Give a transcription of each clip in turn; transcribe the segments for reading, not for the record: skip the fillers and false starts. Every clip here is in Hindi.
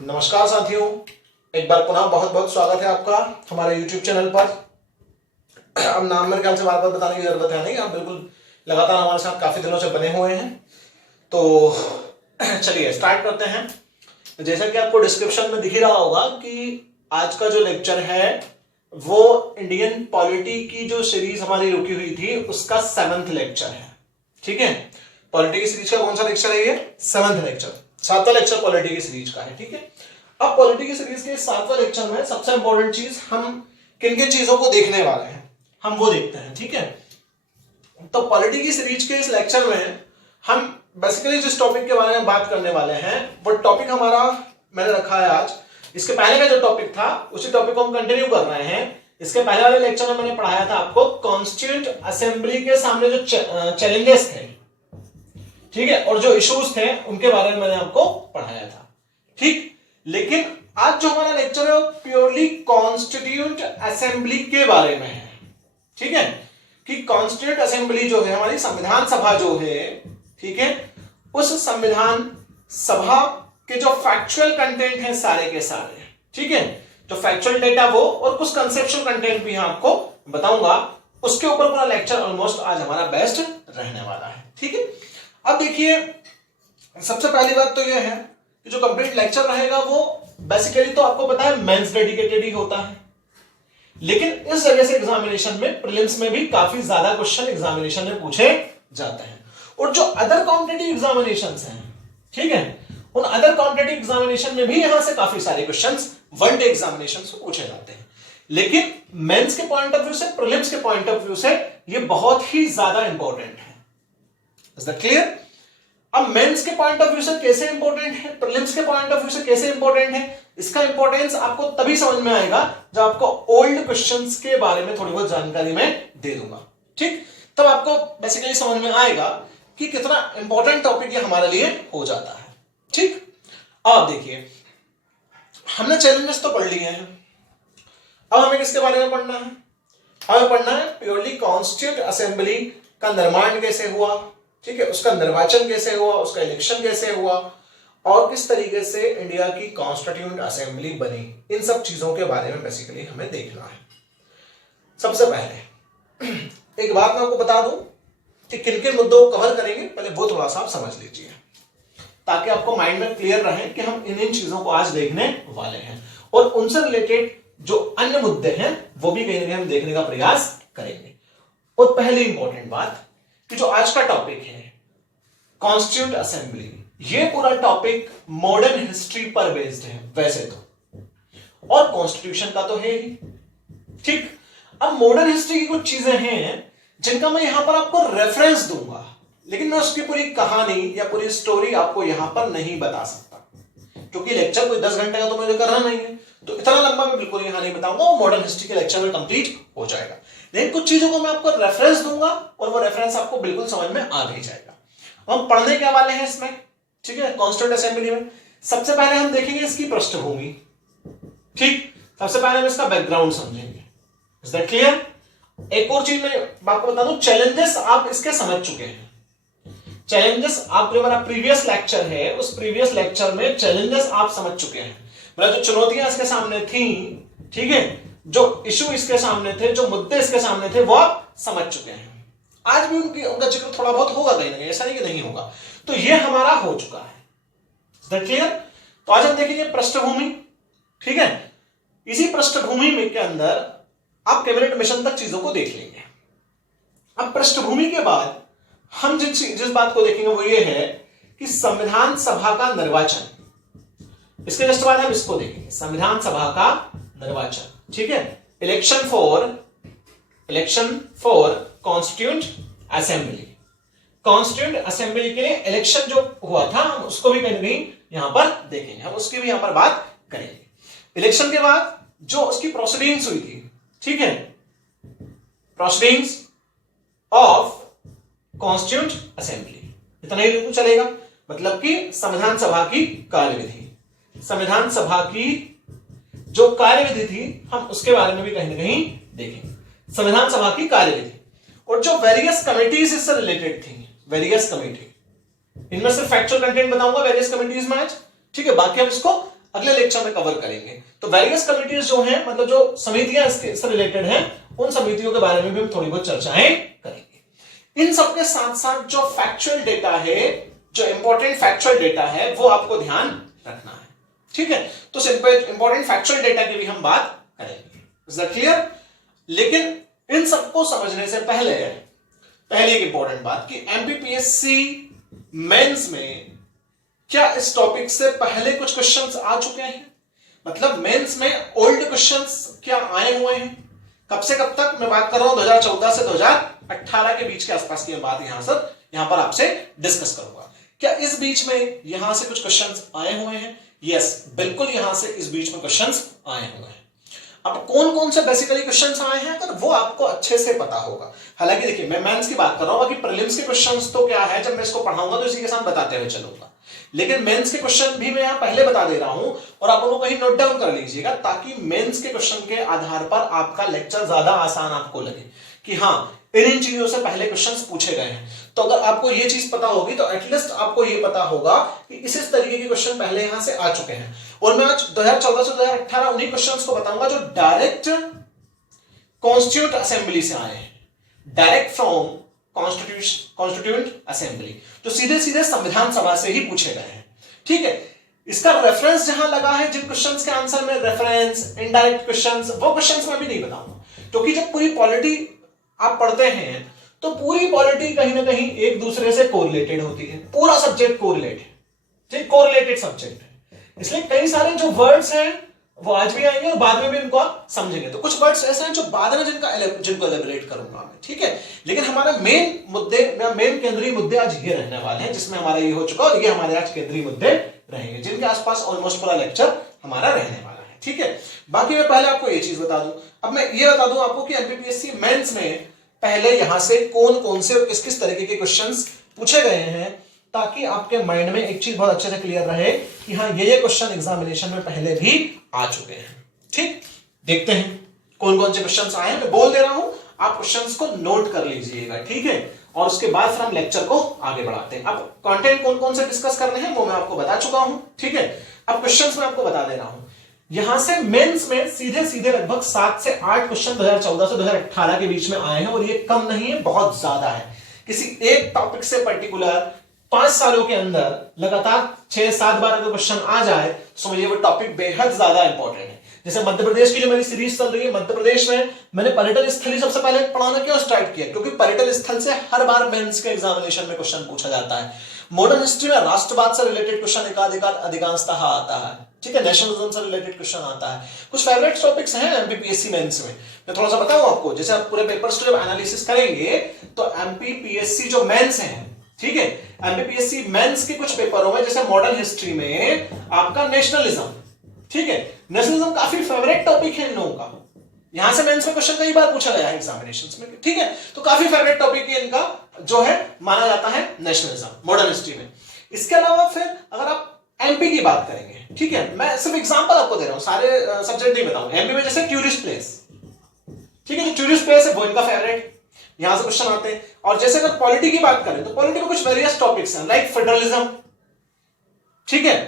नमस्कार साथियों, एक बार पुनः बहुत बहुत स्वागत है आपका हमारे YouTube चैनल पर। अब नाम मेरे ख्याल से बार बार बताने की जरूरत है नहीं, आप बिल्कुल लगातार हमारे साथ काफी दिनों से बने हुए हैं। तो चलिए स्टार्ट करते हैं। जैसा कि आपको डिस्क्रिप्शन में दिख ही रहा होगा कि आज का जो लेक्चर है वो इंडियन पॉलिटी की जो सीरीज हमारी रुकी हुई थी उसका 7वां लेक्चर है। ठीक है, पॉलिटी की सीरीज का कौन सा लेक्चर है? ये 7वां लेक्चर, 7वां लेक्चर पॉलिटी की सीरीज का है। ठीक है, अब पॉलिटी की सीरीज के 7वां लेक्चर में सबसे इंपॉर्टेंट चीज हम किन किन चीजों को देखने वाले हैं हम वो देखते हैं। ठीक है, तो पॉलिटी की सीरीज के इस लेक्चर में हम बेसिकली जिस टॉपिक के बारे में बात करने वाले हैं वो टॉपिक हमारा मैंने रखा है आज। इसके पहले का जो टॉपिक था उसी टॉपिक को हम कंटिन्यू कर रहे हैं। इसके पहले वाले लेक्चर में मैंने पढ़ाया था आपको कॉन्स्टिट्यूएंट असेंबली के सामने जो चैलेंजेस थे, ठीक है, और जो इश्यूज थे उनके बारे में मैंने आपको पढ़ाया था। ठीक, लेकिन आज जो हमारा लेक्चर है वो प्योरली कॉन्स्टिट्यूएंट असेंबली के बारे में है। ठीक है, कि कॉन्स्टिट्यूएंट असेंबली जो है हमारी संविधान सभा जो है, ठीक है, उस संविधान सभा के जो फैक्चुअल कंटेंट है सारे के सारे, ठीक है, जो फैक्चुअल डेटा वो और कुछ कंसेप्चुअल कंटेंट भी आपको बताऊंगा, उसके ऊपर पूरा लेक्चर ऑलमोस्ट आज हमारा बेस्ट रहने वाला है। ठीक है, अब देखिए सबसे पहली बात तो यह है कि जो कंप्लीट लेक्चर रहेगा वो बेसिकली तो आपको पता है मेंस डेडिकेटेड ही होता है, लेकिन इस जगह से एग्जामिनेशन में प्रीलिम्स में भी काफी ज्यादा क्वेश्चन एग्जामिनेशन में पूछे जाते हैं। और जो अदर कॉम्पिटिटिव एग्जामिनेशंस हैं, ठीक है, उन अदर कॉम्पिटिटिव एग्जामिनेशन में भी यहां से काफी सारे क्वेश्चंस वन डे एग्जामिनेशन से पूछे जाते हैं। लेकिन मेंस के पॉइंट ऑफ व्यू से, प्रीलिम्स के पॉइंट ऑफ व्यू से ये बहुत ही ज्यादा इंपॉर्टेंट है। Is that clear? अब मेंस के पॉइंट ऑफ व्यू से कैसे इंपॉर्टेंट है, प्रीलिम्स के पॉइंट ऑफ व्यू से कैसे इंपॉर्टेंट है, इसका इंपॉर्टेंस आपको तभी समझ में आएगा जब आपको ओल्ड क्वेश्चंस के बारे में थोड़ी बहुत जानकारी मैं दे दूंगा। ठीक, तब आपको बेसिकली समझ में आएगा कि कितना इंपॉर्टेंट टॉपिक ये हमारे लिए हो जाता है। ठीक, अब देखिए हमने चैलेंजेस तो पढ़ लिए हैं, अब हमें किसके बारे में पढ़ना है? हमें पढ़ना है प्योरली कॉन्स्टिट्यूएंट असेंबली का निर्माण कैसे हुआ, ठीक है, उसका निर्वाचन कैसे हुआ, उसका इलेक्शन कैसे हुआ और किस तरीके से इंडिया की कॉन्स्टिट्यूएंट असेंबली बनी। इन सब चीजों के बारे में बेसिकली हमें देखना है। सबसे पहले एक बात मैं आपको बता दूं कि किन किन मुद्दों को कवर करेंगे, पहले वो थोड़ा सा आप समझ लीजिए ताकि आपको माइंड में क्लियर रहे कि हम इन चीजों को आज देखने वाले हैं और उनसे रिलेटेड जो अन्य मुद्दे हैं वो भी कहीं ना कहीं हम देखने का प्रयास करेंगे। और पहली इंपॉर्टेंट बात कि जो आज का टॉपिक है कॉन्स्टिट्यूएंट असेंबली, ये पूरा टॉपिक मॉडर्न हिस्ट्री पर बेस्ड है वैसे तो, और कॉन्स्टिट्यूशन का तो है ही। ठीक, अब मॉडर्न हिस्ट्री की कुछ चीजें हैं जिनका मैं यहां पर आपको रेफरेंस दूंगा, लेकिन मैं उसकी पूरी कहानी या पूरी स्टोरी आपको यहां पर नहीं बता सकता क्योंकि लेक्चर कोई 10 घंटे का तो मुझे करना नहीं है, तो इतना लंबा मैं बिल्कुल यहां नहीं बताऊंगा, वो मॉडर्न हिस्ट्री के लेक्चर में कंप्लीट हो जाएगा। लेकिन कुछ चीजों को मैं आपको रेफरेंस दूंगा और वो रेफरेंस आपको बिल्कुल समझ में आ भी जाएगा। हम पढ़ने क्या वाले हैं इसमें, ठीक है, कॉन्स्टिट्यूएंट असेंबली में सबसे पहले हम देखेंगे इसकी पृष्ठभूमि। ठीक, सबसे पहले हम इसका बैकग्राउंड समझेंगे। Is that clear? एक और चीज मैं आपको बता दूं, चैलेंजेस आप इसके समझ चुके हैं। चैलेंजेस आप जो हमारा प्रीवियस लेक्चर है उस प्रीवियस लेक्चर में चैलेंजेस आप समझ चुके हैं, मतलब जो चुनौतियां इसके सामने थी, ठीक है, जो इशू इसके सामने थे, जो मुद्दे इसके सामने थे वो आप समझ चुके हैं। आज भी उनका जिक्र थोड़ा बहुत होगा कहीं ना कहीं, ऐसा नहीं कि नहीं होगा। तो ये हमारा हो चुका है। Is that clear? तो आज हम देखेंगे पृष्ठभूमि। ठीक है, इसी पृष्ठभूमि में के अंदर आप कैबिनेट मिशन तक चीजों को देख लेंगे। अब पृष्ठभूमि के बाद हम जिस बात को देखेंगे वो ये है कि संविधान सभा का निर्वाचन। इसके जस्ट बाद हम इसको देखेंगे, संविधान सभा का निर्वाचन। ठीक है, election for constituent assembly. Constituent assembly के लिए इलेक्शन जो हुआ था हम उसको भी कहीं यहां पर देखेंगे, हम उसकी भी यहां पर बात करेंगे। इलेक्शन के बाद जो उसकी प्रोसीडिंग्स हुई थी, ठीक है, प्रोसीडिंग्स ऑफ कॉन्स्टिट्यूएंट असेंबली, इतना ही तो चलेगा, मतलब कि संविधान सभा की कार्यविधि, संविधान सभा की जो कार्यविधि थी हम उसके बारे में भी कहीं ना कहीं देखेंगे। संविधान सभा की कार्यविधि और जो वेरियस कमिटीज इससे रिलेटेड थी, वेरियस कमिटी, इनमें से फैक्चुअल कंटेंट बताऊंगा वेरियस कमिटीज में आज, ठीक है, बाकी हम इसको अगले लेक्चर में कवर करेंगे। तो वेरियस कमिटीज जो हैं, मतलब जो समितियां इससे रिलेटेड हैं, उन समितियों के बारे में भी हम थोड़ी बहुत चर्चाएं करेंगे। इन सबके साथ साथ जो फैक्चुअल डेटा है, जो इंपॉर्टेंट फैक्चुअल डेटा है, वो आपको ध्यान रखना है, ठीक है। तो इंपॉर्टेंट फैक्चुअल डेटा की भी हम बात करेंगे। Is that clear? लेकिन इन सबको समझने से पहले एक इंपॉर्टेंट बात कि एमपीपीएससी मेंस में क्या इस टॉपिक से पहले कुछ क्वेश्चंस आ चुके हैं? मतलब मेंस में ओल्ड क्वेश्चंस क्या आए हुए हैं? कब से कब तक? मैं बात कर रहा हूं 2014 से 2018 के बीच के आसपास की बात यहां पर आपसे डिस्कस करूंगा। क्या इस बीच में यहां से कुछ क्वेश्चंस आए हुए हैं? यस, बिल्कुल यहां से इस बीच में क्वेश्चंस आए हुए हैं। अब कौन कौन से बेसिकली क्वेश्चंस आए हैं, अगर वो आपको अच्छे से पता होगा। हालांकि देखिए, मैं मेंस की बात कर रहा हूं, बाकी प्रीलिम्स के क्वेश्चंस तो क्या है, जब मैं इसको पढ़ाऊंगा तो इसी के साथ बताते हुए चलूंगा। लेकिन मेंस के क्वेश्चन भी मैं यहां पहले बता दे रहा हूं, और आप उनको कहीं नोट डाउन कर लीजिएगा, ताकि मेंस के क्वेश्चन के आधार पर आपका लेक्चर ज्यादा आसान आपको लगे कि हाँ, इन चीजों से पहले क्वेश्चंस पूछे गए हैं। तो अगर आपको ये चीज पता होगी तो एटलीस्ट आपको ये पता होगा कि इस तरीके के क्वेश्चन पहले यहां से आ चुके हैं। और मैं आज 2014 से 2018 उन्हीं क्वेश्चंस को बताऊंगा जो डायरेक्ट कॉन्स्टिट्यूट असेंबली से आए हैं, डायरेक्ट फ्रॉम कॉन्स्टिट्यूएंट असेंबली, जो सीधे सीधे संविधान सभा से ही पूछे गए हैं, ठीक है। इसका रेफरेंस जहां लगा है, जिन क्वेश्चंस के आंसर में रेफरेंस, इनडायरेक्ट क्वेश्चंस, वो क्वेश्चंस मैं भी नहीं बताऊंगा, क्योंकि जब पूरी पॉलिटी आप पढ़ते हैं तो पूरी पॉलिटी कहीं ना कहीं एक दूसरे से कोरिलेटेड होती है। पूरा सब्जेक्ट कोरिलेटेड सब्जेक्ट है, इसलिए कई सारे जो वर्ड्स हैं वो आज भी आएंगे और बाद में भी इनको आप समझेंगे। तो कुछ वर्ड्स ऐसे हैं जो बाद में जिनको एलेबोरेट करूंगा मैं, ठीक है। लेकिन हमारा मेन केंद्रीय मुद्दे आज ये रहने वाले हैं, जिसमें हमारा ये हो चुका और ये हमारे आज केंद्रीय मुद्दे रहेंगे, जिनके आसपास ऑलमोस्ट पूरा लेक्चर हमारा रहने वाला है, ठीक है। बाकी मैं पहले आपको ये चीज बता दूं, अब मैं ये बता दूं आपको कि एमपीपीएससी मेंस में पहले यहां से कौन कौन से और किस किस तरीके के क्वेश्चंस पूछे गए हैं, ताकि आपके माइंड में एक चीज बहुत अच्छे से क्लियर रहे कि हाँ, ये क्वेश्चन एग्जामिनेशन में पहले भी आ चुके हैं, ठीक। देखते हैं कौन कौन से क्वेश्चंस आए हैं, मैं बोल दे रहा हूं, आप क्वेश्चंस को नोट कर लीजिएगा, ठीक है। और उसके बाद फिर हम लेक्चर को आगे बढ़ाते हैं। अब कंटेंट कौन कौन से डिस्कस करने हैं वो मैं आपको बता चुका हूं, ठीक है। अब क्वेश्चंस मैं आपको बता दे रहा हूं। यहां से मेंस में सीधे सीधे लगभग 7 से 8 क्वेश्चन 2014 से 2018 के बीच में आए हैं, और ये कम नहीं है, बहुत ज्यादा है। किसी एक टॉपिक से पर्टिकुलर 5 सालों के अंदर लगातार 6-7 बार अगर क्वेश्चन आ जाए तो समझिए वो टॉपिक बेहद ज्यादा इंपॉर्टेंट है। जैसे मध्य प्रदेश की जो मेरी सीरीज चल रही है, मध्य प्रदेश में मैंने पर्यटन स्थल ही सबसे पहले पढ़ाना क्यों स्टार्ट किया, क्योंकि पर्यटन स्थल से हर बार मेंस के एग्जामिनेशन में क्वेश्चन पूछा जाता है। मॉडर्न हिस्ट्री में राष्ट्रवाद से रिलेटेड क्वेश्चन एकाधिकार अधिकांशतः आता है, ठीक है। नेशनलिज्म से रिलेटेड क्वेश्चन आता है। कुछ फेवरेट टॉपिक्स हैं एमपीपीएससी मेंस में, मैं थोड़ा सा बताऊं आपको। जैसे आप पूरे पेपर्स को जब एनालिसिस करेंगे तो एमपीपीएससी जो मेंस हैं, ठीक है, एमपीपीएससी मेंस के कुछ पेपरों में, जैसे मॉडर्न हिस्ट्री में आपका नेशनलिज्म, ठीक है, नेशनलिज्म काफी फेवरेट टॉपिक है इन लोगों का। यहां से मेंस में क्वेश्चन कई बार पूछा गया है एग्जामिनेशंस में, ठीक है। तो काफी फेवरेट टॉपिक है इनका, जो है माना जाता है नेशनलिज्म मॉडर्न हिस्ट्री में। इसके अलावा फिर अगर आप एमपी की बात करेंगे, ठीक है, मैं सिर्फ एग्जांपल आपको दे रहा हूं, सारे सब्जेक्ट नहीं बताऊंगा। एमपी में जैसे टूरिस्ट प्लेस, ठीक है, जो टूरिस्ट प्लेस है वो इनका फेवरेट, यहां से क्वेश्चन आते हैं। और जैसे अगर पॉलिटी की बात करें तो पॉलिटी में कुछ वेरियस टॉपिक्स हैं, लाइक फेडरलिज्म, ठीक है।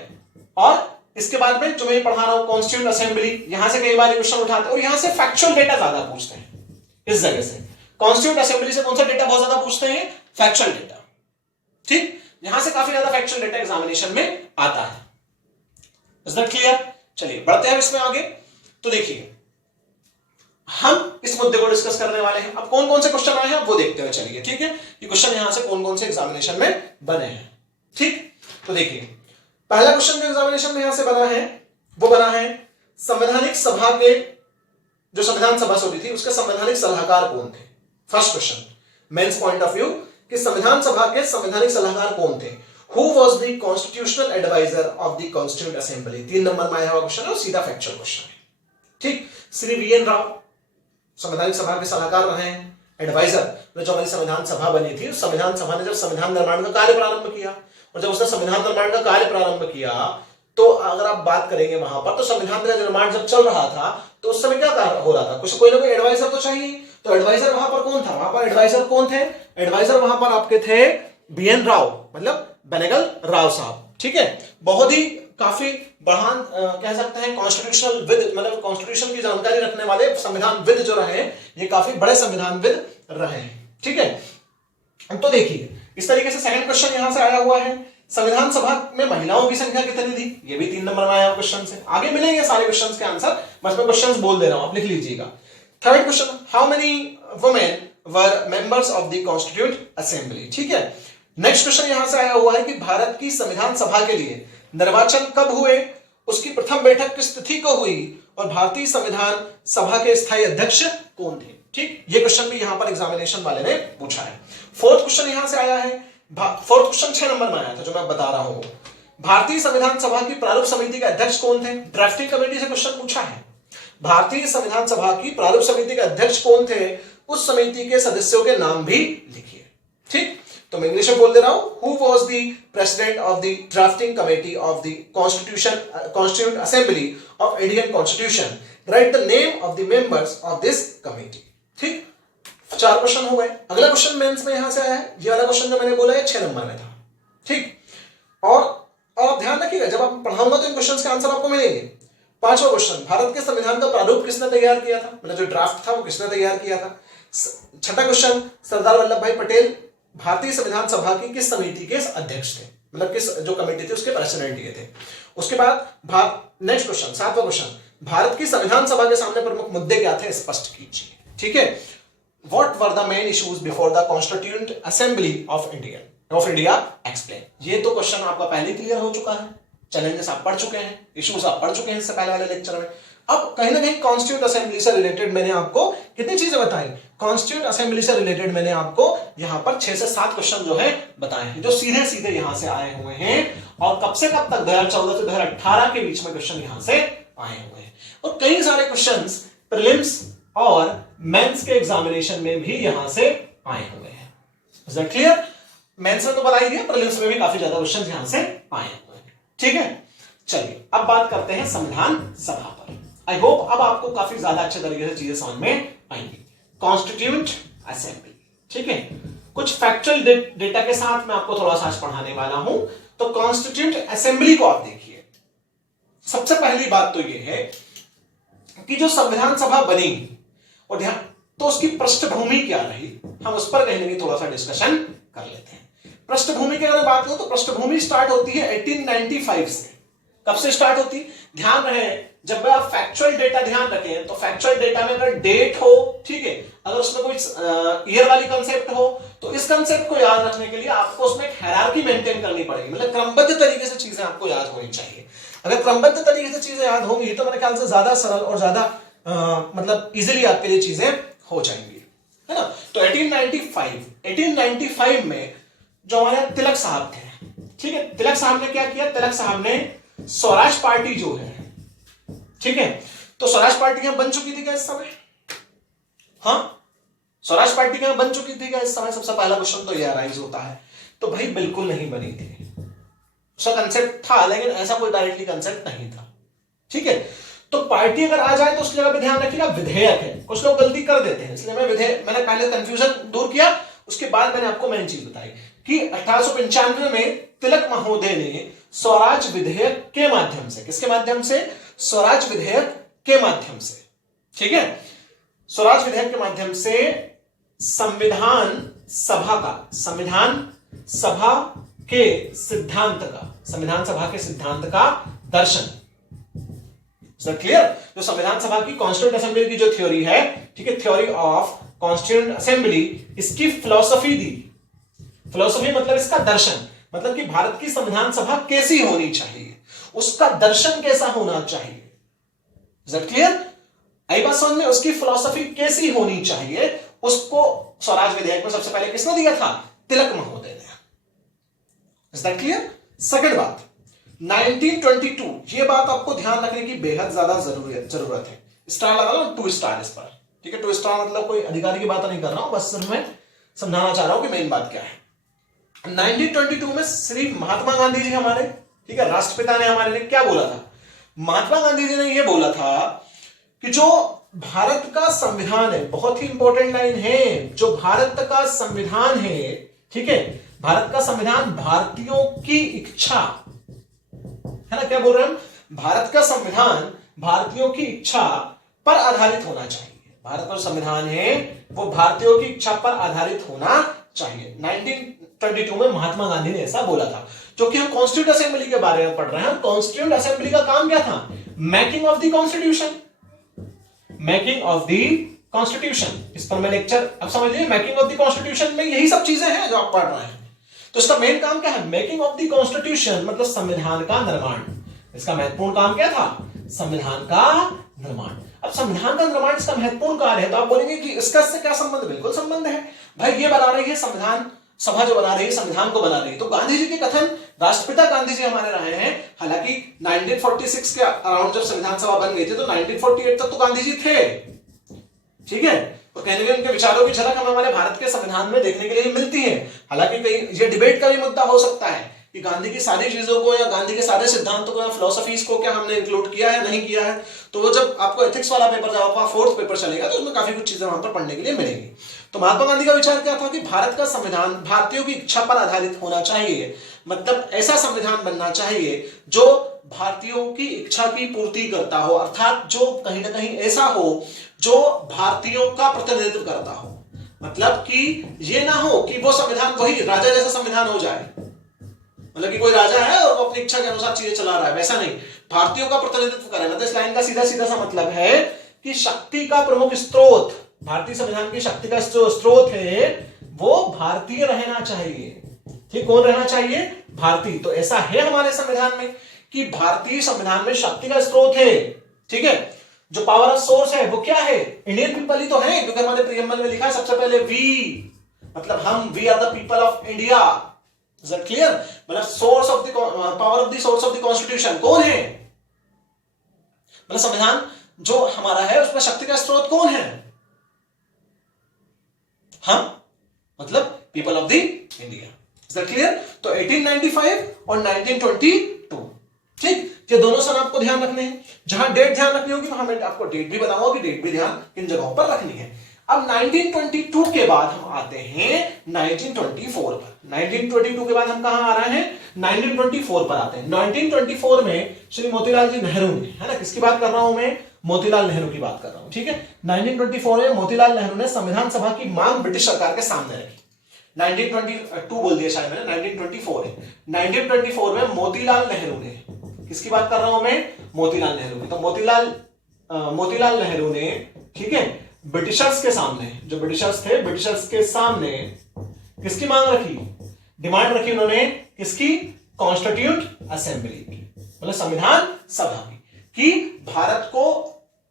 और इसके बाद में जो मैं पढ़ा रहा हूं कॉन्स्टिट्यूएंट असेंबली, यहां से कई बार क्वेश्चन उठाते हैं, और यहां से फैक्चुअल डेटा ज्यादा पूछते हैं। इस जगह से कॉन्स्टिट्यूएंट असेंबली से कौन सा डेटा बहुत ज्यादा पूछते हैं? फैक्चुअल डेटा, ठीक। यहां से काफी ज्यादा फैक्चुअल डेटा एग्जामिनेशन में आता है। Is that clear? चलिए बढ़ते हैं इसमें आगे। तो देखिए, हम इस मुद्दे को डिस्कस करने वाले हैं। अब कौन कौन से क्वेश्चन आए हैं वो देखते हुए चलिए, ठीक है। ये क्वेश्चन यहां से कौन कौन से एग्जामिनेशन में बने हैं, ठीक। तो देखिए, पहला क्वेश्चन जो एग्जामिनेशन में यहां से बना है वो बना है संवैधानिक सभा के, जो संविधान सभा से होती थी उसके संवैधानिक सलाहकार कौन थे। First question mains point of view कि संविधान सभा के संवैधानिक सलाहकार कौन थे। Who was the constitutional advisor of the Constituent Assembly? 3 number में आया हुआ क्वेश्चन है और सीधा फैक्चुअल क्वेश्चन है, ठीक। श्री वी.एन. राव संवैधानिक सभा के सलाहकार रहे हैं, एडवाइजर। जो हमारी संविधान सभा बनी थी, संविधान सभा ने जब संविधान निर्माण का कार्य प्रारंभ किया, और जब उसने संविधान निर्माण का कार्य प्रारंभ किया तो अगर आप बात करेंगे वहां पर, तो संविधान का निर्माण जब चल रहा था तो उस समय क्या हो रहा था, कुछ कोई ना कोई एडवाइजर तो चाहिए। तो एडवाइजर वहां पर कौन था? वहां पर एडवाइजर कौन थे? एडवाइजर वहां पर आपके थे बी.एन. राव, मतलब बेनेगल राव साहब, ठीक है। बहुत ही काफी बढ़ान कह सकते हैं कॉन्स्टिट्यूशनल विद, मतलब कॉन्स्टिट्यूशन की जानकारी रखने वाले संविधान विद जो रहे ये काफी बड़े संविधान विद रहे हैं। ठीक है, तो देखिए इस तरीके से सेकंड क्वेश्चन यहां से आया हुआ है, संविधान सभा में महिलाओं की संख्या कितनी थी, ये भी 3 नंबर में आया क्वेश्चन से। आगे मिलेंगे सारे क्वेश्चंस के आंसर, बस मैं क्वेश्चंस बोल दे रहा हूं, आप लिख लीजिएगा। Third question, how many women were members of the constituent assembly. ठीक है, नेक्स्ट क्वेश्चन यहां से आया हुआ है कि भारत की संविधान सभा के लिए निर्वाचन कब हुए, उसकी प्रथम बैठक किस तिथि को हुई और भारतीय संविधान सभा के स्थायी अध्यक्ष कौन थे। ठीक, ये क्वेश्चन भी यहां पर एग्जामिनेशन वाले ने पूछा है। फोर्थ क्वेश्चन यहां से आया है, फोर्थ क्वेश्चन 6 नंबर में आया था जो मैं बता रहा हूं, भारतीय संविधान सभा की प्रारूप समिति के अध्यक्ष कौन थे। ड्राफ्टिंग कमेटी से क्वेश्चन पूछा है, भारतीय संविधान सभा की प्रारूप समिति के अध्यक्ष कौन थे, उस समिति के सदस्यों के नाम भी लिखिए। ठीक, तो मैं इंग्लिश में बोल दे रहा हूं, who was the president of the drafting committee of the constituent assembly of Indian constitution, right the name of the members of this committee. ठीक, 4 क्वेश्चन हो गए। अगला क्वेश्चन मेंस में यहां से आया है, ये वाला क्वेश्चन जो मैंने बोला है 6 नंबर में था। ठीक, और आप ध्यान रखिएगा जब आप पढ़ाऊंगा तो इन क्वेश्चंस के आंसर आपको मिलेंगे। 5वां क्वेश्चन, भारत के संविधान का प्रारूप किसने तैयार किया था, मतलब जो ड्राफ्ट था वो किसने तैयार किया था। 6ठा क्वेश्चन, सरदार वल्लभ भाई पटेल भारतीय संविधान सभा की किस समिति के अध्यक्ष थे, मतलब किस जो कमेटी थी उसके प्रेसिडेंट ये थे। उसके बाद नेक्स्ट क्वेश्चन 7वां क्वेश्चन, भारत की संविधान सभा के सामने प्रमुख मुद्दे क्या थे, स्पष्ट कीजिए। ठीक है, what were the main issues before the constituent assembly of India explain. ये तो क्वेश्चन आपका पहले क्लियर हो चुका है, चैलेंजेस आप पढ़ चुके हैं, इश्यूज आप पढ़ चुके हैं इससे पहले वाले लेक्चर में। अब कहीं ना कहीं कॉन्स्टिट्यूएंट असेंबली से रिलेटेड मैंने आपको कितनी चीजें बताई, कॉन्स्टिट्यूएंट असेंबली से रिलेटेड मैंने आपको यहां पर 6 से 7 क्वेश्चन जो है बताए हैं, जो सीधे सीधे यहां से आए हुए हैं और कब से कब तक 2014 से 2018 के बीच में क्वेश्चन यहां से आए हुए हैं। और कई सारे क्वेश्चंस प्रीलिम्स और मेंस के एग्जामिनेशन में भी यहां से आए हुए हैं। Is that clear? मेंस में तो बता ही दिया, प्रीलिम्स में भी काफी ज्यादा क्वेश्चंस यहां से आए हुए हैं। ठीक है, चलिए अब बात करते हैं संविधान सभा पर। आई होप अब आपको काफी ज्यादा अच्छे तरीके से चीजें समझ में आएंगी। कॉन्स्टिट्यूएंट असेंबली, ठीक है, कुछ फैक्चुअल डेटा के साथ मैं आपको थोड़ा सा आज पढ़ाने वाला हूं। तो कॉन्स्टिट्यूएंट असेंबली को आप देखिए, सबसे पहली बात तो यह है कि जो संविधान सभा बनी और ध्यान तो उसकी पृष्ठभूमि क्या रही, हम उस पर कहीं ना कहीं थोड़ा सा डिस्कशन कर लेते हैं। पृष्ठभूमि की अगर बात हो तो पृष्ठभूमि स्टार्ट होती है 1895 से। कब से स्टार्ट होती? ध्यान रहे जब आप फैक्चुअल डेटा ध्यान रखें तो फैक्चुअल डेटा में अगर डेट हो, ठीक है, अगर उसमें कोई ईयर वाली कंसेप्ट हो तो इस कंसेप्ट को याद रखने के लिए आपको उसमें एक हायरार्की मेंटेन करनी पड़ेगी, मतलब क्रमबद्ध तरीके से चीजें आपको याद होनी चाहिए। अगर क्रमबद्ध तरीके से चीजें याद होंगी तो मेरे ख्याल से ज्यादा सरल और ज्यादा मतलब इजीली आपके लिए चीजें हो जाएंगी, है ना। तो 1895 में जो हमारे तिलक साहब थे, ठीक है, तिलक साहब ने क्या किया, तिलक साहब ने स्वराज पार्टी जो है, ठीक है, तो स्वराज पार्टी यहां बन चुकी थी क्या इस समय? हाँ, स्वराज पार्टी यहां बन चुकी थी क्या इस समय? सबसे पहला क्वेश्चन तो यह राइज होता है। तो भाई बिल्कुल नहीं बनी थी, उसका कंसेप्ट था लेकिन ऐसा कोई डायरेक्टली कंसेप्ट नहीं था, ठीक है। तो पार्टी अगर आ जाए तो उसकी जगह पे ध्यान रखिएगा विधेयक है, कुछ लोग गलती कर देते हैं, इसलिए मैंने पहले कंफ्यूजन दूर किया, उसके बाद मैंने आपको मेन चीज बताई कि 1895 में तिलक महोदय ने स्वराज विधेयक के माध्यम से, किसके माध्यम से? स्वराज विधेयक के माध्यम से, ठीक है, स्वराज विधेयक के माध्यम से संविधान सभा के सिद्धांत का दर्शन, क्लियर? जो संविधान सभा की कॉन्स्टिट्यूएंट असेंबली की जो थ्योरी है, ठीक है, थ्योरी ऑफ कॉन्स्टिट्यूएंट असेंबली, इसकी फिलॉसफी दी। फिलॉसफी मतलब इसका दर्शन, मतलब कि भारत की संविधान सभा कैसी होनी चाहिए, उसका दर्शन कैसा होना चाहिए। Is that clear? आई बात समझ में? उसकी फिलॉसफी कैसी होनी चाहिए, उसको स्वराज विधेयक में सबसे पहले किसने दिया था? तिलक महोदय ने। Is that clear? सेकंड बात 1922, ये बात आपको ध्यान रखने की बेहद ज्यादा जरूरत है। स्टार लगा लो, 2 स्टार इस पर, ठीक है। 2 स्टार मतलब कोई अधिकारी की बात नहीं कर रहा हूं, बस सिर्फ मैं समझाना चाह रहा हूं कि मेन बात क्या है। 1922 में श्री महात्मा गांधी जी हमारे, ठीक है, राष्ट्रपिता ने हमारे लिए क्या बोला था? महात्मा गांधी जी ने यह बोला था कि जो भारत का संविधान है, बहुत ही इंपॉर्टेंट लाइन है, जो भारत का संविधान है, ठीक है, भारत का संविधान भारतीयों की इच्छा, है ना, क्या बोल रहे हैं हम, भारत का संविधान भारतीयों की इच्छा पर आधारित होना चाहिए। भारत का संविधान है वो भारतीयों की इच्छा पर आधारित होना चाहिए। 1922 में महात्मा गांधी ने ऐसा बोला था। क्योंकि हम कॉन्स्टिट्यूंट असेंबली के बारे में पढ़ रहे हैं, कॉन्स्टिट्यूंट असेंबली का काम क्या था, making of the constitution, making of the constitution. इस पर मैं लेक्चर अब समझ लीजिए, मेकिंग ऑफ द कॉन्स्टिट्यूशन में यही सब चीजें हैं जो आप पढ़ रहे हैं। तो इसका मेन काम क्या है, मेकिंग ऑफ द कॉन्स्टिट्यूशन, मतलब संविधान का निर्माण। इसका महत्वपूर्ण काम क्या था, संविधान का निर्माण। अब संविधान का निर्माण इसका महत्वपूर्ण कार्य है, तो आप बोलेंगे कि इसका इससे क्या संबंध, बिल्कुल संबंध है भाई। ये बना रही है संविधान सभा, जो बना रही है संविधान को बना रही है, तो गांधी जी के कथन, राष्ट्रपिता गांधी जी हमारे रहे हैं। हालांकि 1946 के अराउंड जब संविधान सभा बन गई थी तो 1948 तक तो गांधी जी थे, ठीक है। तो कहने के उनके विचारों की झलक हमें हमारे भारत के संविधान में देखने के लिए मिलती है। हालांकि कई ये डिबेट का भी मुद्दा हो सकता है कि गांधी की सारी चीजों को या गांधी के सारे सिद्धांतों को या फिलोसफीज को क्या हमने इंक्लूड किया है, नहीं किया है। तो वो जब आपको एथिक्स वाला पेपर, जब आपका फोर्थ पेपर चलेगा तो उसमें काफी कुछ चीजें वहां पर पढ़ने के लिए मिलेंगी। तो महात्मा गांधी का विचार क्या था कि भारत का संविधान भारतीयों की इच्छा पर आधारित होना चाहिए, मतलब ऐसा संविधान बनना चाहिए जो भारतीयों की इच्छा की पूर्ति करता हो, अर्थात जो कहीं ना कहीं ऐसा हो जो भारतीयों का प्रतिनिधित्व करता हो। मतलब कि ये ना हो कि वो संविधान वही राजा जैसा संविधान हो जाए, मतलब कि कोई राजा है और वो अपनी इच्छा के अनुसार चीजें चला रहा है, वैसा नहीं, भारतीयों का प्रतिनिधित्व करे। मतलब इस लाइन का सीधा सीधा सा मतलब है कि शक्ति का प्रमुख स्रोत, भारतीय संविधान की शक्ति का स्रोत है वो भारतीय रहना चाहिए। ठीक, कौन रहना चाहिए, भारतीय। तो ऐसा है हमारे संविधान में कि भारतीय संविधान में शक्ति का स्रोत है, ठीक है। जो पावर ऑफ सोर्स है वो क्या है, इंडियन पीपल ही तो है, क्योंकि हमारे प्रीएम्बल में लिखा है सबसे पहले वी, मतलब हम, we are the people of India. Is that clear? मतलब source of the power of the source of the constitution कौन है, मतलब संविधान जो हमारा है उसमें शक्ति का स्रोत कौन है, हम, मतलब people of the India. Is that clear? तो 1895 और 1922, ठीक, ये दोनों सन आपको ध्यान रखने हैं। जहां डेट ध्यान रखनी होगी वहां मैं आपको डेट भी बताऊंगा कि डेट भी ध्यान किन जगहों पर रखनी है। अब 1922 के बाद हम आते हैं 1924 पर। 1922 के बाद हम कहां आ रहे हैं, 1924 पर आते हैं। 1924 में श्री मोतीलाल जी नेहरू ने, है ना, किसकी बात कर रहा हूं मैं, मोतीलाल नेहरू की बात कर रहा हूं, ठीक है। 1924 में मोतीलाल नेहरू ने संविधान सभा की मांग ब्रिटिश सरकार के सामने रखी। 1922 बोल दिया शायद मैंने, 1924 है। 1924 में मोतीलाल नेहरू ने, किसकी बात कर रहा हूं मैं, मोतीलाल नेहरू की। तो मोतीलाल नेहरू ने, ठीक है, ब्रिटिशर्स के सामने, जो ब्रिटिशर्स थे, ब्रिटिशर्स के सामने किसकी मांग रखी, डिमांड रखी उन्होंने, किसकी, कॉन्स्टिट्यूंट असेंबली की, मतलब संविधान सभा की, कि भारत को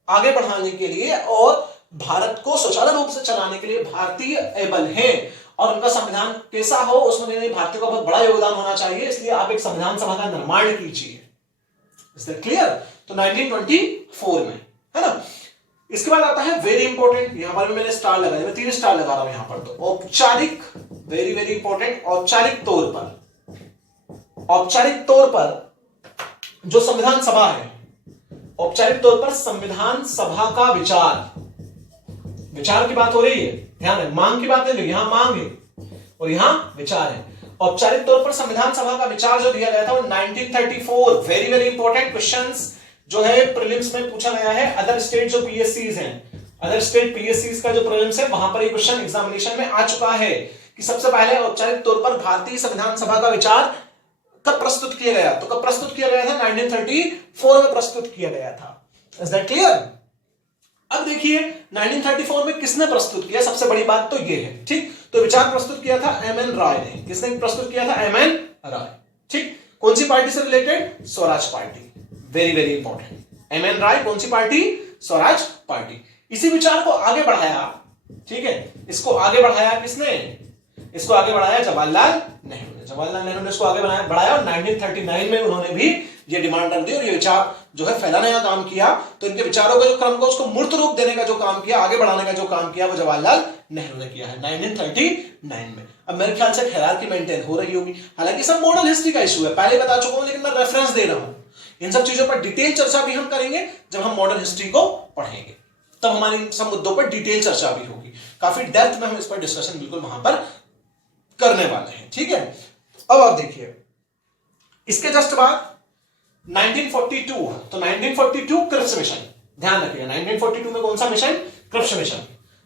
आगे बढ़ाने के लिए और भारत को सुचारू रूप से चलाने के लिए भारतीय एबल हैं और उनका संविधान कैसा हो उसमें भारतीयों का बहुत बड़ा योगदान होना चाहिए, इसलिए आप एक संविधान सभा का निर्माण कीजिए। Is that clear? तो 1924 में, है ना। इसके बाद आता है वेरी इंपॉर्टेंट, यहां पर भी मैंने स्टार लगाया, मैं 3 स्टार लगा रहा हूं यहां पर। तो औपचारिक, वेरी वेरी इंपॉर्टेंट, औपचारिक तौर पर जो संविधान सभा है, औपचारिक तौर पर संविधान सभा का विचार की बात हो रही है, ध्यान है, मांग की बात नहीं, यहां मांग है और यहां विचार है। औपचारिक तौर पर संविधान सभा का विचार जो दिया गया था वो 1934, वेरी वेरी इंपॉर्टेंट क्वेश्चंस जो है प्रीलिम्स में पूछा गया है। अदर स्टेट जो पीएससीज हैं, अदर स्टेट पीएससीज का जो प्रीलिम्स है वहां पर ये क्वेश्चन एग्जामिनेशन में आ चुका है कि सबसे पहले औपचारिक तौर पर भारतीय संविधान सभा का विचार कब प्रस्तुत किया गया, तो कब प्रस्तुत किया गया था, 1934 में प्रस्तुत किया गया था। Is that clear? अब देखिए 1934 में किसने प्रस्तुत किया, सबसे बड़ी बात तो ये है, ठीक। तो विचार प्रस्तुत किया था एमएन राय ने। किसने प्रस्तुत किया था, एमएन राय, ठीक। कौन सी पार्टी से related, Swaraj party, very very important. M N Roy कौन सी पार्टी, स्वराज पार्टी। इसी विचार को आगे बढ़ाया, ठीक है, इसको आगे बढ़ाया किसने, इसको आगे बढ़ाया जवाहरलाल नेहरू ने। जवाहरलाल नेहरू ने इसको आगे बढ़ाया और 1939 में उन्होंने भी ये डिमांड रख दी और ये विचार जो है फैलाने का काम किया। तो इनके विचारों का जो क्रम को उसको मूर्त रूप देने का जो काम किया, आगे बढ़ाने का जो काम किया, वो जवाहरलाल नेहरू ने किया है 1939 में। अब मेरे ख्याल से हायरार्की मेंटेन हो रही होगी, हालांकि सब मॉडर्न हिस्ट्री का इशू है, पहले बता चुका हूं, लेकिन मैं रेफरेंस दे रहा हूं। इन सब चीजों पर डिटेल चर्चा भी हम करेंगे जब हम मॉडर्न हिस्ट्री को पढ़ेंगे, तब हमारी सब मुद्दों पर डिटेल चर्चा भी होगी, काफी डेप्थ में हम इस पर डिस्कशन बिल्कुल वहां पर करने वाले हैं, ठीक है। अब आप देखिए इसके जस्ट बाद 1942, तो 1942 क्रिप्स मिशन, ध्यान रखिएगा 1942 में कौन सा मिशन? Cripps mission.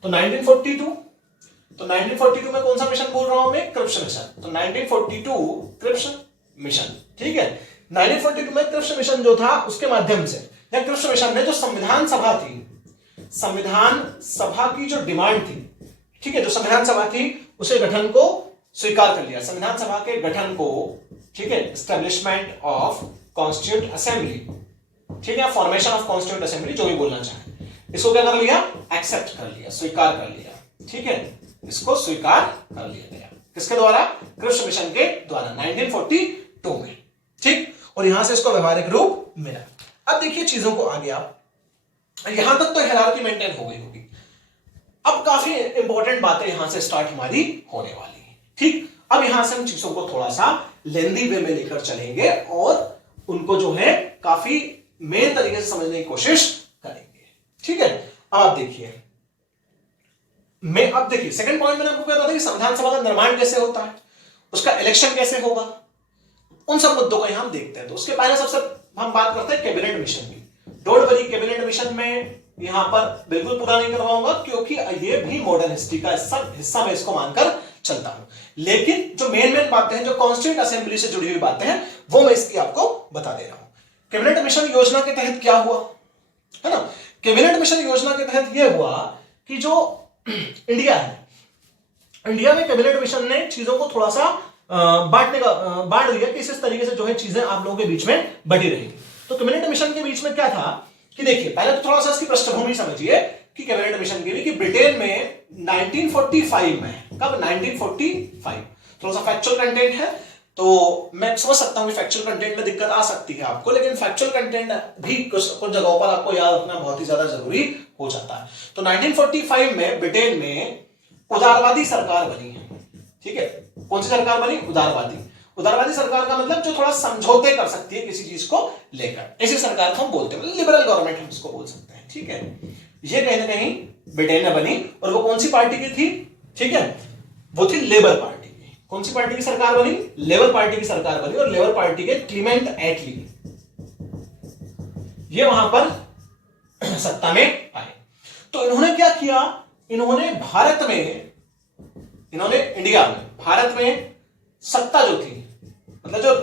तो 1942 में कौन सा मिशन बोल रहा हूं मैं? Cripps mission. तो 1942 क्रिप्स मिशन, ठीक है। 1942 में क्रिप्स मिशन जो था उसके माध्यम से, या क्रिप्स मिशन ने जो संविधान सभा थी, संविधान सभा की जो डिमांड थी, ठीक है, जो संविधान सभा थी उसे गठन को स्वीकार कर लिया, संविधान सभा के गठन को, ठीक है, एस्टेब्लिशमेंट ऑफ कॉन्स्टिट्यूट असेंबली, ठीक है, फॉर्मेशन ऑफ कॉन्स्टिट्यूट असेंबली, जो भी बोलना चाहे, इसको क्या कर लिया? एक्सेप्ट कर लिया, स्वीकार कर लिया, ठीक है, इसको स्वीकार कर लिया गया। किसके द्वारा? क्रिप्स मिशन के द्वारा 1942 में, ठीक। और यहां से इसको व्यवहारिक रूप मिला। अब देखिए चीजों को आगे आप, यहां तक तो हायरार्की मेंटेन हो गई होगी। अब काफी इंपॉर्टेंट बातें यहां से स्टार्ट हमारी होने वाली है, ठीक। अब यहां से हम चीजों को थोड़ा सा लेंदी वे में लेकर चलेंगे और उनको जो है काफी मेन तरीके से समझने की कोशिश करेंगे, ठीक है। अब देखिए सेकंड पॉइंट मैंने आपको कहता था कि संविधान सभा का निर्माण कैसे होता है, उसका इलेक्शन कैसे होगा, उन सब मुद्दों को यहां हम देखते हैं। तो उसके पहले सबसे हम बात करते हैं कैबिनेट मिशन की। डोंट वरी, कैबिनेट मिशन में यहां पर बिल्कुल पूरा नहीं करवाऊंगा क्योंकि ये भी मॉडर्न हिस्ट्री का हिस्सा मैं इसको मानकर चलता हूं। लेकिन जो मेन बातें हैं, जो कॉन्स्टिट्यूएंट असेंबली से जुड़ी हुई बातें हैं, वो मैं इसकी आपको बता दे रहा हूं। कैबिनेट मिशन योजना के तहत क्या हुआ है ना, कैबिनेट मिशन योजना के तहत यह हुआ कि जो इंडिया है, इंडिया में कैबिनेट मिशन ने चीजों को थोड़ा सा बांट दिया कि इस तरीके से जो है चीजें आप लोगों के बीच में बटी रहेंगी। तो कैबिनेट मिशन के बीच में क्या था कि देखिए, पहले तो थोड़ा सा इसकी पृष्ठभूमि समझिए कि कैबिनेट मिशन की भी कि ब्रिटेन में 1945 में, कब? 1945, थोड़ा सा फैक्चुअल कंटेंट है तो मैं समझ सकता हूं कि फैक्चुअल कंटेंट में दिक्कत आ सकती है आपको, लेकिन फैक्चुअल कंटेंट भी कुछ जगहों पर आपको याद रखना बहुत ही ज्यादा जरूरी हो जाता है। तो 1945 में ब्रिटेन में उदारवादी सरकार बनी है, ठीक है। कौन सी सरकार बनी? उदारवादी। उदारवादी सरकार का मतलब जो थोड़ा समझौते कर सकती है किसी चीज को लेकर, ऐसी सरकार को हम बोलते हैं, लिबरल गवर्नमेंट हम इसको बोल सकते हैं, ठीक है। ये कहीं ना कहीं ब्रिटेन में बनी और वो कौन सी पार्टी की थी? ठीक है, वो थी लेबर पार्टी की। कौन सी पार्टी की सरकार बनी? लेबर पार्टी की सरकार बनी और लेबर पार्टी के क्लीमेंट एटली ये वहां पर सत्ता में आए। तो इन्होंने क्या किया? इन्होंने इंडिया में, भारत में सत्ता जो थी, मतलब जो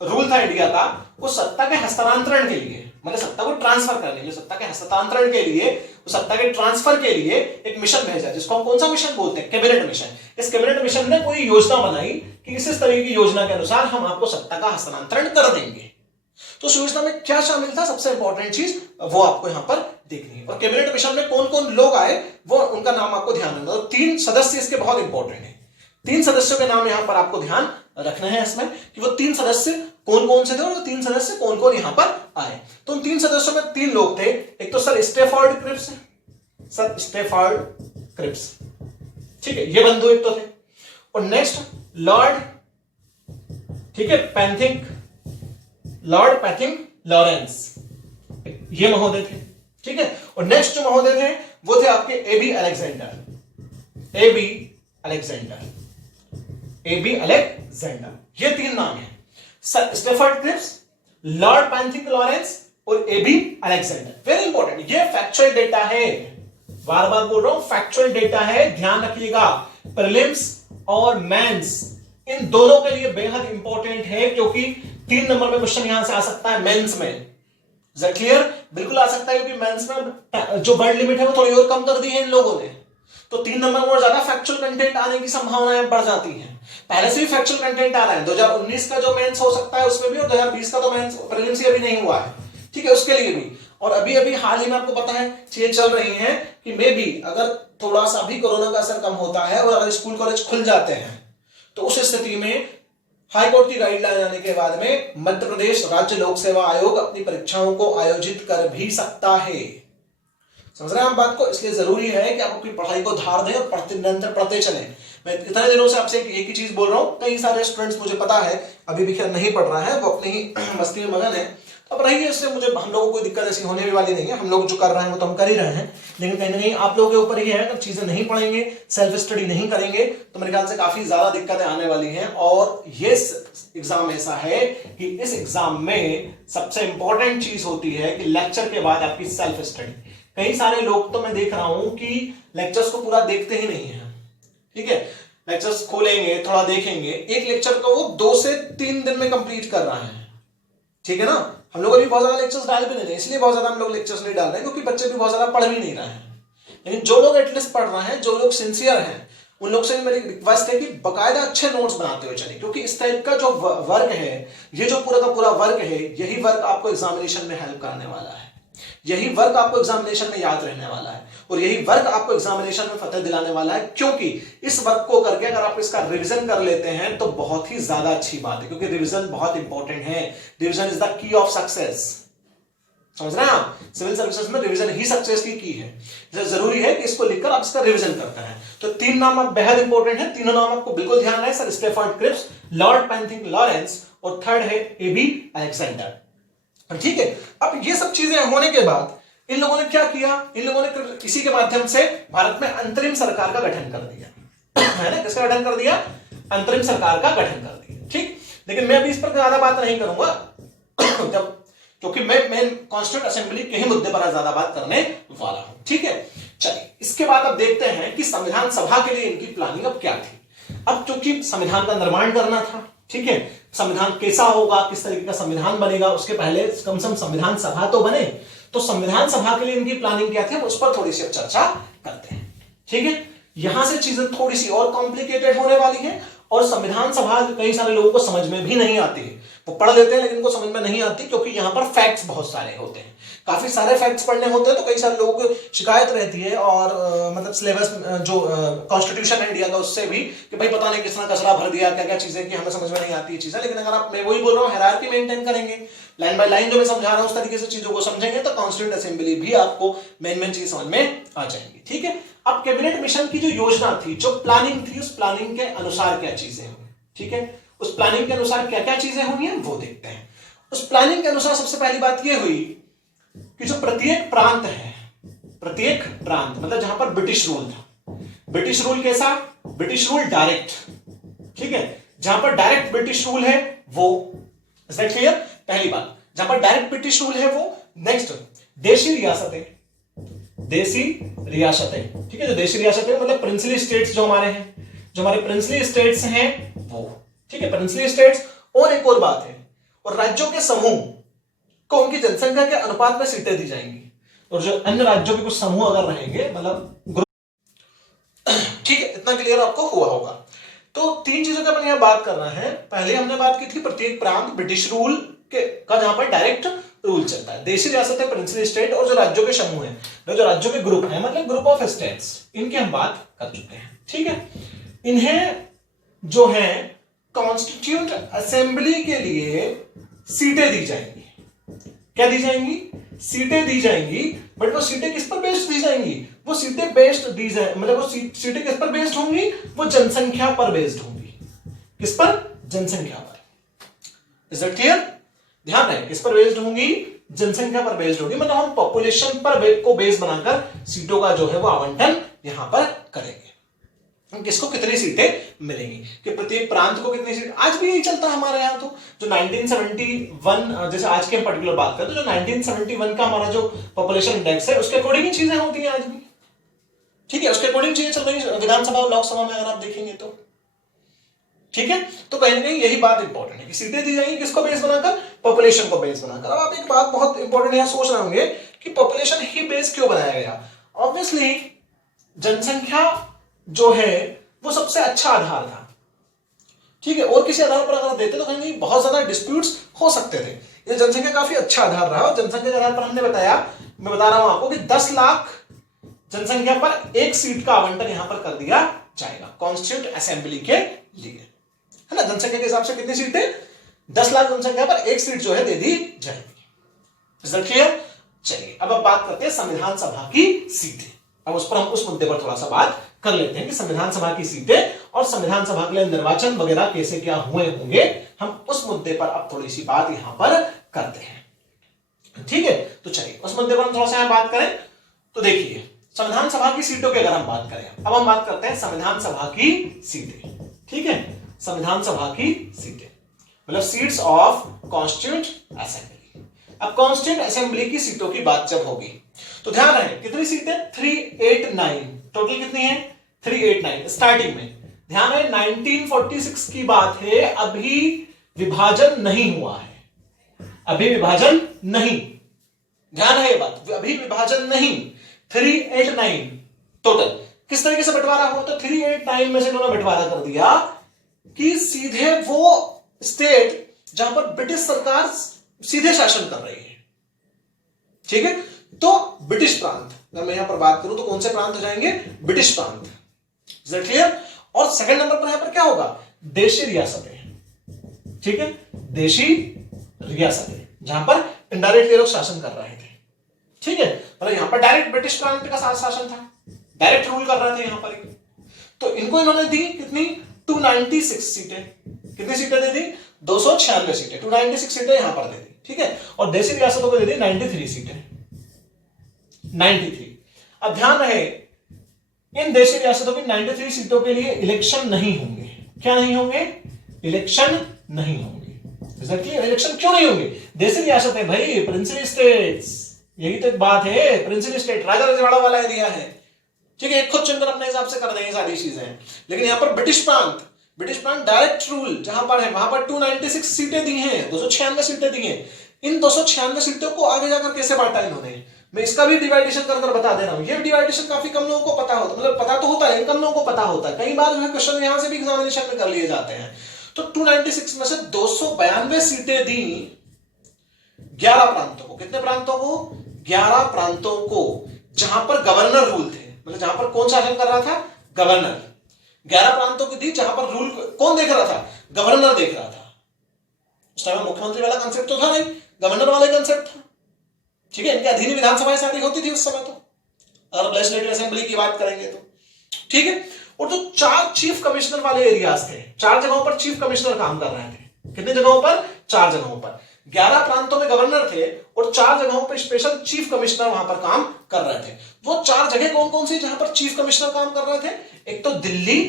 रूल था इंडिया का, वो सत्ता के हस्तांतरण के लिए, मतलब सत्ता को ट्रांसफर करने के लिए, सत्ता के हस्तांतरण के लिए, सत्ता के ट्रांसफर के लिए एक मिशन भेजा, जिसको हम कौन सा मिशन बोलते हैं? Cabinet mission. इस कैबिनेट मिशन ने कोई योजना बनाई कि इस तरह की योजना के अनुसार हम आपको सत्ता का हस्तांतरण कर देंगे। तो उस योजना में क्या शामिल था? सबसे इंपॉर्टेंट चीज वो आपको यहां पर देखनी है। और कैबिनेट मिशन में कौन कौन लोग आए वो उनका नाम आपको ध्यान रखना। तो 3 सदस्य इसके बहुत इंपॉर्टेंट है। 3 सदस्यों के नाम यहां पर आपको ध्यान रखना है इसमें कि वो 3 सदस्य कौन कौन से थे और 3 सदस्य कौन कौन यहां पर आए। तो उन 3 सदस्यों में 3 लोग थे। एक तो सर स्टेफोर्ड क्रिप्स, ठीक है, ये बंधु एक तो थे। और नेक्स्ट लॉर्ड, ठीक है, लॉर्ड पैथिंग लॉरेंस, ये महोदय थे, ठीक है। और नेक्स्ट जो महोदय थे वो थे आपके एबी अलेक्जेंडर। ये 3 नाम है, स्टेफोर्ड क्रिप्स, लॉर्ड पैथिंग लॉरेंस और एबी अलेक्जेंडर। वेरी इंपॉर्टेंट, ये फैक्चुअल डेटा है, बार बार बोल रहा हूं, फैक्चुअल डेटा है, ध्यान रखिएगा। प्रीलिम्स और मेंस इन दोनों के लिए बेहद इंपॉर्टेंट है, क्योंकि 3 नंबर में क्वेश्चन यहां से आ सकता है मेंस में। क्लियर? बिल्कुल आ सकता है, क्योंकि मेंस में जो वर्ड लिमिट है वो थोड़ी और कम कर दी है इन लोगों ने। तो 3 नंबर में और ज्यादा फैक्चुअल कंटेंट आने की संभावनाएं बढ़ जाती हैं। पहले से भी फैक्चुअल कंटेंट आ रहा है, 2019 का जो मेंस हो सकता है उसमें भी, और 2020 का तो मेंस प्रीलिम्स ही अभी नहीं हुआ है, ठीक है, उसके लिए भी। और अभी अभी हाल ही में आपको पता है चीजें चल रही हैं कि मे भी अगर थोड़ा सा भी कोरोना का असर कम होता है और अगर स्कूल कॉलेज खुल जाते हैं तो उस स्थिति में हाईकोर्ट की गाइडलाइन आने के बाद में मध्य प्रदेश राज्य लोक सेवा आयोग अपनी परीक्षाओं को आयोजित कर भी सकता है। समझ रहे हैं आप बात को? इसलिए जरूरी है कि आप अपनी पढ़ाई को धार दें और निरंतर पढ़ते चलें। मैं इतने दिनों से आपसे एक ही चीज बोल रहा हूँ, कई सारे स्टूडेंट्स मुझे पता है अभी भी खैर नहीं पढ़ रहा है, वो अपनी ही मस्ती में मगन है, तो अब रहिए, इससे मुझे हम लोगों को कोई दिक्कत ऐसी होने भी वाली नहीं है। हम लोग जो कर रहे हैं वो तो हम कर ही रहे हैं, लेकिन कहीं ना कहीं आप लोगों के ऊपर ही है, अगर चीजें नहीं पढ़ेंगे, सेल्फ स्टडी नहीं करेंगे तो मेरे ख्याल से काफी ज्यादा दिक्कतें आने वाली हैं। और ये एग्जाम ऐसा है कि इस एग्जाम में सबसे इंपॉर्टेंट चीज होती है कि लेक्चर के बाद आपकी सेल्फ स्टडी। कई सारे लोग तो मैं देख रहा हूं कि लेक्चर्स को पूरा देखते ही नहीं है, ठीक है, लेक्चर्स खोलेंगे, थोड़ा देखेंगे, एक लेक्चर को वो 2 से 3 दिन में कंप्लीट कर रहा है, ठीक है ना। हम लोग अभी बहुत ज्यादा लेक्चर्स डाल भी नहीं रहे, इसलिए बहुत ज्यादा हम लोग लेक्चर्स नहीं डाल रहे हैं क्योंकि बच्चे भी बहुत ज्यादा पढ़ भी नहीं रहे हैं। लेकिन जो लोग एटलीस्ट पढ़ रहे हैं, जो लोग सिंसियर हैं, उन लोग से मेरी रिक्वेस्ट है कि बकायदा अच्छे नोट्स बनाते हुए चलिए, क्योंकि इस टाइप का जो वर्क है, ये जो पूरा का पूरा वर्क है, यही वर्क आपको एग्जामिनेशन में हेल्प करने वाला है, यही वर्क आपको एग्जामिनेशन में याद रहने वाला है, और यही वर्क आपको एग्जामिनेशन में फतेह दिलाने वाला है। क्योंकि इस वर्क को करके अगर आप इसका रिवीजन कर लेते हैं तो बहुत ही ज्यादा अच्छी बात है, क्योंकि रिवीजन बहुत इंपॉर्टेंट है। Revision is the key of success, समझ रहे हैं आप। सिविल सर्विसेज में रिवीजन ही सक्सेस की है। जरूरी है कि इसको लिखकर आप इसका रिवीजन करते हैं। तो 3 नाम आप बेहद इंपॉर्टेंट है, तीनों नाम आपको बिल्कुल ध्यान रहे, sir Stafford Cripps, lord Pethick Lawrence, और थर्ड है एबी अलेक्जेंडर, ठीक है। अब ये सब चीजें होने के बाद इन लोगों ने क्या किया, इन लोगों ने इसी के माध्यम से भारत में अंतरिम सरकार का गठन कर दिया, है ना। किसका गठन कर दिया? अंतरिम सरकार का गठन कर दिया, ठीक। लेकिन मैं अभी इस पर ज्यादा बात नहीं करूंगा जब, क्योंकि मैं कॉन्स्टिट्यूंट असेंबली के ही मुद्दे पर ज्यादा बात करने वाला हूं, ठीक है। चलिए, इसके बाद अब देखते हैं कि संविधान सभा के लिए इनकी प्लानिंग अब क्या थी। अब क्योंकि संविधान का निर्माण करना था, ठीक है, संविधान कैसा होगा, किस तरीके का संविधान बनेगा, उसके पहले कम से कम संविधान सभा तो बने। तो संविधान सभा के लिए इनकी प्लानिंग क्या थी, उस पर थोड़ी सी अब चर्चा करते हैं, ठीक है। यहां से चीजें थोड़ी सी और कॉम्प्लिकेटेड होने वाली है, और संविधान सभा कई सारे लोगों को समझ में भी नहीं आती है। वो पढ़ लेते हैं लेकिन उनको समझ में नहीं आती, क्योंकि यहाँ पर फैक्ट्स बहुत सारे होते हैं, काफी सारे फैक्ट्स पढ़ने होते हैं। तो कई सारे लोगों को शिकायत रहती है, और मतलब सिलेबस जो कॉन्स्टिट्यूशन है इंडिया का, उससे भी कि भाई पता नहीं किस तरह कचरा भर दिया, क्या क्या चीजें कि हमें समझ में नहीं आती चीजें। लेकिन अगर आप, मैं वही बोल रहा हूँ, हायरार्की मेंटेन करेंगे, लाइन बाय लाइन जो मैं समझा रहा हूं उस तरीके से चीजों को समझेंगे, तो कॉन्स्टिट्यूंट असेंबली भी आपको मेन चीज समझ में आ जाएंगी, ठीक है। अब कैबिनेट मिशन की जो योजना थी, जो प्लानिंग थी, उस प्लानिंग के अनुसार क्या चीजें होंगी, ठीक है, उस प्लानिंग के अनुसार क्या क्या चीजें होंगी वो देखते हैं। उस प्लानिंग के अनुसार सबसे पहली बात यह हुई कि जो प्रत्येक प्रांत है, प्रत्येक प्रांत मतलब जहां पर ब्रिटिश रूल था, ब्रिटिश रूल कैसा, ब्रिटिश रूल डायरेक्ट, ठीक है, जहां पर डायरेक्ट ब्रिटिश रूल है वो, इज दैट क्लियर। पहली बात, जहां पर डायरेक्ट ब्रिटिश रूल है वो। नेक्स्ट, देशी रियासतें, देशी रियासतें, ठीक है, जो देशी रियासतें मतलब प्रिंसली स्टेट्स जो हमारे हैं, जो हमारे प्रिंसली स्टेट्स हैं वो, ठीक है, प्रिंसली स्टेट्स। और एक और बात है, और राज्यों के समूह को उनकी जनसंख्या के अनुपात में सीटें दी जाएंगी, और जो अन्य राज्यों के कुछ समूह अगर रहेंगे, मतलब ग्रुप, ठीक है, इतना क्लियर आपको हुआ होगा। तो 3 चीजों की अपन यहां बात कर रहे हैं। पहले हमने बात की थी प्रत्येक प्रांत ब्रिटिश रूल का जहां पर डायरेक्ट रूल चलता है, देशी रियासतें प्रिंसली स्टेट, और जो राज्यों के समूह हैं, जो राज्यों के ग्रुप हैं, मतलब ग्रुप ऑफ स्टेट्स, इनकी हम बात कर चुके हैं, ठीक है। इन्हें जो है कॉन्स्टिट्यूंट असेंबली के लिए सीटें दी जाएंगी। क्या दी जाएंगी? सीटें दी जाएंगी। बट वो सीटें किस पर बेस्ड दी जाएंगी? वो सीटें बेस्ड दी जाए, मतलब वो सीटें किस पर बेस्ड होंगी? वो जनसंख्या पर बेस्ड होंगी। किस पर? जनसंख्या पर। Is that clear? ध्यान रहे, किस पर बेस्ड होंगी? जनसंख्या पर बेस्ड होगी, मतलब हम पॉपुलेशन पर को बेस बनाकर सीटों का जो है वो आवंटन यहां पर करेंगे। किसको कितनी सीटें मिलेंगी, कि प्रत्येक प्रांत को कितनी सीट। आज भी यही चलता है हमारे यहाँ। तो जो 1971, जैसे आज के पर्टिकुलर बात करें तो जो 1971 का हमारा जो पॉपुलेशन इंडेक्स है, उसके अकॉर्डिंग ही चीजें होती हैं आज भी, ठीक है, उसके अकॉर्डिंग चीजें चल रही है विधानसभा और लोकसभा में, अगर आप देखेंगे तो, ठीक है। तो कहीं ना कहीं यही बात इंपॉर्टेंट है कि सीटें दी जाएंगी किसको बेस बनाकर? पॉपुलेशन को बेस बनाकर। अब आप एक बात बहुत इंपॉर्टेंट यहां सोच रहे होंगे कि पॉपुलेशन ही बेस क्यों बनाया गया? ऑब्वियसली जनसंख्या जो है वो सबसे अच्छा आधार था, ठीक है, और किसी आधार पर अगर देते तो कहीं बहुत ज्यादा डिस्प्यूट्स हो सकते थे। ये जनसंख्या काफी अच्छा आधार रहा, और जनसंख्या के आधार पर हमने बताया, मैं बता रहा हूं आपको कि 10 लाख जनसंख्या पर 1 सीट का आवंटन यहां पर कर दिया जाएगा कॉन्स्टिट्यूंट असेंबली के लिए, है ना। जनसंख्या के हिसाब से कितनी सीटें? 10 लाख जनसंख्या पर 1 सीट जो है दे दी जाएगी। Is that clear? चलिए अब बात करते हैं संविधान सभा की सीटें। अब उस पर हम उस मुद्दे पर थोड़ा सा बात कर लेते हैं कि संविधान सभा की सीटें और संविधान सभा के लिए निर्वाचन वगैरह कैसे क्या हुए होंगे, हम उस मुद्दे पर अब थोड़ी सी बात यहां पर करते हैं। ठीक है, तो चलिए उस मुद्दे पर हम थोड़ा सा बात करें। तो देखिए संविधान सभा की सीटों की अगर हम बात करें, अब हम बात करते हैं संविधान सभा की सीटें। ठीक है, संविधान सभा की सीटें मतलब सीट्स ऑफ कॉन्स्टिट्यूएंट असेंबली। अब कॉन्स्टिट्यूएंट असेंबली की सीटों की बात जब होगी तो ध्यान रहे कितनी सीटें, 389 टोटल कितनी है, 389 स्टार्टिंग में। ध्यान रहे 1946 की बात है, अभी विभाजन नहीं हुआ है, अभी विभाजन नहीं, ध्यान है ये बात, अभी विभाजन नहीं। 389 टोटल किस तरीके से बंटवारा हुआ, तो 389 में से इन्होंने बंटवारा कर दिया कि सीधे वो स्टेट जहां पर ब्रिटिश सरकार सीधे शासन कर रही है। ठीक है, तो ब्रिटिश प्रांत, अगर मैं यहां पर बात करूं तो कौन से प्रांत हो जाएंगे, ब्रिटिश प्रांत। Is that clear? और सेकंड नंबर पर यहां पर क्या होगा, देशी रियासतें। ठीक है, देशी रियासतें जहां पर इनडायरेक्टली लोग शासन कर रहे थे। ठीक है, मतलब यहां पर डायरेक्ट ब्रिटिश प्रांत का शासन था, डायरेक्ट रूल कर रहे थे यहां पर। तो इनको इन्होंने दी कितनी, 296 सीटें। कितनी सीटें दे दी, 296 सीटें, 296 सीटें यहां पर दे दी। ठीक है, और देशी रियासतों को दे दी 93 सीटें, 93। अब ध्यान रहे इन देशी रियासतों की 93 सीटों के लिए इलेक्शन नहीं होंगे। क्या नहीं होंगे, इलेक्शन नहीं होंगे। इलेक्शन क्यों नहीं होंगे, देशी रियासतें भाई, प्रिंसली स्टेट्स, यही तो एक बात है, प्रिंसली स्टेट राजा रजवाड़ा वाला एरिया है। ठीक है, खुद चुनकर अपने हिसाब से कर देंगे सारी चीजें। लेकिन यहां पर ब्रिटिश प्रांत डायरेक्ट रूल जहां पर है वहां पर 296 सीटें दी हैं, 296 सीटें दी हैं। इन 296 सीटों को आगे जाकर कैसे बांटा इन्होंने, मैं इसका भी डिवाइडेशन कर बता दे रहा हूं। ये डिवाइडेशन काफी कम लोगों को पता होता, मतलब पता तो होता है, कम लोगों को पता होता है। कई बार जो क्वेश्चन यहां से भी एग्जामिनेशन में कर लिए जाते हैं। तो 296 में से 292 सीटें दी 11 प्रांतों को। कितने प्रांतों को, 11 प्रांतों को, जहां पर गवर्नर रूल थे, मतलब जहां पर कौन शासन कर रहा था, गवर्नर। 11 प्रांतों की दी जहां पर रूल कौन देख रहा था, गवर्नर देख रहा था। उस टाइम मुख्यमंत्री वाला कंसेप्ट तो था नहीं, गवर्नर वाला कंसेप्ट था। ठीक है, इनके अधीन विधानसभाएं सारी होती थी उस समय, तो अगर लेजिस्लेटिव असेंबली की बात करेंगे तो। ठीक है, और जो 4 चीफ कमिश्नर वाले एरियाज थे, 4 जगहों पर चीफ कमिश्नर काम कर रहे थे। कितनी जगहों पर, 4 जगहों पर। 11 प्रांतों में गवर्नर थे और 4 जगहों पर स्पेशल चीफ कमिश्नर वहां पर काम कर रहे थे। वो 4 जगह कौन कौन सी जहां पर चीफ कमिश्नर काम कर रहे थे, एक तो दिल्ली,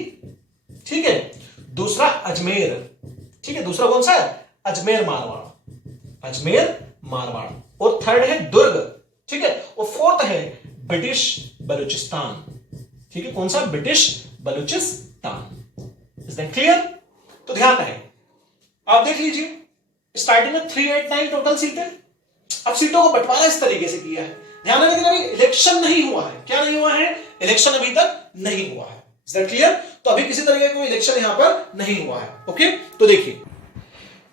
ठीक है, दूसरा अजमेर, ठीक है, दूसरा कौन सा है, अजमेर मारवाड़, अजमेर मारवाड़, और थर्ड है दुर्ग, ठीक है, और फोर्थ है ब्रिटिश बलूचिस्तान। ठीक है, कौन सा, British Balochistan. Is that clear? तो ध्यान रहे, आप देख लीजिए स्टार्टिंग में 389 टोटल सीटें। अब सीटों को बंटवारा इस तरीके से किया है, ध्यान रहे, लेकिन अभी इलेक्शन नहीं हुआ है। क्या नहीं हुआ है, इलेक्शन अभी तक नहीं हुआ है। Is that clear? तो अभी किसी तरीके का कोई इलेक्शन यहां पर नहीं हुआ है। ओके, तो देखिए,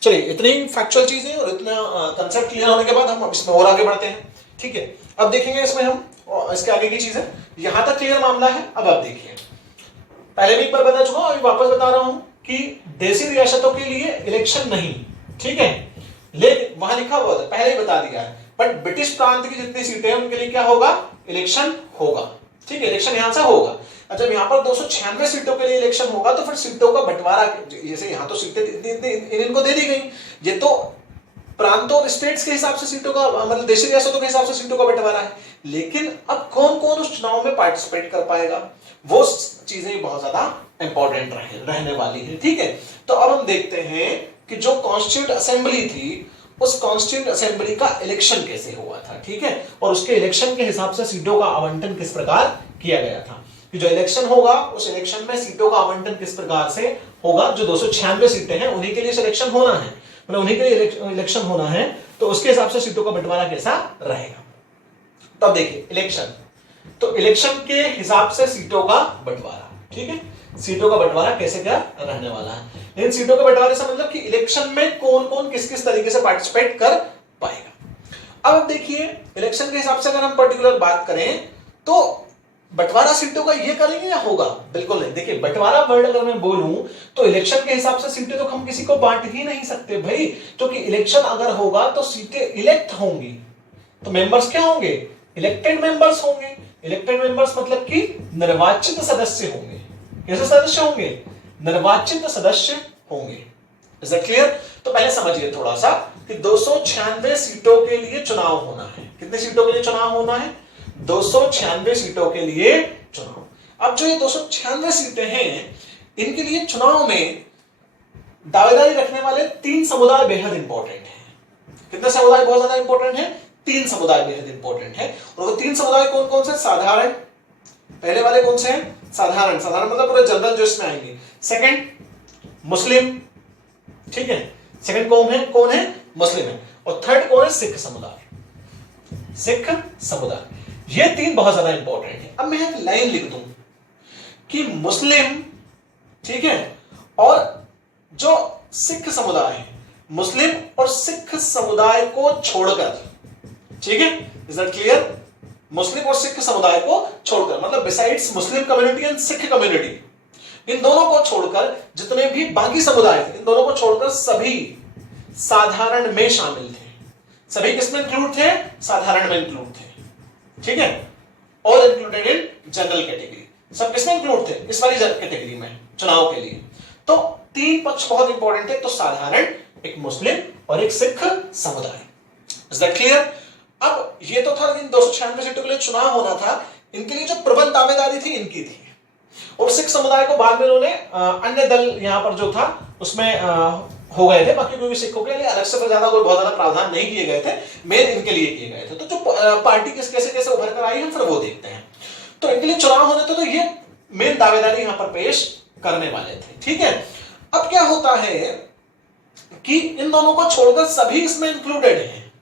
चलिए इतनी फैक्चुअल चीजें और इतना कंसेप्ट क्लियर होने के बाद हम इसमें और आगे बढ़ते हैं। ठीक है, अब देखेंगे इसमें हम इसके आगे की चीजें। यहां तक क्लियर मामला है। अब आप देखिए, पहले भी एक बार बता चुका हूं, अभी वापस बता रहा हूं कि देशी रियासतों के लिए इलेक्शन नहीं, ठीक है, लेकिन वहां लिखा हुआ था, पहले ही बता दिया है, बट ब्रिटिश प्रांत की जितनी सीटें हैं उनके लिए क्या होगा, इलेक्शन होगा। ठीक है, इलेक्शन यहां से होगा। जब यहां पर 296 सीटों के लिए इलेक्शन होगा तो फिर सीटों का बंटवारा, जैसे यहां तो सीटें इनको दे दी गई, ये तो प्रांतों और स्टेट्स के हिसाब से सीटों का, मतलब देशी रियासतों के हिसाब से सीटों का बंटवारा है। लेकिन अब कौन कौन उस चुनाव में पार्टिसिपेट कर पाएगा, वो चीजें भी बहुत ज्यादा इंपॉर्टेंट रहने वाली है। ठीक है, तो अब हम देखते हैं कि जो कॉन्स्टिट्यूएंट असेंबली थी, उस कॉन्स्टिट्यूएंट असेंबली का इलेक्शन कैसे हुआ था। ठीक है, और उसके इलेक्शन के हिसाब से सीटों का आवंटन किस प्रकार किया गया था, कि जो इलेक्शन होगा उस इलेक्शन में सीटों का आवंटन किस प्रकार से होगा। जो 296 सीटें हैं उन्हीं के लिए सिलेक्शन होना है, मतलब उन्हीं के लिए इलेक्शन होना है, तो उसके हिसाब से सीटों का बंटवारा कैसा रहेगा। तब देखिए इलेक्शन, तो इलेक्शन के हिसाब से सीटों का बंटवारा, ठीक है, सीटों का बंटवारा कैसे क्या रहने वाला है। लेकिन सीटों के बंटवारे से मतलब कि इलेक्शन में कौन कौन किस किस तरीके से पार्टिसिपेट कर पाएगा। अब देखिए इलेक्शन के हिसाब से अगर हम पर्टिकुलर बात करें तो बंटवारा सीटों का ये करेंगे या होगा, बिल्कुल नहीं। देखिए बंटवारा वर्ड अगर मैं बोलूं तो इलेक्शन के हिसाब से सीटें तो हम किसी को बांट ही नहीं सकते भाई, क्योंकि इलेक्शन अगर होगा तो सीटें इलेक्ट होंगी, तो मेंबर्स क्या होंगे, इलेक्टेड मेंबर्स होंगे। इलेक्टेड मेंबर्स मतलब कि निर्वाचित सदस्य होंगे। कैसे सदस्य होंगे? निर्वाचित सदस्य होंगे। Is that clear? तो पहले समझिए थोड़ा सा कि 296 सीटों के लिए चुनाव होना है। कितने सीटों के लिए चुनाव होना है? 296 सीटों के लिए चुनाव। अब जो ये 296 सीटें हैं, इनके लिए चुनाव में दावेदारी रखने वाले 3 समुदाय बेहद इंपॉर्टेंट हैं। कितने समुदाय बहुत ज्यादा इंपॉर्टेंट है? 3 समुदाय बेहद इंपॉर्टेंट है। और वो 3 समुदाय कौन कौन से? साधारण, पहले वाले कौन से हैं? साधारण। साधारण मतलब पूरे जनरल जो इसमें आएंगे। सेकंड मुस्लिम, ठीक है, सेकंड कौन है? मुस्लिम है। और थर्ड कौन है? सिख समुदाय। सिख समुदाय। ये 3 बहुत ज्यादा इंपॉर्टेंट है। अब मैं एक लाइन लिख दूं कि मुस्लिम, ठीक है, और जो सिख समुदाय है, मुस्लिम और सिख समुदाय को छोड़कर, ठीक है, इज दैट क्लियर? मुस्लिम और सिख समुदाय को छोड़कर मतलब besides Muslim community and Sikh community, इन दोनों को छोड़कर जितने भी बाकी समुदाय थे, इन दोनों को छोड़कर सभी साधारण में शामिल थे। सभी किसमें इंक्लूड थे? साधारण में इंक्लूड थे, ठीक है, और इंक्लूडेड इन जनरल कैटेगरी। सब किसमें इंक्लूड थे? इस वाली कैटेगरी में चुनाव के लिए। तो 3 पक्ष बहुत इंपॉर्टेंट है। तो साधारण, एक मुस्लिम और एक सिख समुदाय। Is that clear? अब ये तो था, लेकिन 296 सीटों के लिए चुनाव होना था। इनके लिए जो प्रबंध दावेदारी थी, इनकी थी। और सिख समुदाय को बाद में उन्होंने अन्य दल यहां पर जो था उसमें हो गए थे, बाकी कोई सिखों के लिए अलग से ज्यादा कोई बहुत ज्यादा प्रावधान नहीं किए गए थे, मेन इनके लिए किए गए थे। तो जो पार्टी कैसे उभर कर आई हम फिर वो देखते हैं। तो इनके लिए चुनाव होने थे, तो ये मेन दावेदारी यहां पर पेश करने वाले थे, ठीक है। अब क्या होता है कि इन दोनों को छोड़कर सभी इसमें इंक्लूडेड हैं,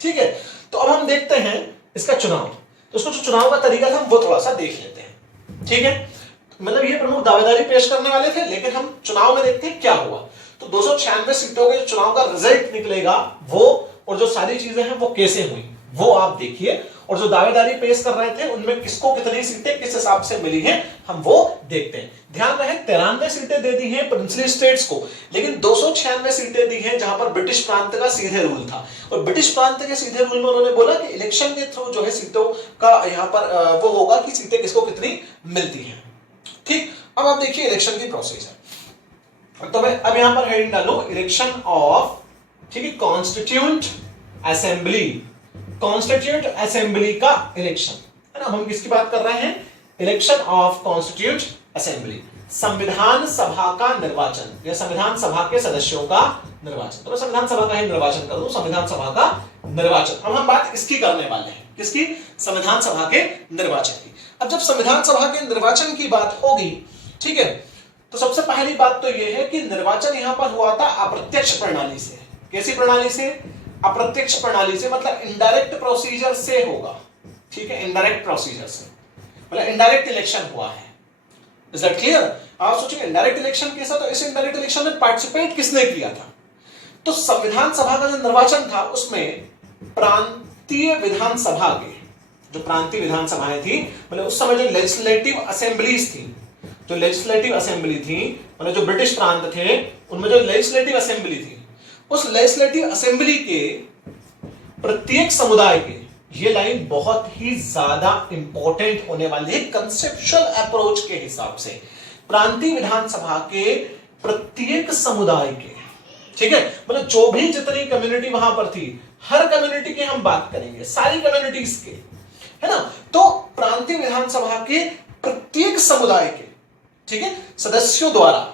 ठीक है। तो अब हम देखते हैं इसका चुनाव। तो उसको जो चुनाव का तरीका था वो थोड़ा सा देख लेते हैं, ठीक है। मतलब ये प्रमुख दावेदारी पेश करने वाले थे, लेकिन हम चुनाव में देखते हैं क्या हुआ। तो 296 सीटों के चुनाव का रिजल्ट निकलेगा वो, और जो सारी चीजें हैं वो कैसे हुई वो आप देखिए। और जो दावेदारी पेश कर रहे थे उनमें किसको कितनी सीटें किस हिसाब से मिली हैं हम वो देखते हैं। ध्यान रहे 93 सीटें दे दी हैं प्रिंसली स्टेट्स को, लेकिन 296 सीटें दी हैं जहां पर ब्रिटिश प्रांत का सीधे रूल था। और ब्रिटिश प्रांत के सीधे रूल में उन्होंने बोला कि इलेक्शन के थ्रू जो है सीटों का यहां पर वो होगा कि सीटें किसको कितनी मिलती हैं, ठीक। अब आप देखिए इलेक्शन की प्रोसीजर। तो मैं अब यहां पर हेडिंग डालूं इलेक्शन ऑफ, ठीक है, कॉन्स्टिट्यूएंट असेंबली। कॉन्स्टिट्यूएंट असेंबली का इलेक्शन है ना। हम किसकी बात कर रहे हैं? इलेक्शन ऑफ कॉन्स्टिट्यूएंट असेंबली, संविधान सभा का निर्वाचन या संविधान सभा के सदस्यों का निर्वाचन। तो मैं संविधान सभा का ही निर्वाचन कर दूं, संविधान सभा का निर्वाचन। अब हम बात इसकी करने वाले हैं, किसकी? संविधान सभा के निर्वाचन की। अब जब संविधान सभा के निर्वाचन की बात होगी, ठीक है, तो सबसे पहली बात तो यह है कि निर्वाचन यहां पर हुआ था अप्रत्यक्ष प्रणाली से। कैसी प्रणाली से? अप्रत्यक्ष प्रणाली से, मतलब इनडायरेक्ट प्रोसीजर से होगा, ठीक है, इनडायरेक्ट प्रोसीजर से, मतलब इनडायरेक्ट इलेक्शन हुआ है। Is that clear? आप सोचेंगे इनडायरेक्ट इलेक्शन कैसा, तो इस इनडायरेक्ट इलेक्शन में पार्टिसिपेट किसने किया था? तो संविधान सभा का जो निर्वाचन था उसमें प्रांतीय विधानसभा के, जो प्रांतीय विधानसभाएं थी, मतलब उस समय जो लेजिस्लेटिव असेंबलीज थी, जो लेजिस्लेटिव असेंबली थी, मतलब जो ब्रिटिश प्रांत थे उनमें जो लेजिस्लेटिव असेंबली थी, उस लेजिस्लेटिव असेंबली के प्रत्येक समुदाय के, ये लाइन बहुत ही ज्यादा इंपॉर्टेंट होने वाली है कंसेप्चुअल अप्रोच के हिसाब से, प्रांतीय विधानसभा के प्रत्येक समुदाय के, ठीक है, मतलब जो भी जितनी कम्युनिटी वहां पर थी, हर कम्युनिटी की हम बात करेंगे, सारी कम्युनिटीज के, है ना। तो प्रांतीय विधानसभा के प्रत्येक समुदाय के, ठीक है, सदस्यों द्वारा,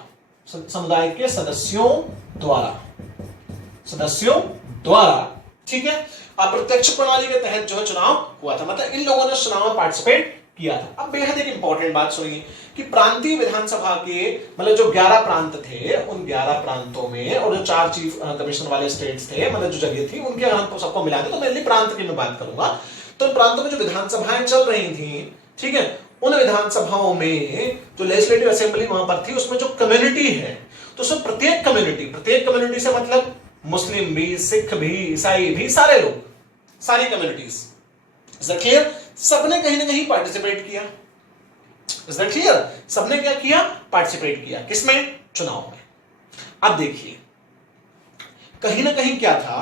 समुदाय के सदस्यों द्वारा, ठीक है, अप्रत्यक्ष प्रणाली के तहत जो चुनाव हुआ था, मतलब इन लोगों ने चुनाव में पार्टिसिपेट किया था। अब बेहद एक इंपॉर्टेंट बात सुनिए कि प्रांतीय विधानसभा के मतलब जो 11 प्रांत थे, उन 11 प्रांतों में, और जो 4 चीफ कमिश्नर वाले स्टेट्स थे, मतलब जो जगह थी, उनके हम सबको मिला के, तो मैं प्रांत की मैं बात करूंगा। तो इन प्रांतों में जो विधानसभाएं चल रही थी, ठीक है, उन विधानसभाओं में जो लेजिस्लेटिव असेंबली वहां पर थी, उसमें जो कम्युनिटी है, तो उसमें प्रत्येक कम्युनिटी से मतलब मुस्लिम भी, सिख भी, ईसाई भी, सारे लोग, सारी कम्युनिटीज। Is that clear? सबने कहीं ना कहीं पार्टिसिपेट किया। Is that clear? सबने क्या किया? पार्टिसिपेट किया। किसमें? चुनाव में। अब देखिए कहीं ना कहीं क्या था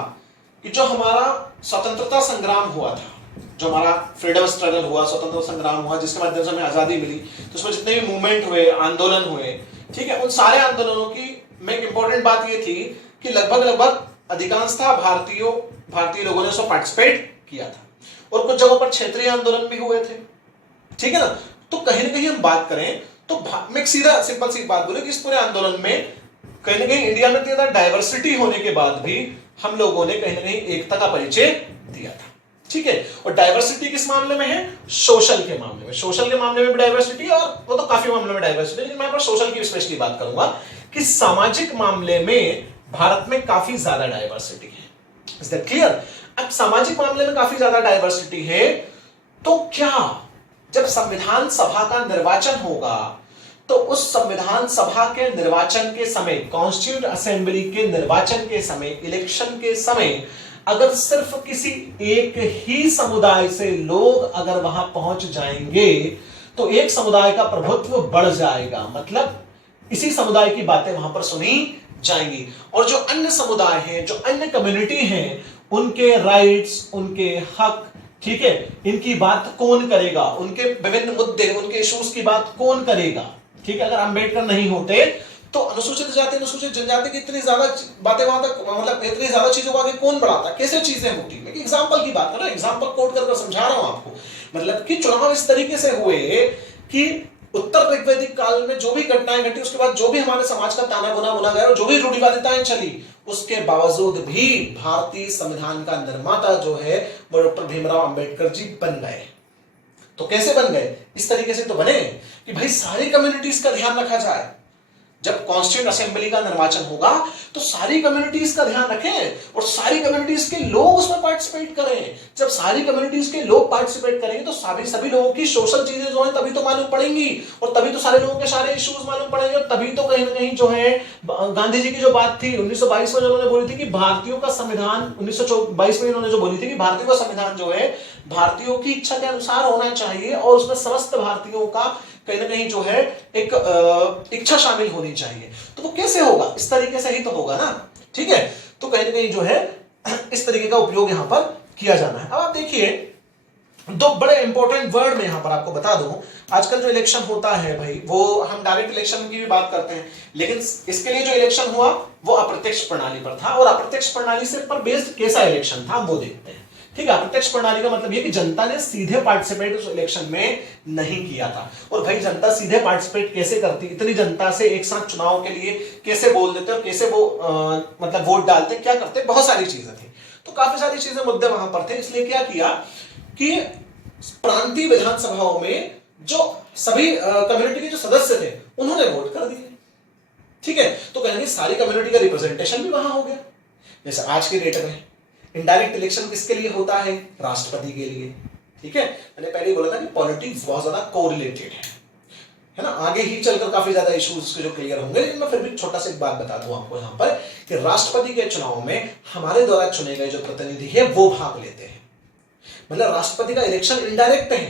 कि जो हमारा स्वतंत्रता संग्राम हुआ था, जो हमारा फ्रीडम स्ट्रगल हुआ, स्वतंत्रता संग्राम हुआ, जिसके माध्यम से हमें आजादी मिली, तो उसमें जितने भी मूवमेंट हुए, आंदोलन हुए, ठीक है, उन सारे आंदोलनों की में एक इंपॉर्टेंट बात ये थी कि लगभग अधिकांशतः भारतीय लोगों ने उसमें पार्टिसिपेट किया था, और कुछ जगहों पर क्षेत्रीय आंदोलन भी हुए थे, ठीक है ना। तो कहीं ना कहीं हम बात करें तो मैं एक सीधा सिंपल सी बात बोलूं कि इस पूरे आंदोलन में कहीं ना कहीं इंडिया में ज्यादा डाइवर्सिटी होने के बाद भी हम लोगों ने कहीं ना कहीं एकता का परिचय दिया था, ठीक है। और डाइवर्सिटी किस मामले में है? सोशल के मामले में। सोशल के मामले में भी डाइवर्सिटी, और वो तो काफी मामलों में डाइवर्सिटी, लेकिन मैं यहाँ पर सोशल की स्पेशली बात करूंगा कि सामाजिक मामले में भारत में काफी ज्यादा डाइवर्सिटी है। Is that clear? अब सामाजिक मामले में काफी ज्यादा डाइवर्सिटी है, तो क्या जब संविधान सभा का निर्वाचन होगा तो उस संविधान सभा के निर्वाचन के समय, कॉन्स्टिट्यूएंट असेंबली के निर्वाचन के समय, इलेक्शन के समय, अगर सिर्फ किसी एक ही समुदाय से लोग अगर वहां पहुंच जाएंगे तो एक समुदाय का प्रभुत्व बढ़ जाएगा, मतलब इसी समुदाय की बातें वहां पर सुनी जाएंगी, और जो अन्य समुदाय हैं, जो अन्य कम्युनिटी हैं, उनके राइट्स, उनके हक, ठीक है, इनकी बात कौन करेगा, उनके विभिन्न मुद्दे, उनके इश्यूज की बात कौन करेगा, ठीक है। अगर अंबेडकर नहीं होते तो अनुसूचित जाति, अनुसूचित जनजाति की इतनी ज्यादा बातें वहां तक, मतलब इतनी ज्यादा चीजों को आगे कौन बढ़ाता, कैसे चीजें होती। मैं एग्जांपल की बात कर रहा हूं, एग्जांपल कोट कर समझा रहा हूं आपको, मतलब कि चुनाव इस तरीके से हुए कि उत्तर ऋग्वैदिक काल में जो भी घटनाएं घटी, उसके बाद जो भी हमारे समाज का ताना बुना गया और जो भी रूढ़िवादिताएं चली, उसके बावजूद भी भारतीय संविधान का निर्माता जो है वो डॉक्टर भीमराव अंबेडकर जी बन गए। तो कैसे बन गए? इस तरीके से तो बने कि भाई सारी कम्युनिटीज का ध्यान रखा जाए। जब कॉन्स्टिट्यूएंट असेंबली का निर्वाचन होगा तो सारी कम्युनिटीज का ध्यान रखें और सारी कम्युनिटीज के लोग उसमें पार्टिसिपेट करें। जब सारी कम्युनिटीज के लोग पार्टिसिपेट करेंगे तो सभी लोगों की सोशल चीजें जो है तभी तो मालूम पड़ेंगी, और तभी तो सारे लोगों के सारे इश्यूज मालूम पड़ेंगे, और तभी तो कहीं ना कहीं जो है गांधी जी की जो बात थी 1922 में, जो उन्होंने बोली थी कि भारतीयों का संविधान, 1922 में इन्होंने जो बोली थी कि भारतीयों का संविधान जो है भारतीयों की इच्छा के अनुसार होना चाहिए, और उसमें समस्त भारतीयों का कहीं ना कहीं जो है एक इच्छा शामिल होनी चाहिए। तो वो कैसे होगा? इस तरीके से ही तो होगा ना, ठीक है। तो कहीं ना कहीं जो है इस तरीके का उपयोग यहां पर किया जाना है। अब आप देखिए दो बड़े इंपॉर्टेंट वर्ड में यहां पर आपको बता दूं, आजकल जो इलेक्शन होता है भाई, वो हम डायरेक्ट इलेक्शन की भी बात करते हैं, लेकिन इसके लिए जो इलेक्शन हुआ वो अप्रत्यक्ष प्रणाली पर था, और अप्रत्यक्ष प्रणाली से पर बेस्ड कैसा इलेक्शन था वो देखते हैं, ठीक है। अप्रत्यक्ष प्रणाली का मतलब ये कि जनता ने सीधे पार्टिसिपेट उस इलेक्शन में नहीं किया था। और भाई जनता सीधे पार्टिसिपेट कैसे करती, इतनी जनता से एक साथ चुनाव के लिए कैसे बोल देते और कैसे वो मतलब वोट डालते, क्या करते, बहुत सारी चीजें थी। तो काफी सारी चीजें मुद्दे वहां पर थे, इसलिए क्या किया कि प्रांतीय विधानसभाओं में जो सभी कम्युनिटी के जो सदस्य थे उन्होंने वोट कर दिए, ठीक है। तो कहीं सारी कम्युनिटी का रिप्रेजेंटेशन भी वहां हो गया। जैसे आज के डेट में इनडायरेक्ट इलेक्शन किसके लिए होता है? राष्ट्रपति के लिए, ठीक है। मैंने पहले ही बोला था कि पॉलिटिक्स बहुत ज्यादा कोरिलेटेड है ना। आगे ही चलकर काफी ज्यादा इश्यूज जो क्लियर होंगे, लेकिन मैं फिर भी छोटा सा एक बात बता दूं आपको यहाँ पर कि राष्ट्रपति के चुनाव में हमारे द्वारा चुने गए जो प्रतिनिधि है वो भाग लेते हैं। मतलब राष्ट्रपति का इलेक्शन इनडायरेक्ट है,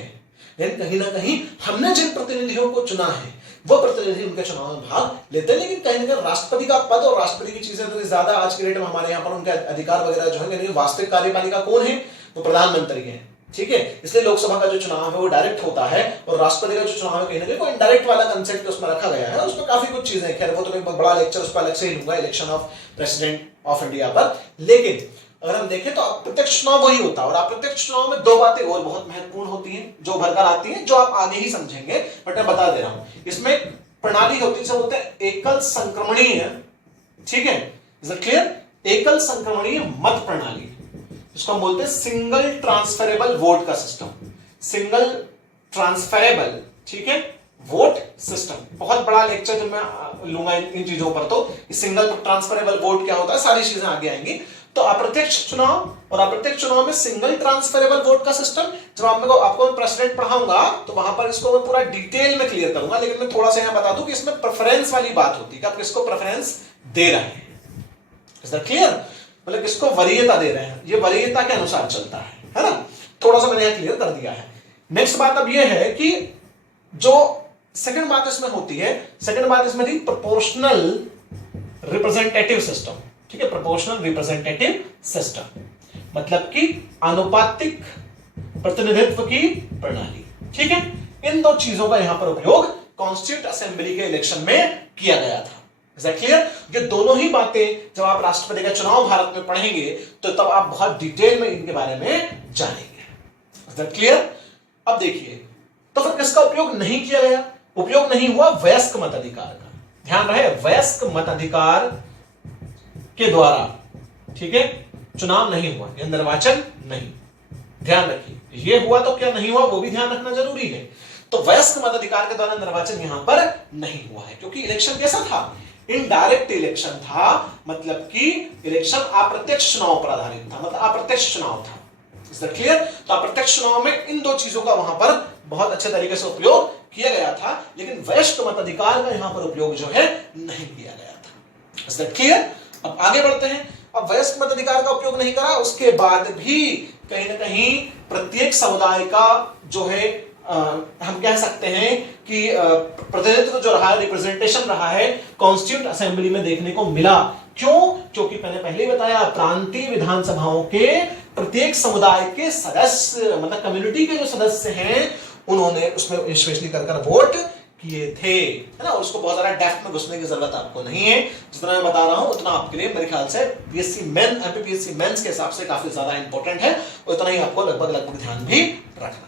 लेकिन कहीं ना कहीं हमने जिन प्रतिनिधियों को चुना है वो प्रतिनिधि उनके चुनाव में भाग लेते हैं। लेकिन कहीं ना कहीं राष्ट्रपति का पद और राष्ट्रपति की चीजें तो ज्यादा आज के डेट में हमारे यहाँ पर उनके अधिकार वगैरह जो है, वास्तविक कार्यपालिका कौन है? वो प्रधानमंत्री है, ठीक है। इसलिए लोकसभा का जो चुनाव है वो डायरेक्ट होता है, और राष्ट्रपति का जो चुनाव है कहीं ना कहीं वो इनडायरेक्ट वाला कंसेप्ट उसमें रखा गया है। उसमें काफी कुछ चीजें, खैर वो तो मैं बड़ा लेक्चर उस पर अलग से ही लूंगा election of president of India पर। लेकिन अगर हम देखें तो अप्रत्यक्ष चुनाव वही होता है, और अप्रत्यक्ष चुनाव में दो बातें और बहुत महत्वपूर्ण होती हैं जो भरकर आती हैं, जो आप आगे ही समझेंगे, बट मैं बता दे रहा हूं। इसमें प्रणाली होती है, बोलते हैं एकल संक्रमणीय, ठीक है, इज इट क्लियर? एकल संक्रमणीय मत प्रणाली, इसको हम बोलते हैं सिंगल ट्रांसफरेबल वोट का सिस्टम, सिंगल ट्रांसफरेबल, ठीक है, वोट सिस्टम। बहुत बड़ा लेक्चर जब मैं लूंगा इन चीजों पर, तो सिंगल ट्रांसफरेबल वोट क्या होता है, सारी चीजें आगे आएंगी। तो अप्रत्यक्ष चुनाव और अप्रत्यक्ष चुनाव में सिंगल ट्रांसफरेबल वोट का सिस्टम, जब आपको प्रेसिडेंट पढ़ाऊंगा तो वहां पर इसको मैं पूरा डिटेल में क्लियर करूंगा, लेकिन मैं थोड़ा सा यहां बता दूं कि इसमें प्रेफरेंस वाली बात होती है कि आप किसको प्रेफरेंस दे रहे हैं। Is that clear? मतलब किसको वरीयता दे रहे हैं, ये वरीयता के अनुसार चलता है ना। थोड़ा सा मैंने यहां क्लियर कर दिया है। नेक्स्ट बात अब यह है कि जो सेकंड बात इसमें होती है, सेकंड बात इसमें थी प्रोपोर्शनल रिप्रेजेंटेटिव सिस्टम, ठीक है, प्रोपोर्शनल रिप्रेजेंटेटिव सिस्टम, मतलब कि आनुपातिक प्रतिनिधित्व की प्रणाली। ठीक है, इन दो चीजों का यहां पर उपयोग कॉन्स्टिट्यूंट असेंबली के इलेक्शन में किया गया था। Is that clear? ये दोनों ही बातें जब आप राष्ट्रपति का चुनाव भारत में पढ़ेंगे तो तब आप बहुत डिटेल में इनके बारे में जानेंगे। Is that clear? अब देखिए, तो फिर किसका उपयोग नहीं किया गया? उपयोग नहीं हुआ वयस्क मताधिकार का। ध्यान रहे, वयस्क मताधिकार के द्वारा, ठीक है, चुनाव नहीं हुआ, यह निर्वाचन नहीं। ध्यान रखिए, ये हुआ तो क्या नहीं हुआ वो भी ध्यान रखना जरूरी है। तो वयस्क मताधिकार के द्वारा निर्वाचन यहां पर नहीं हुआ है, क्योंकि इलेक्शन कैसा था? इनडायरेक्ट इलेक्शन था, मतलब कि इलेक्शन अप्रत्यक्ष चुनाव पर आधारित था, मतलब अप्रत्यक्ष चुनाव था। Is that clear? तो अप्रत्यक्ष चुनाव में इन दो चीजों का वहां पर बहुत अच्छे तरीके से उपयोग किया गया था, लेकिन वयस्क मताधिकार का यहां पर उपयोग जो है नहीं किया गया था। Is that clear? अब आगे बढ़ते हैं। अब वयस्क मताधिकार का उपयोग नहीं करा, उसके बाद भी कहीं ना कहीं प्रत्येक समुदाय का जो है हम कह सकते हैं कि प्रतिनिधित्व जो रहा है, रिप्रेजेंटेशन रहा है, कॉन्स्टिट्यूंट असेंबली में देखने को मिला। क्यों? क्योंकि मैंने पहले ही बताया, प्रांतीय विधानसभाओं के प्रत्येक समुदाय के सदस्य, मतलब कम्युनिटी के जो सदस्य हैं, उन्होंने उसमें स्पेशली कर वोट किए थे, है ना। उसको बहुत ज्यादा डेप्थ में घुसने की जरूरत आपको नहीं है, जितना मैं बता रहा हूं उतना आपके लिए मेरे ख्याल से पीएससी मेन, एमपीपीएससी मेंस के हिसाब से काफी ज्यादा इंपॉर्टेंट है, उतना ही आपको लगभग ध्यान भी रखना है।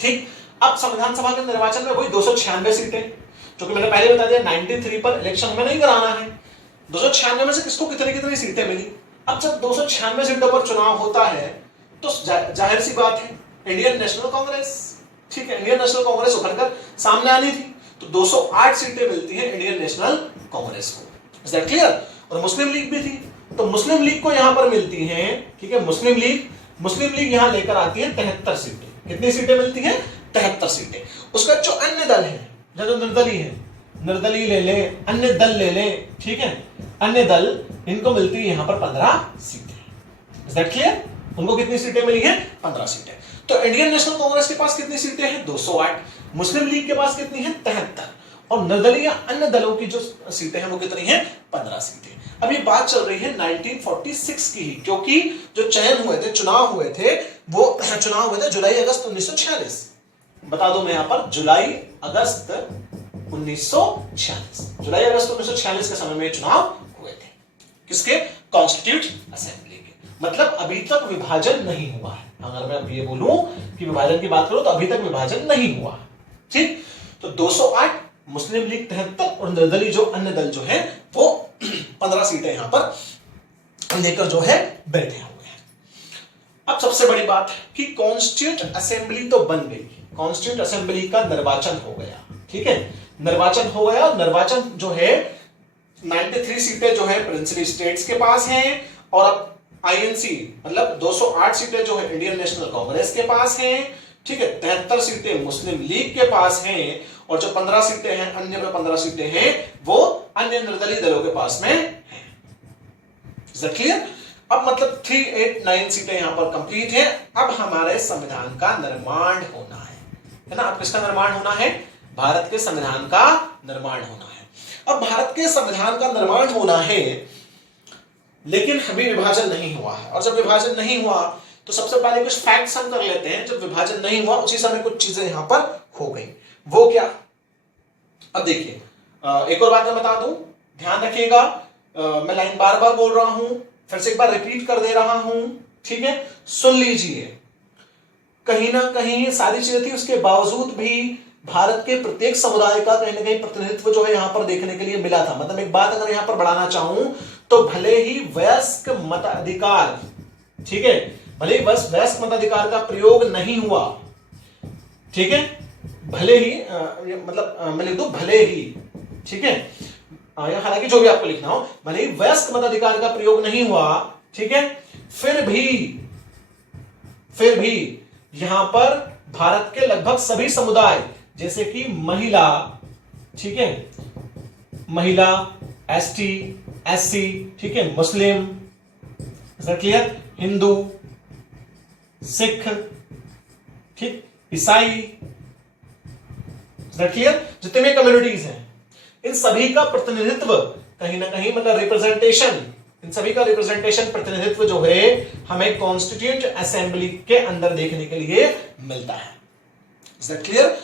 ठीक, अब संविधान सभा के निर्वाचन में वही 296 सीटें, जो कि मैंने पहले बता दिया 93 पर इलेक्शन में नहीं कराना है। 296 में से किसको कितनी कितनी सीटें मिली? अब जब 296 सीटों पर चुनाव होता है तो जाहिर सी बात है इंडियन नेशनल कांग्रेस, ठीक है, इंडियन नेशनल कांग्रेस उभर कर सामने आनी थी, तो 208 सीटें मिलती हैं इंडियन नेशनल कांग्रेस को। Is that clear? और मुस्लिम लीग भी थी, तो मुस्लिम लीग को यहां पर मिलती हैं, ठीक है, मुस्लिम लीग यहां लेकर आती है 73 सीटें। कितनी सीटें मिलती हैं? 73 सीटें। उसका जो अन्य दल है, जो निर्दलीय है, निर्दलीय ले ले, अन्य दल ले ले, ठीक है, अन्य दल, इनको मिलती है यहां पर 15 सीटें। Is that clear? उनको कितनी सीटें मिली हैं? 15 सीटें। तो इंडियन नेशनल कांग्रेस के पास कितनी सीटें हैं? 208। मुस्लिम लीग के पास कितनी हैं? 73। और निर्दलीय अन्य दलों की जो सीटें हैं वो कितनी हैं? 15 सीटें। अब ये बात चल रही है 1946 की ही, क्योंकि जो चयन हुए थे, चुनाव हुए थे, वो चुनाव हुए थे जुलाई अगस्त 1946। बता दो मैं यहां पर, जुलाई अगस्त 1946, जुलाई अगस्त 1946 के समय में चुनाव हुए थे। किसके? कॉन्स्टिट्यूंट असेंबली के। मतलब अभी तक विभाजन नहीं हुआ है। अगर मैं अब ये बोलूं कि विभाजन की बात करूं तो अभी तक विभाजन नहीं हुआ। ठीक, तो 208, मुस्लिम लीग 73 और निर्दलीय जो अन्य दल जो है वो 15 सीटें यहां पर लेकर जो है बैठे हुए हैं। अब सबसे बड़ी बात है कि कॉन्स्टिट्यूंट असेंबली तो बन गई, कॉन्स्टिट्यूंट असेंबली का निर्वाचन हो गया, ठीक है, निर्वाचन हो गया। निर्वाचन जो है 93 सीटें जो है प्रिंसिपल स्टेट्स के पास हैं, और अब आईएनसी मतलब 208 सीटें जो है इंडियन नेशनल कांग्रेस के पास हैं, ठीक है, 73 सीटें मुस्लिम लीग के पास हैं, और जो 15 सीटें हैं, अन्य में 15 सीटें हैं, वो अन्य निर्दलीय दलों के पास में हैं। Is that clear? अब मतलब 389 सीटें यहां पर कंप्लीट है। अब हमारे संविधान का निर्माण होना है ना। अब किसका निर्माण होना है? भारत के संविधान का निर्माण होना है। अब भारत के संविधान का निर्माण होना है, लेकिन अभी विभाजन नहीं हुआ है। और जब विभाजन नहीं हुआ तो सबसे पहले कुछ फैक्ट्स हम कर लेते हैं। जब विभाजन नहीं हुआ उसी समय कुछ चीजें यहां पर हो गई। वो क्या? अब देखिए, एक और बात मैं बता दूं, ध्यान रखिएगा, मैं लाइन बार बार बोल रहा हूं, फिर से एक बार रिपीट कर दे रहा हूं, ठीक है, सुन लीजिए। कहीं ना कहीं सारी चीजें थी, उसके बावजूद भी भारत के प्रत्येक समुदाय का कहीं ना कहीं प्रतिनिधित्व जो है यहां पर देखने के लिए मिला था। मतलब एक बात अगर यहां पर बढ़ाना चाहूं तो भले ही वयस्क मताधिकार, ठीक है, भले ही बस वयस्क मताधिकार का प्रयोग नहीं हुआ, ठीक है, भले ही मतलब मैं लिख दूं भले ही, ठीक है, हालांकि जो भी आपको लिखना हो, भले ही वयस्क मताधिकार का प्रयोग नहीं हुआ, ठीक है, फिर भी यहां पर भारत के लगभग सभी समुदाय, जैसे कि महिला, ठीक है, महिला, एसटी, एससी, ठीक है, मुस्लिम, क्लियर, हिंदू, सिख, ठीक, ईसाई, क्लियर, जितने भी कम्युनिटीज हैं, इन सभी का प्रतिनिधित्व कहीं ना कहीं, मतलब रिप्रेजेंटेशन, इन सभी का रिप्रेजेंटेशन, प्रतिनिधित्व जो है हमें कॉन्स्टिट्यूएंट असेंबली के अंदर देखने के लिए मिलता है। Is that clear?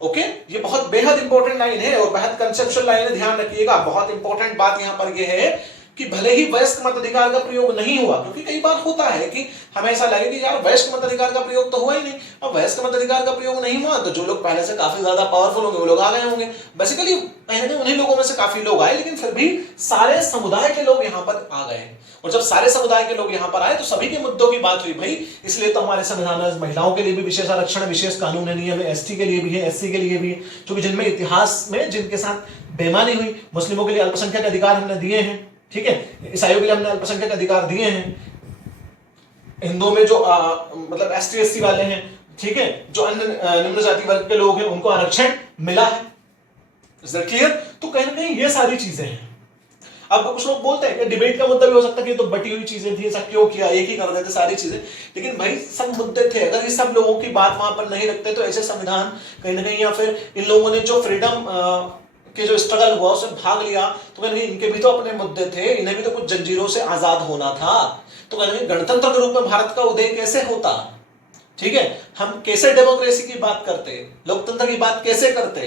ओके, ये बहुत बेहद इंपॉर्टेंट लाइन है और बेहद कंसेप्चुअल लाइन है, ध्यान रखिएगा। बहुत इंपॉर्टेंट बात यहां पर यह है कि भले ही वयस्क मताधिकार का प्रयोग नहीं हुआ, क्योंकि कई बार होता है कि हमें ऐसा लगे कि यार वयस्क मताधिकार का प्रयोग तो हुआ ही नहीं, अब वयस्क मताधिकार का प्रयोग नहीं हुआ तो जो लोग पहले से काफी ज्यादा पावरफुल होंगे वो लोग आ गए होंगे। बेसिकली पहले उन्हीं लोगों में से काफी लोग आए, लेकिन फिर भी सारे समुदाय के लोग यहाँ पर आ गए, और जब सारे समुदाय के लोग यहाँ पर आए तो सभी के मुद्दों की बात हुई भाई। इसलिए तो हमारे संविधान में महिलाओं के लिए भी विशेष आरक्षण, विशेष कानून है, नियम है, एसटी के लिए भी है, एससी के लिए भी है, क्योंकि जिनमें इतिहास में जिनके साथ बेईमानी हुई। मुस्लिमों के लिए अल्पसंख्यक अधिकार हमने दिए हैं, ठीक है, ईसाइयों के लिए हमने अल्पसंख्यक अधिकार दिए हैं, हिंदुओं में जो मतलब एसटी एससी वाले हैं, ठीक है, जो अन्य निम्न जाति वर्ग के लोग हैं उनको आरक्षण मिला है। Is that clear? तो कहीं ना कहीं ये सारी चीजें हैं। अब कुछ लोग बोलते हैं कि डिबेट का मुद्दा भी हो सकता है कि तो बटी हुई चीजें थी, ऐसा क्यों किया, एक ही कर देते सारी चीजें, लेकिन भाई सब मुद्दे थे। अगर ये सब लोगों की बात वहां पर नहीं रखते तो ऐसे संविधान कहीं ना कहीं, या फिर इन लोगों ने जो फ्रीडम के जो स्ट्रगल हुआ उसमें भाग लिया, तो कहीं इनके भी तो अपने मुद्दे थे, इन्हें भी तो कुछ जंजीरों से आजाद होना था। तो कहीं गणतंत्र के रूप में भारत का उदय कैसे होता, ठीक है, हम कैसे डेमोक्रेसी की बात करते, लोकतंत्र की बात कैसे करते,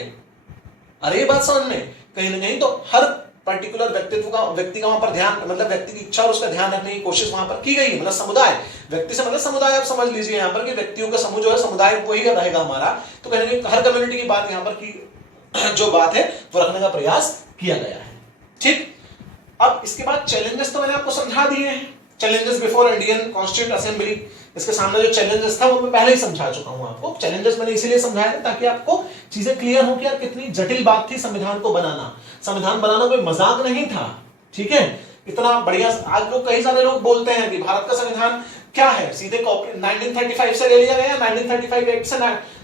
अरे ये बात समझ में कहीं ना कहीं तो हर पर्टिकुलर व्यक्ति का वहां पर ध्यान, मतलब व्यक्ति की इच्छा और उसका ध्यान रखने की कोशिश वहां पर की गई। मतलब समुदाय, व्यक्ति से मतलब समुदाय, आप समझ लीजिए यहाँ पर कि व्यक्तियों का समूह जो है समुदाय वही रहेगा हमारा। तो कहीं ना कहीं हर कम्युनिटी की बात यहाँ पर की जो बात है वो रखने का प्रयास किया गया है। ठीक, अब इसके बाद चैलेंजेस तो मैंने आपको समझा दिए हैं, challenges before Indian constituent assembly. इसके सामने जो चैलेंजेस था वो मैं पहले ही समझा चुका हूं आपको। चैलेंजेस मैंने इसीलिए समझाया ताकि आपको चीजें क्लियर हो कि यार कितनी जटिल बात थी संविधान को बनाना। संविधान बनाना कोई मजाक नहीं था, ठीक है, इतना बढ़िया। आज लोग, कई सारे लोग बोलते हैं कि भारत का संविधान क्या है, सीधे कॉपी 1935 से ले लिया गया, 1935 एक्ट से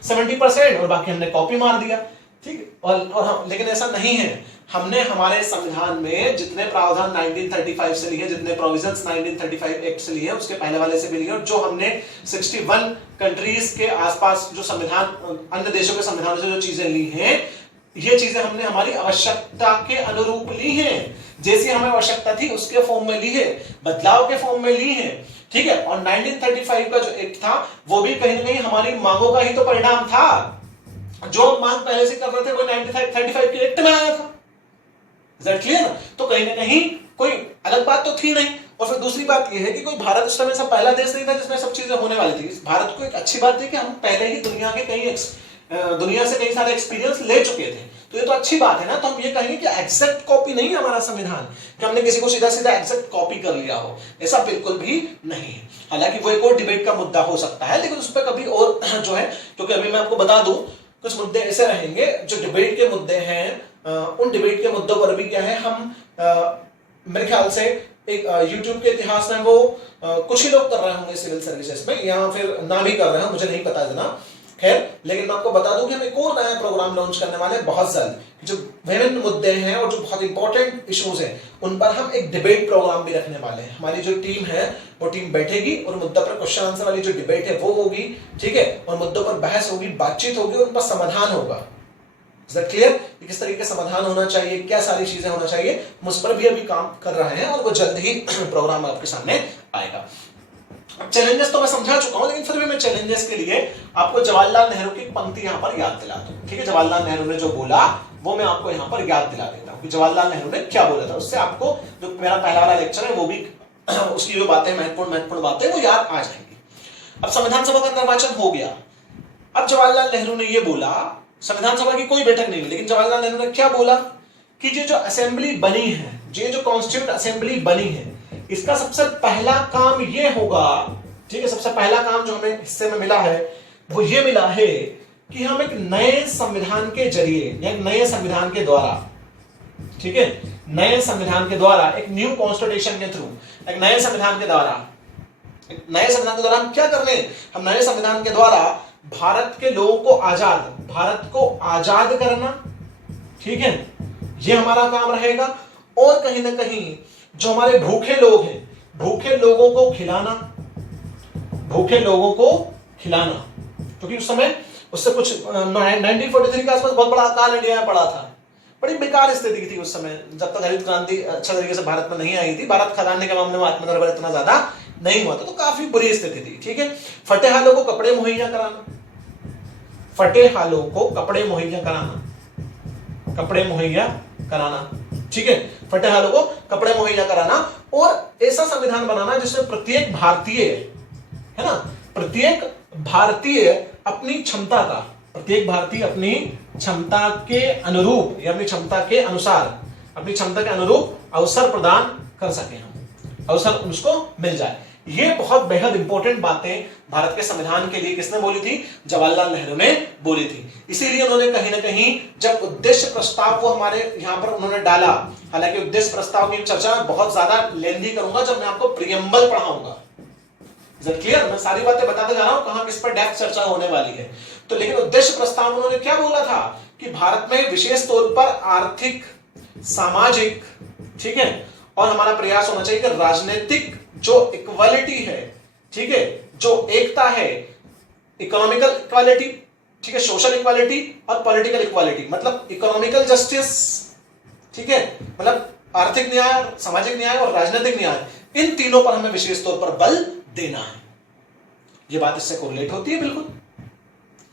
70% और बाकी हमने कॉपी मार दिया, ठीक। और हम, लेकिन ऐसा नहीं है। हमने हमारे संविधान में जितने प्रावधान 1935 से लिए, जितने प्रोविजंस 1935 एक्ट से लिए, उसके पहले वाले से भी लिए, और जो हमने 61 कंट्रीज के आसपास जो संविधान, अन्य देशों के संविधानों से जो चीजें ली हैं, ये चीजें हमने हमारी आवश्यकता के अनुरूप ली हैं। जैसी हमें आवश्यकता थी उसके फॉर्म में ली है, बदलाव के फॉर्म में ली है, ठीक है। और 1935 का जो एक्ट था वो भी कहीं ना कहीं हमारी मांगों का ही तो परिणाम था। जो मांग पहले से कर रहे थे वो 1935 के एक्ट में आया था। Is that clear? तो कहीं ना कहीं कोई अलग बात तो थी नहीं। और फिर दूसरी बात यह है कि कोई भारत उस समय सब पहला देश नहीं था जिसमें सब चीजें होने वाली थी। भारत को एक अच्छी बात थी कि हम पहले ही दुनिया से कई सारे एक्सपीरियंस ले चुके थे, तो ये तो अच्छी बात है ना। तो हम ये कहेंगे कि एग्जैक्ट कॉपी नहीं है हमारा संविधान, कि हमने किसी को सीधा सीधा एग्जैक्ट कॉपी कर लिया हो, ऐसा बिल्कुल भी नहीं है। हालांकि वो एक और डिबेट का मुद्दा हो सकता है, लेकिन उस पर कभी और जो है, क्योंकि अभी मैं आपको बता दूं कुछ मुद्दे ऐसे रहेंगे जो डिबेट के मुद्दे हैं। उन डिबेट के मुद्दों पर भी क्या है, हम मेरे ख्याल से एक YouTube के इतिहास में वो कुछ ही लोग कर रहे होंगे सिविल सर्विसेज में, या फिर ना भी कर रहे हैं, मुझे नहीं पता इतना, खैर। लेकिन मैं आपको बता दूं कि हम एक और नया प्रोग्राम लॉन्च करने वाले हैं बहुत जल्द। जो विभिन्न मुद्दे हैं और जो बहुत इंपॉर्टेंट इश्यूज हैं उन पर हम एक डिबेट प्रोग्राम भी रखने वाले हैं। हमारी जो टीम है वो टीम बैठेगी और मुद्दा पर क्वेश्चन आंसर वाली जो डिबेट है वो होगी, ठीक है, और मुद्दों पर बहस होगी, बातचीत होगी और उन पर समाधान होगा। Is that clear? किस तरीके से समाधान होना चाहिए, क्या सारी चीजें होना चाहिए, मुझ पर भी अभी काम कर रहे हैं और वो जल्द ही प्रोग्राम आपके सामने आएगा। चैलेंजेस तो मैं समझा चुका हूं, लेकिन फिर भी मैं चैलेंजेस के लिए आपको जवाहरलाल नेहरू की पंक्ति यहां पर याद दिला दूं, ठीक है। जवाहरलाल नेहरू ने जो बोला वो मैं आपको यहां पर याद दिला देता हूं कि जवाहरलाल नेहरू ने क्या बोला था। उससे आपको जो मेरा पहला वाला लेक्चर है वो भी उसकी जो बातें महत्वपूर्ण बातें वो याद आ जाएंगी। अब संविधान सभा का निर्वाचन हो गया। अब जवाहरलाल नेहरू ने ये बोला, संविधान सभा की कोई बैठक नहीं हुई, लेकिन जवाहरलाल नेहरू ने क्या बोला कि ये जो असेंबली बनी है, ये जो कॉन्स्टिट्यूएंट असेंबली बनी है, इसका सबसे पहला काम ये होगा, ठीक है, सबसे पहला काम जो हमें हिस्से में मिला है वो ये मिला है कि हम एक नए संविधान के जरिए या नए संविधान के द्वारा, ठीक है, नए संविधान के द्वारा, एक न्यू कॉन्स्टिट्यूशन के थ्रू, एक नए संविधान के द्वारा हम क्या कर रहे हैं, हम नए संविधान के द्वारा भारत के लोगों को आजाद करना, ठीक है, ये हमारा काम रहेगा। और कहीं ना कहीं जो हमारे भूखे लोग हैं, भूखे लोगों को खिलाना, क्योंकि उस समय उससे कुछ 1943 के आसपास बहुत बड़ा अकाल इंडिया में पड़ा था, बड़ी बेकार स्थिति थी उस समय, जब तक हरित क्रांति अच्छा तरीके से भारत में नहीं आई थी, भारत खदान के मामले में आत्मनिर्भर इतना ज्यादा नहीं हुआ था, तो काफी बुरी स्थिति थी। ठीक है, फटे हालों को कपड़े मुहैया कराना, फटे हालों को कपड़े मुहैया कराना, कपड़े मुहैया कराना, ठीक है, फटे हालों को कपड़े मुहैया कराना, और ऐसा संविधान बनाना जिसमें प्रत्येक भारतीय, है ना, प्रत्येक भारतीय अपनी क्षमता का, प्रत्येक भारतीय अपनी क्षमता के अनुरूप या अपनी क्षमता के अनुसार, अपनी क्षमता के अनुरूप अवसर प्रदान कर सके, हम अवसर उसको मिल जाए। ये बहुत बेहद इंपॉर्टेंट बातें भारत के संविधान के लिए किसने बोली थी? जवाहरलाल नेहरू ने बोली थी। इसीलिए उन्होंने कहीं ना कहीं जब उद्देश्य प्रस्ताव को हमारे यहां पर उन्होंने डाला, हालांकि उद्देश्य प्रस्ताव की चर्चा बहुत ज्यादा लेंथी करूंगा जब मैं आपको प्रियम्बल पढ़ाऊंगा, क्लियर, मैं सारी बातें बताते जा रहा हूं कहां किस पर डेप्थ चर्चा होने वाली है। तो लेकिन उद्देश्य प्रस्ताव में उन्होंने क्या बोला था कि भारत में विशेष तौर पर आर्थिक, सामाजिक, ठीक है, और हमारा प्रयास होना चाहिए कि राजनीतिक जो इक्वालिटी है, ठीक है, जो एकता है, इकोनॉमिकल इक्वालिटी, ठीक है, सोशल इक्वालिटी और पॉलिटिकल इक्वालिटी, मतलब इकोनॉमिकल जस्टिस, ठीक है, मतलब आर्थिक न्याय, सामाजिक न्याय और राजनीतिक न्याय, इन तीनों पर हमें विशेष तौर पर बल देना है। ये बात इससे कोरिलेट होती है बिल्कुल।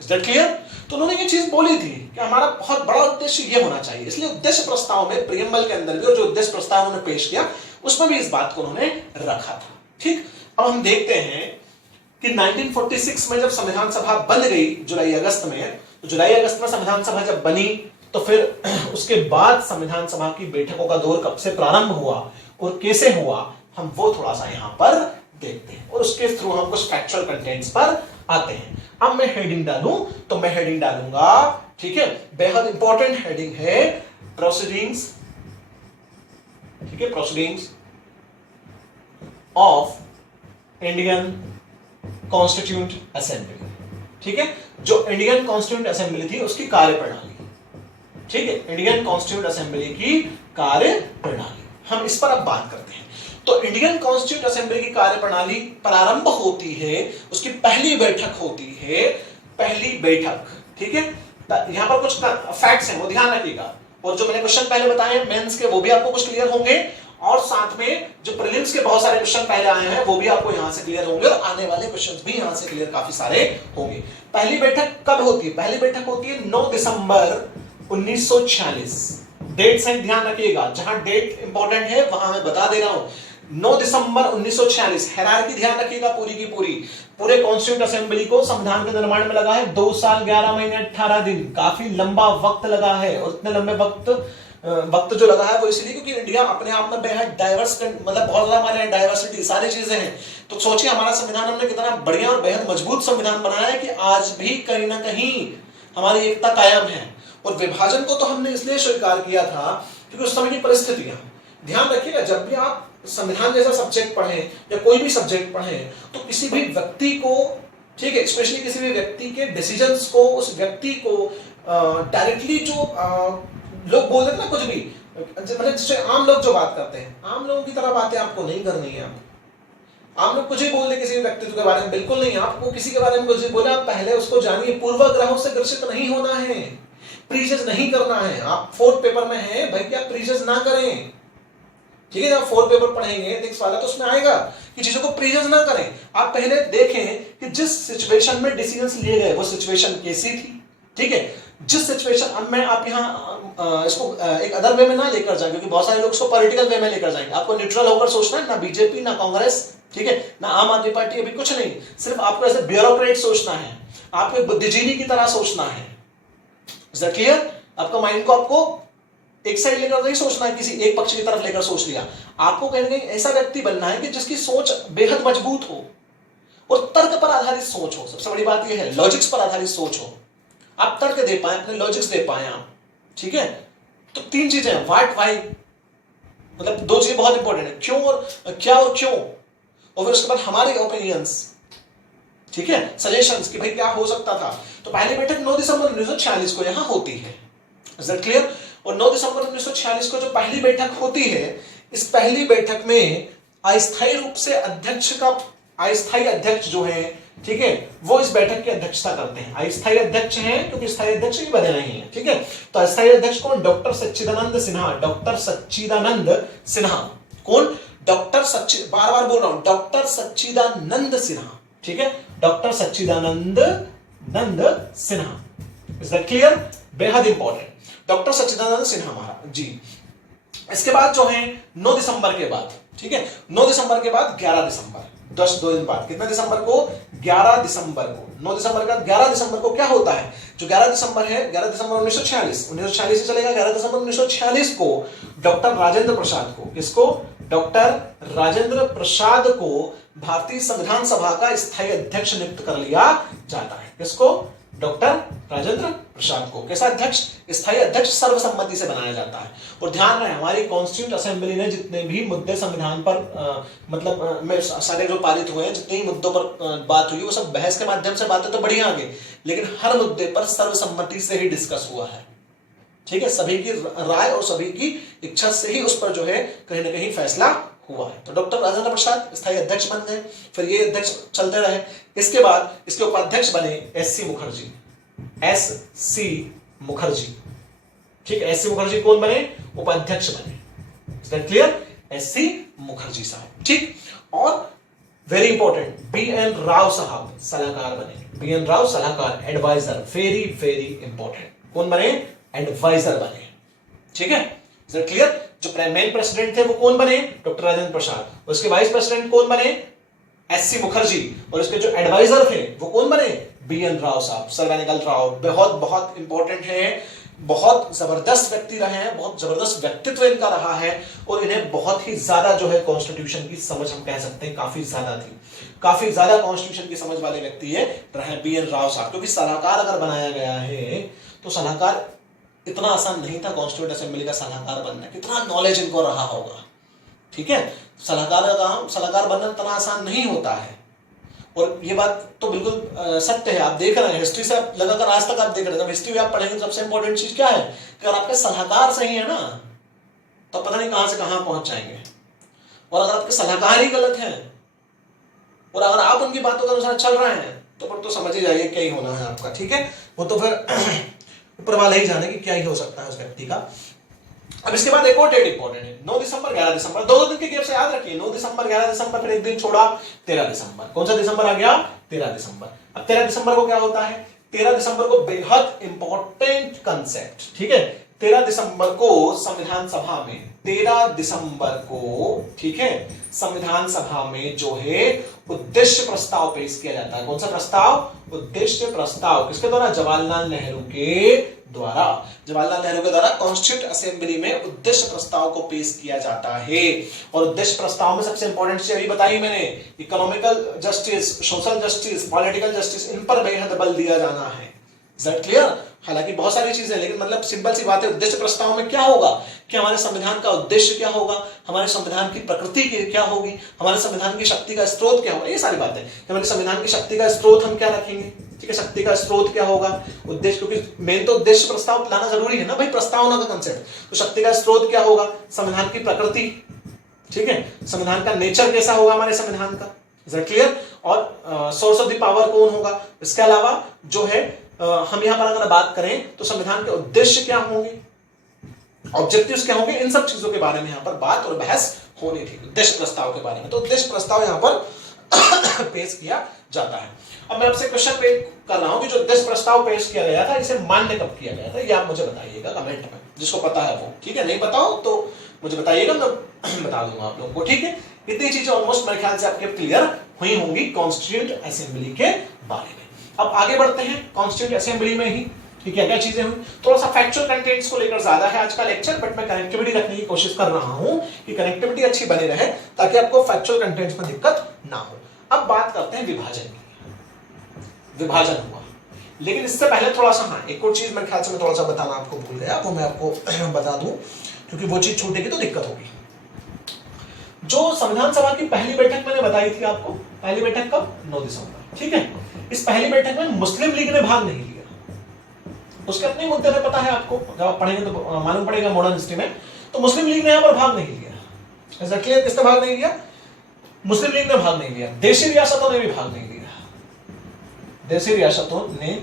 Is that clear? तो उन्होंने ये चीज बोली थी कि हमारा बहुत बड़ा उद्देश्य ये होना चाहिए, इसलिए उद्देश्य प्रस्ताव में, प्रियम्बल के अंदर भी, और जो उद्देश्य प्रस्ताव उन्होंने पेश किया उसमें भी इस बात को उन्होंने रखा था। ठीक, अब हम देखते हैं कि 1946 में जब संविधान सभा बन गई जुलाई अगस्त में, तो जुलाई अगस्त में संविधान सभा जब बनी तो फिर उसके बाद संविधान सभा की बैठकों का दौर कब से प्रारंभ हुआ और कैसे हुआ, हम वो थोड़ा सा यहां पर देखते हैं, और उसके थ्रू हम कुछ फैक्चुअल कंटेंट्स पर आते हैं। अब मैं हेडिंग डालूं तो मैं हेडिंग डालूंगा, ठीक है, बेहद इंपॉर्टेंट हेडिंग है प्रोसीडिंग्स, ठीक है, proceedings of Indian constituent assembly, ठीक है, जो इंडियन कॉन्स्टिट्यूएंट असेंबली थी उसकी कार्यप्रणाली, ठीक है, इंडियन कॉन्स्टिट्यूएंट असेंबली की कार्यप्रणाली, हम इस पर अब बात करते हैं। तो इंडियन कॉन्स्टिट्यूएंट असेंबली की कार्यप्रणाली प्रारंभ होती है, उसकी पहली बैठक होती है, पहली बैठक, ठीक है, यहां पर कुछ फैक्ट्स हैं वो ध्यान रखिएगा, और जो मैंने क्वेश्चन पहले बताए मेंस के वो भी आपको कुछ क्लियर होंगे, और साथ में जो प्रीलिम्स के बहुत सारे क्वेश्चन पहले आए हैं वो भी आपको यहां से क्लियर होंगे, और आने वाले क्वेश्चंस भी यहां से क्लियर काफी सारे होंगे। पहली बैठक कब होती है? पहली बैठक होती है 9 दिसंबर 1946। डेट सही ध्यान रखिएगा, जहां डेट इंपॉर्टेंट है वहां मैं बता दे रहा हूं। 9 दिसंबर 1946। हैरार्की ध्यान रखिएगा पूरी की पूरी, पूरे कॉन्स्टिट्यूएंट असेंबली को संविधान के निर्माण में लगा है 2 साल 11 महीने 18 दिन, काफी लंबा वक्त लगा है, और इतने लंबे वक्त जो लगा है वो इसलिए क्योंकि इंडिया अपने आप में बेहद डाइवर्स, मतलब बहुत ज्यादा हमारे डाइवर्सिटी सारी चीजें हैं। तो सोचिए हमारा संविधान हमने कितना बढ़िया और बेहद मजबूत संविधान बनाया है कि आज भी कहीं ना कहीं हमारी एकता कायम है, और विभाजन को तो हमने इसलिए स्वीकार किया था क्योंकि उस समय की परिस्थितियां, ध्यान रखिएगा जब भी आप संविधान जैसा सब्जेक्ट पढ़ें या कोई भी सब्जेक्ट पढ़ें तो किसी भी व्यक्ति को, ठीक है, स्पेशली किसी भी व्यक्ति के डिसीजंस को, उस व्यक्ति को डायरेक्टली जो लोग बोल देते ना कुछ भी, मतलब जिससे आम लोग जो बात करते हैं, आम लोगों की तरह बातें आपको नहीं करनी है। आप लोग कुछ ही बोल दे किसी व्यक्तित्व के बारे में, बिल्कुल नहीं। आपको किसी के बारे में कुछ बोला, आप पहले उसको जानिए, पूर्वाग्रहों से ग्रसित नहीं होना है, प्रीजज नहीं करना है। आप 4th पेपर में हैं भाई, क्या प्रीजज ना करें, ठीक है, जब 4th पेपर पढ़ेंगे नेक्स्ट वाला तो उसमें आएगा कि चीजों को प्रीजज ना करें। आप पहले देखें कि जिस सिचुएशन में डिसीजंस लिए गए वो सिचुएशन कैसी थी, ठीक है, जिस सिचुएशन, अब मैं आप यहाँ इसको एक अदर वे में ना लेकर जाए, क्योंकि बहुत सारे लोग इसको पॉलिटिकल वे में लेकर जाएंगे। आपको न्यूट्रल होकर सोचना है, ना बीजेपी ना कांग्रेस, ठीक है, ना आम आदमी पार्टी, अभी कुछ नहीं, सिर्फ आपको ऐसे ब्यूरोक्रेट सोचना है, आपको बुद्धिजीवी की तरह सोचना है। Is that clear? आपका माइंड को आपको एक साइड लेकर नहीं सोचना है, किसी एक पक्ष की तरफ लेकर सोच लिया। आपको कहीं ना कहीं ऐसा व्यक्ति बनना है कि जिसकी सोच बेहद मजबूत हो और तर्क पर आधारित सोच हो। सबसे बड़ी बात यह है, लॉजिक्स पर आधारित सोच हो, आप तर्क दे पाए, अपने लॉजिक्स दे पाए आप, ठीक है। तो 3 चीजें हैं, व्हाट, व्हाई, मतलब 2 चीजें बहुत इंपॉर्टेंट है, क्यों और क्या और क्यों, और फिर उसके बाद हमारे ओपिनियंस, ठीक है, सजेशंस कि भाई क्या हो सकता था। तो पहली बैठक 9 दिसंबर 1946 को यहां होती है। Is that clear? और 9 दिसंबर 1946 को जो पहली बैठक होती है, इस पहली बैठक में अस्थायी रूप से अध्यक्ष जो है ठीक है, वो इस बैठक की अध्यक्षता करते हैं। अस्थायी अध्यक्ष हैं क्योंकि स्थायी अध्यक्ष ही बने नहीं है, ठीक है। तो अस्थायी अध्यक्ष कौन? डॉक्टर सच्चिदानंद सिन्हा। डॉक्टर सच्चिदानंद सिन्हा कौन? बार बार बोल रहा हूं, डॉक्टर सच्चिदानंद सिन्हा, ठीक है, doctor Sachchidanand Sinha. Is that clear? बेहद इंपॉर्टेंट, डॉक्टर सच्चिदानंद सिन्हा महाराज जी। इसके बाद जो है 9 दिसंबर के बाद, ठीक है, 9 दिसंबर के बाद 11 दिसंबर, 2 दिन बाद, कितने दिसंबर को? 11 दिसंबर को। 9 दिसंबर के बाद 11 दिसंबर को क्या होता है? जो 11 दिसंबर है, 11 दिसंबर 1946 से चलेगा। 11 दिसंबर 1946 को डॉक्टर राजेंद्र प्रसाद को, किसको? डॉक्टर राजेंद्र प्रसाद को भारतीय संविधान सभा का स्थायी अध्यक्ष नियुक्त कर लिया जाता है। किसको? डॉक्टर राजेंद्र प्रसाद को। कैसा अध्यक्ष? स्थायी अध्यक्ष सर्वसम्मति से बनाया जाता है। और ध्यान रहे, हमारी कॉन्स्टिट्यूंट असेंबली ने जितने भी मुद्दे संविधान पर सारे जो पारित हुए हैं, जितने ही मुद्दों पर बात हुई, वो सब बहस के माध्यम से बातें तो बढ़ी आगे, लेकिन हर मुद्दे पर सर्वसम्मति से ही डिस्कस हुआ है, ठीक है। सभी की राय और सभी की इच्छा से ही उस पर जो है कहीं ना कहीं फैसला हुआ है। तो डॉक्टर राजेंद्र प्रसाद स्थायी अध्यक्ष बन गए, फिर ये अध्यक्ष चलते रहे। इसके बाद इसके उपाध्यक्ष बने एससी मुखर्जी। ठीक है, एससी मुखर्जी कौन बने? उपाध्यक्ष बने। Is that clear? SC Mukherjee साहब, ठीक। और वेरी इंपॉर्टेंट, बीएन राव साहब सलाहकार बने। बीएन राव सलाहकार, एडवाइजर, वेरी वेरी इंपॉर्टेंट। कौन बने? एडवाइजर बने, ठीक है। Is that clear? जो मेन प्रेसिडेंट थे वो कौन बने? डॉक्टर राजेंद्र प्रसाद। उसके वाइस प्रेसिडेंट कौन बने? एससी मुखर्जी। और इसके जो एडवाइजर थे वो कौन बने? बीएन राव साहब, सर्वेनिकल राव। बहुत बहुत इंपॉर्टेंट है, बहुत जबरदस्त व्यक्ति रहे हैं, बहुत जबरदस्त व्यक्तित्व इनका रहा है, और इन्हें बहुत ही ज्यादा जो है कॉन्स्टिट्यूशन की समझ, हम कह सकते हैं काफी ज्यादा थी, काफी ज्यादा कॉन्स्टिट्यूशन की समझ वाले व्यक्ति ये रहे बीएन राव साहब। क्योंकि सलाहकार अगर बनाया गया है तो सलाहकार इतना आसान नहीं था, कॉन्स्टिट्यूएंट असेंबली का सलाहकार बनना। कितना नॉलेज इनको रहा होगा, ठीक है। सलाहकार का काम, सलाहकार बनना इतना आसान नहीं होता है। और ये बात तो बिल्कुल सत्य है। आप देख रहे हैं हिस्ट्री से लगाकर आज तक आप देख रहे हैं, जब हिस्ट्री में आप पढ़ेंगे सबसे इंपॉर्टेंट चीज क्या है कि अगर आपके सलाहकार सही है ना तो पता नहीं कहां से कहां पहुंच जाएंगे। और अगर आपके सलाहकार ही गलत है और अगर आप उनकी बातों के अनुसार चल रहे हैं तो फिर तो समझ ही जाइए क्या ही होना है आपका, ठीक है। वो तो फिर ऊपर वाला ही जाने कि क्या ही हो सकता है उस व्यक्ति का। अब इसके बाद एक और डेट इंपॉर्टेंट है, 9 दिसंबर 11 दिसंबर, दो दिन के गैप से याद रखिए। 9 दिसंबर 11 दिसंबर, फिर एक दिन छोड़ा 13 दिसंबर। कौन सा दिसंबर आ गया? 13 दिसंबर। अब 13 दिसंबर को क्या होता है? 13 दिसंबर को बेहद इंपॉर्टेंट कंसेप्ट, ठीक है। 13 दिसंबर को संविधान सभा में, 13 दिसंबर को, ठीक है, संविधान सभा में जो है उद्देश्य प्रस्ताव पेश किया जाता है। कौन सा प्रस्ताव? उद्देश्य प्रस्ताव। किसके द्वारा? जवाहरलाल नेहरू के द्वारा। जवाहरलाल नेहरू के द्वारा कॉन्स्टिट्यूंट असेंबली में उद्देश्य प्रस्ताव को पेश किया जाता है। और उद्देश्य प्रस्ताव में सबसे इंपॉर्टेंट चीज अभी बताई मैंने, economical justice, social justice, political justice, इन पर बेहद बल दिया जाना है। Is that clear? हालांकि बहुत सारी चीजें, लेकिन मतलब सिंपल सी बात है, उद्देश्य प्रस्ताव में क्या होगा कि हमारे संविधान का उद्देश्य क्या होगा, हमारे संविधान की प्रकृति क्या होगी, हमारे संविधान की शक्ति का स्रोत क्या होगा, ये सारी बातें। हमारे संविधान की शक्ति का स्रोत हम क्या रखेंगे, ठीक है, शक्ति का स्रोत क्या होगा, उद्देश्य, क्योंकि मेन तो उद्देश्य प्रस्ताव लाना जरूरी है ना भाई, प्रस्तावना का कंसेप्ट। तो शक्ति का स्रोत क्या होगा, संविधान की प्रकृति, ठीक है, संविधान का नेचर कैसा होगा हमारे संविधान का। Is that clear? और सोर्स ऑफ द पावर कौन होगा। इसके अलावा जो है हम यहां पर अगर बात करें तो संविधान के उद्देश्य क्या होंगे, ऑब्जेक्टिव्स क्या होंगे, इन सब चीजों के बारे में यहां पर बात और बहस होनी थी, उद्देश्य प्रस्ताव के बारे में। तो उद्देश्य प्रस्ताव यहां पर पेश किया जाता है। अब मैं आपसे क्वेश्चन पेश कर रहा हूं कि जो उद्देश्य प्रस्ताव पेश किया गया था इसे मान्य कब किया गया था, ये आप मुझे बताइएगा कमेंट में, जिसको पता है वो, ठीक है। नहीं बताओ तो मुझे बताइएगा, मैं बता दूंगा आप लोगों को, ठीक है। इतनी चीजें ऑलमोस्ट मेरे ख्याल से आपके क्लियर हुई होंगी कॉन्स्टिट्यूएंट असेंबली के बारे में। अब आगे बढ़ते हैं कॉन्स्टिट्यूएंट असेंबली में ही, ठीक है, क्या चीजें हुई। थोड़ा सा फैक्चुअल कंटेंट्स को लेकर ज्यादा है आज का लेक्चर, बट मैं कनेक्टिविटी रखने की कोशिश कर रहा हूं कि कनेक्टिविटी अच्छी बनी रहे ताकि आपको फैक्चुअल कंटेंट्स में दिक्कत ना हो। अब बात करते हैं विभाजन की। विभाजन हुआ, लेकिन इससे पहले थोड़ा सा, हाँ, एक और चीज मेरे ख्याल से मैं थोड़ा सा बताना आपको भूल गया, वो मैं आपको बता दूं, क्योंकि वो चीज छूटेगी तो दिक्कत होगी। जो संविधान सभा की पहली बैठक मैंने बताई थी आपको, पहली बैठक कब? 9 दिसंबर, ठीक है। इस पहली बैठक में मुस्लिम लीग ने भाग नहीं लिया, उसके अपने मुद्दे पे पता है आपको, जब आप पढ़ेंगे तो मालूम पड़ेगा मॉडर्न हिस्ट्री में। तो मुस्लिम लीग ने यहां पर भाग नहीं लिया। ऐसा क्लियर? किसने भाग नहीं लिया? मुस्लिम लीग ने भाग नहीं लिया। देशी रियासतों ने भी भाग नहीं लिया, देशी रियासतों ने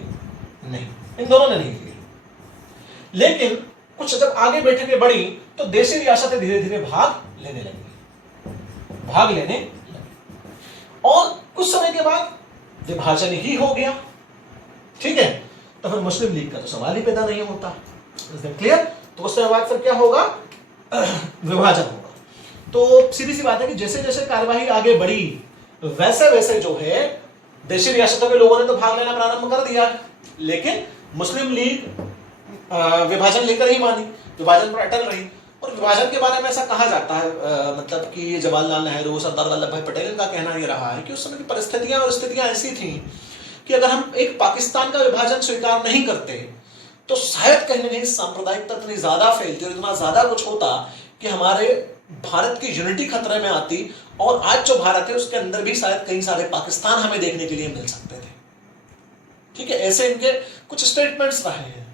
नहीं, इन दोनों ने नहीं लिए। लेकिन कुछ जब आगे बैठकें बढ़ी तो देशी रियासतें धीरे धीरे भाग लेने लगी और कुछ समय के बाद विभाजन ही हो गया। ठीक है, तो फिर मुस्लिम लीग का तो सवाल ही पैदा नहीं होता। क्लियर? तो उस समय बाद फिर क्या होगा, विभाजन होगा। तो सीधी सी बात है कि जैसे जैसे कार्यवाही आगे बढ़ी वैसे वैसे जो है देशी रियासतों के लोगों ने तो भाग लेना प्रारंभ कर दिया, लेकिन मुस्लिम लीग विभाजन लेकर ही मानी, विभाजन पर अटल रही। और विभाजन के बारे में ऐसा कहा जाता है, मतलब कि जवाहरलाल नेहरू, सरदार वल्लभ भाई पटेल का कहना यह रहा है कि उस समय की परिस्थितियां और स्थितियां ऐसी थी कि अगर हम एक पाकिस्तान का विभाजन स्वीकार नहीं करते तो शायद कहीं ना कहीं सांप्रदायिकता इतनी ज्यादा फैलती और इतना ज्यादा कुछ होता कि हमारे भारत की यूनिटी खतरे में आती, और आज जो भारत है उसके अंदर भी शायद कई सारे पाकिस्तान हमें देखने के लिए मिल सकते थे। ठीक है, ऐसे इनके कुछ स्टेटमेंट्स रहे हैं।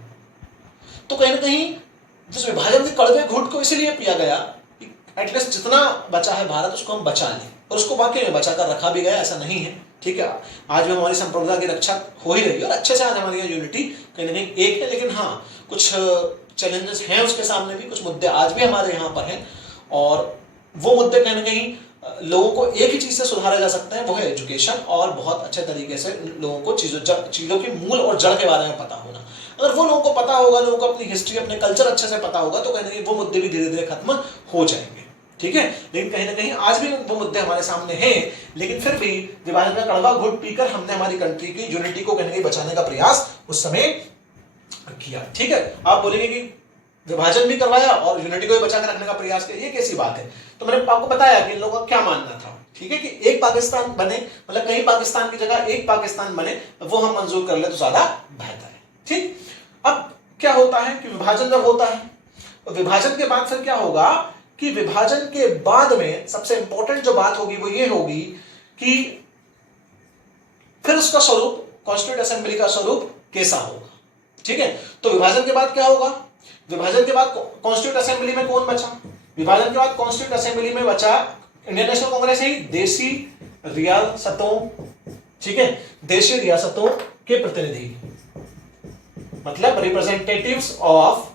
तो कहीं ना कहीं जिस विभाजन के कड़वे घूंट को इसीलिए पिया गया कि एटलीस्ट जितना बचा है भारत उसको हम बचा लें, और उसको वाकई में बचा कर रखा भी गया, ऐसा नहीं है। ठीक है, आज भी हमारी संप्रभुता की रक्षा हो ही रही है और अच्छे से आज हमारी यूनिटी कहीं ना कहीं एक है। लेकिन हाँ, कुछ चैलेंजेस हैं उसके सामने भी, कुछ मुद्दे आज भी हमारे यहाँ पर हैं, और वो मुद्दे कहीं ना कहीं लोगों को एक ही चीज से सुधारे जा सकते हैं, वो है एजुकेशन, और बहुत अच्छे तरीके से लोगों को चीजों की मूल और जड़ के बारे में पता होना। अगर वो लोगों को पता होगा, लोगों को अपनी हिस्ट्री, अपने कल्चर अच्छे से पता होगा, तो कहीं ना कहीं वो मुद्दे भी धीरे धीरे खत्म हो जाएंगे। ठीक है, लेकिन कहीं ना कहीं आज भी वो मुद्दे हमारे सामने हैं, लेकिन फिर भी विभाजन का कड़वा घूंट पीकर हमने हमारी कंट्री की यूनिटी को कहीं ना कहीं बचाने का प्रयास उस समय किया। ठीक है, आप बोलेंगे कि विभाजन भी करवाया और यूनिटी को भी बचा कर रखने का प्रयास किया, ये कैसी बात है? तो मैंने आपको बताया कि इन लोगों का क्या मानना था। ठीक है, कि एक पाकिस्तान बने, मतलब कहीं पाकिस्तान की जगह एक पाकिस्तान बने, वो हम मंजूर कर ले तो ज्यादा बेहतर है। ठीक, अब क्या होता है कि विभाजन जब होता है, विभाजन के बाद फिर क्या होगा कि विभाजन के बाद में सबसे इंपॉर्टेंट जो बात होगी वो ये होगी कि फिर उसका स्वरूप, कॉन्स्टिट्यूएंट असेंबली का स्वरूप कैसा होगा। ठीक है, तो विभाजन के बाद क्या होगा, विभाजन के बाद कॉन्स्टिट्यूएंट असेंबली में कौन बचा? विभाजन के बाद कॉन्स्टिट्यूएंट असेंबली में बचा इंडियन नेशनल कांग्रेस ही देशी रियासतों, ठीक है, देशी रियासतों के प्रतिनिधि, मतलब रिप्रेजेंटेटिव्स ऑफ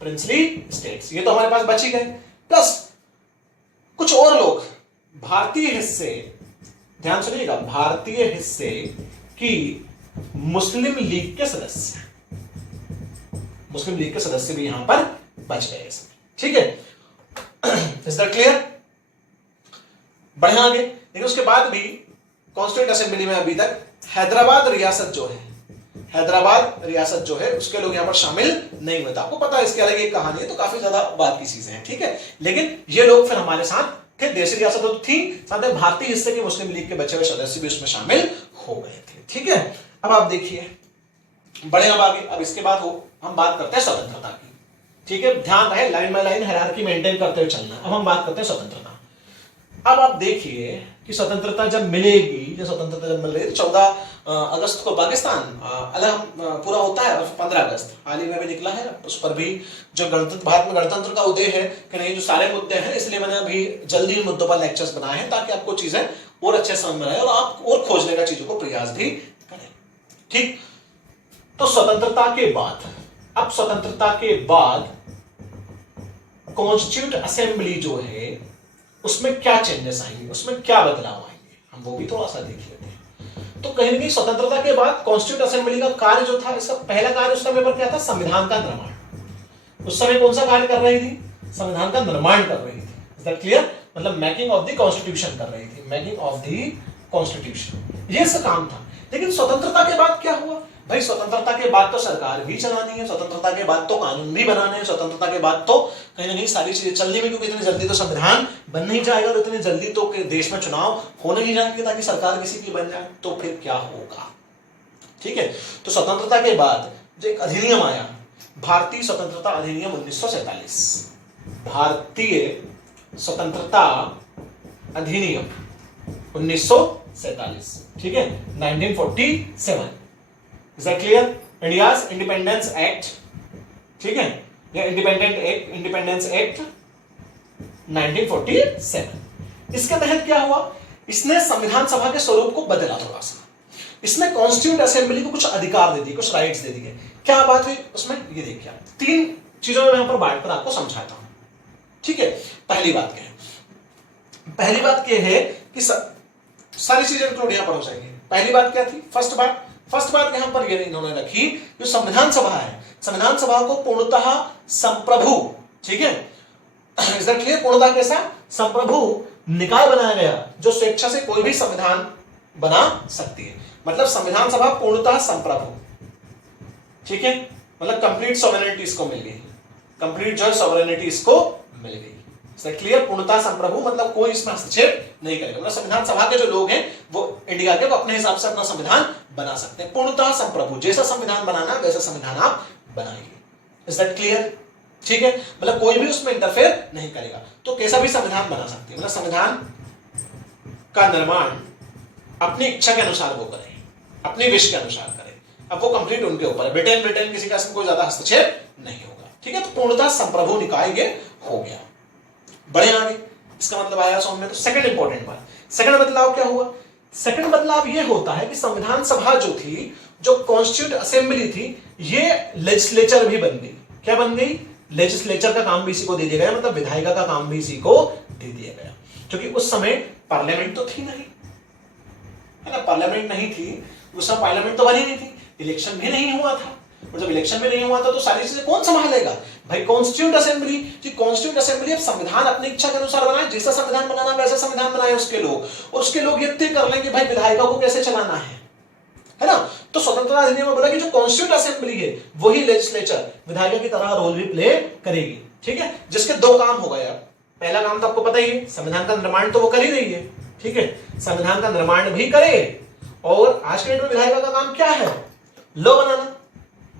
प्रिंसली स्टेट्स। ये तो हमारे पास बच ही गए, प्लस कुछ और लोग भारतीय हिस्से, ध्यान सुनिएगा, भारतीय हिस्से की मुस्लिम लीग के सदस्य, मुस्लिम लीग के सदस्य भी यहां पर बच गए इसमें। ठीक है, इज दैट क्लियर? बढ़िया आगे। लेकिन उसके बाद भी कॉन्स्टिट्यूएंट असेंबली में अभी तक हैदराबाद रियासत जो है, हैदराबाद रियासत जो है उसके लोग यहां पर शामिल नहीं हुए थे। आपको पता है इसके अलग एक कहानी है, तो काफी ज्यादा बात की चीजें हैं। ठीक है, लेकिन ये लोग फिर हमारे साथ थे, देशी रियासत तो थी, साथ में भारतीय हिस्से की मुस्लिम लीग के बचे हुए सदस्य भी उसमें शामिल हो गए थे। ठीक है, अब आप देखिए, बड़े अब आगे, अब इसके बाद हम बात करते हैं स्वतंत्रता की। ठीक है, ध्यान रहे, line by line hierarchy maintain करते हुए चलना। अब हम बात करते हैं स्वतंत्रता। अब आप देखिए कि स्वतंत्रता जब मिलेगी, जो स्वतंत्रता जब मिल रही है, 14 अगस्त को पाकिस्तान अलग पूरा होता है, और 15 अगस्त हाल ही में भी निकला है, उस पर भी जो गणतंत्र, भारत में गणतंत्र का उदय है कि नहीं, जो सारे मुद्दे हैं, इसलिए मैंने अभी जल्दी इन मुद्दों पर लेक्चर्स बनाए हैं ताकि आपको चीजें और अच्छे समझ में आए और आप और खोजने का चीजों को प्रयास भी करें। ठीक, तो स्वतंत्रता के बाद, अब स्वतंत्रता के बाद कॉन्स्टिट्यूएंट असेंबली जो है उसमें क्या चेंजेस आएंगे, उसमें क्या बदलाव आएंगे, हम वो भी थोड़ा सा देख लेते हैं। तो कहीं ना कहीं स्वतंत्रता के बाद कॉन्स्टिट्यूएंट असेंबली का कार्य जो था, इसका पहला कार्य उस समय पर क्या था, संविधान का निर्माण। उस समय कौन सा कार्य कर रही थी, संविधान का निर्माण कर रही थी। Is that clear? मतलब मेकिंग ऑफ द कॉन्स्टिट्यूशन कर रही थी, मेकिंग ऑफ द कॉन्स्टिट्यूशन, ये इसका काम था। लेकिन स्वतंत्रता के बाद क्या हुआ भाई? स्वतंत्रता के बाद तो सरकार भी चलानी है, स्वतंत्रता के बाद तो कानून भी बनाने हैं, स्वतंत्रता के बाद तो कहीं ना कहीं सारी चीजें चलनी में, क्योंकि इतनी जल्दी तो संविधान बन नहीं जाएगा और इतनी जल्दी तो देश में चुनाव होने नहीं जाएंगे ताकि सरकार किसी की बन जाए, तो फिर क्या होगा? ठीक है, तो स्वतंत्रता के बाद जो एक अधिनियम आया, भारतीय स्वतंत्रता अधिनियम 1947, भारतीय स्वतंत्रता अधिनियम 1947, ठीक है, 1947। Is that clear? India's Independence Act, ठीक है, या इंडिपेंडेंस एक्ट 1947। इसके तहत क्या हुआ इसने संविधान सभा के स्वरूप को बदला थोड़ा सा। इसने कॉन्स्टिट्यूंट असेंबली को कुछ अधिकार दे दिए, कुछ राइट्स दे दिए। क्या बात हुई उसमें, ये देखिए आप 3 चीजों में यहां पर बांट कर आपको समझाता हूं। ठीक है, पहली बात क्या है, पहली बात क्या है कि सारी चीजें इंक्लूड यहां पर हो जाएंगी। पहली बात क्या थी, फर्स्ट बात यहां पर ये इन्होंने रखी, जो संविधान सभा है, संविधान सभा को पूर्णतः संप्रभु, ठीक है, इज दैट क्लियर, पूर्णतः कैसा, संप्रभु निकाय बनाया गया जो स्वेच्छा से कोई भी संविधान बना सकती है। मतलब संविधान सभा पूर्णतः संप्रभु, ठीक है, मतलब कंप्लीट सॉवरेनिटी इसको मिल गई, कंप्लीट जो सॉवरेनिटी इसको मिल गई। क्लियर, पूर्णतः संप्रभु मतलब कोई इसमें हस्तक्षेप नहीं करेगा। मतलब संविधान सभा के जो लोग हैं वो इंडिया के, वो अपने हिसाब से अपना संविधान बना सकते हैं। पूर्णतः संप्रभु, जैसा संविधान बनाना वैसा संविधान आप बनाइए। Is that clear? ठीक है, मतलब कोई भी उसमें इंटरफेयर नहीं करेगा, तो कैसा भी संविधान बना सकते हैं। मतलब संविधान का निर्माण अपनी इच्छा के अनुसार वो करें, अपनी विश के अनुसार करें। अब वो कंप्लीट उनके ऊपर है। ब्रिटेन किसी का इसमें कोई ज्यादा हस्तक्षेप नहीं होगा। ठीक है, तो पूर्णतः संप्रभु निकाय ये हो गया। बड़े आगे, इसका मतलब आया समझ में। तो सेकंड इंपॉर्टेंट बात, सेकंड बदलाव क्या हुआ? सेकंड बदलाव ये होता है कि संविधान सभा जो थी, जो कॉन्स्टिट्यूंट असेंबली थी, ये लेजिस्लेचर भी बन गई। क्या बन गई? लेजिस्लेचर का काम भी इसी को दे दिया गया, मतलब विधायिका का काम भी इसी को दे दिया गया। क्योंकि उस समय पार्लियामेंट तो थी नहीं, है ना, पार्लियामेंट नहीं थी उस समय, पार्लियामेंट तो बनी नहीं थी, इलेक्शन भी नहीं हुआ था। और जब इलेक्शन में नहीं हुआ था तो सारी चीजें कौन संभालेगा भाई? Constituent assembly. जी, कॉन्स्टिट्यूंट असेंबली अब संविधान अपनी इच्छा के अनुसार बनाए, जैसा संविधान बनाना वैसा संविधान बनाए उसके लोग, और उसके लोग ये तय कर लेंगे भाई विधायिका को कैसे चलाना है ना। तो स्वतंत्रता अधिनियम में बोला कि जो कॉन्स्टिट्यूंट असेंबली है वही लेजिस्लेचर विधायिका की तरह रोल भी प्ले करेगी। ठीक है, जिसके 2 काम हो गए। अब पहला काम तो आपको पता ही है, संविधान का निर्माण तो वो कर ही रही है। ठीक है, संविधान का निर्माण भी करे, और आज के डेट में विधायिका का काम क्या है? लॉ बनाना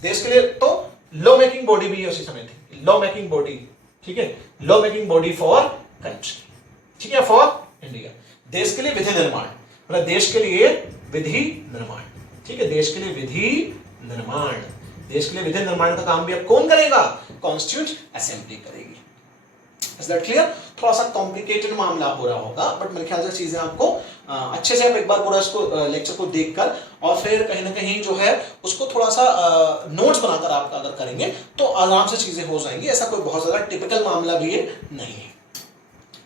देश के लिए। तो लॉ मेकिंग बॉडी भी उसी समय थी, लॉ मेकिंग बॉडी। ठीक है, law making body for country, ठीक है, फॉर इंडिया, देश के लिए विधि निर्माण, मतलब देश के लिए विधि निर्माण। ठीक है, देश के लिए विधि निर्माण, देश के लिए विधि निर्माण का काम भी अब कौन करेगा? कॉन्स्टिट्यूंट असेंबली करेगी। Is that clear? थोड़ा सा कॉम्प्लिकेटेड मामला हो रहा होगा, बट मेरे ख्याल से चीजें आपको अच्छे से आप एक बार पूरा इसको लेक्चर को देखकर और फिर कहीं ना कहीं जो है उसको थोड़ा सा नोट्स बनाकर आप अगर करेंगे तो आराम से चीजें हो जाएंगी। ऐसा कोई बहुत ज्यादा टिपिकल मामला भी ये नहीं है।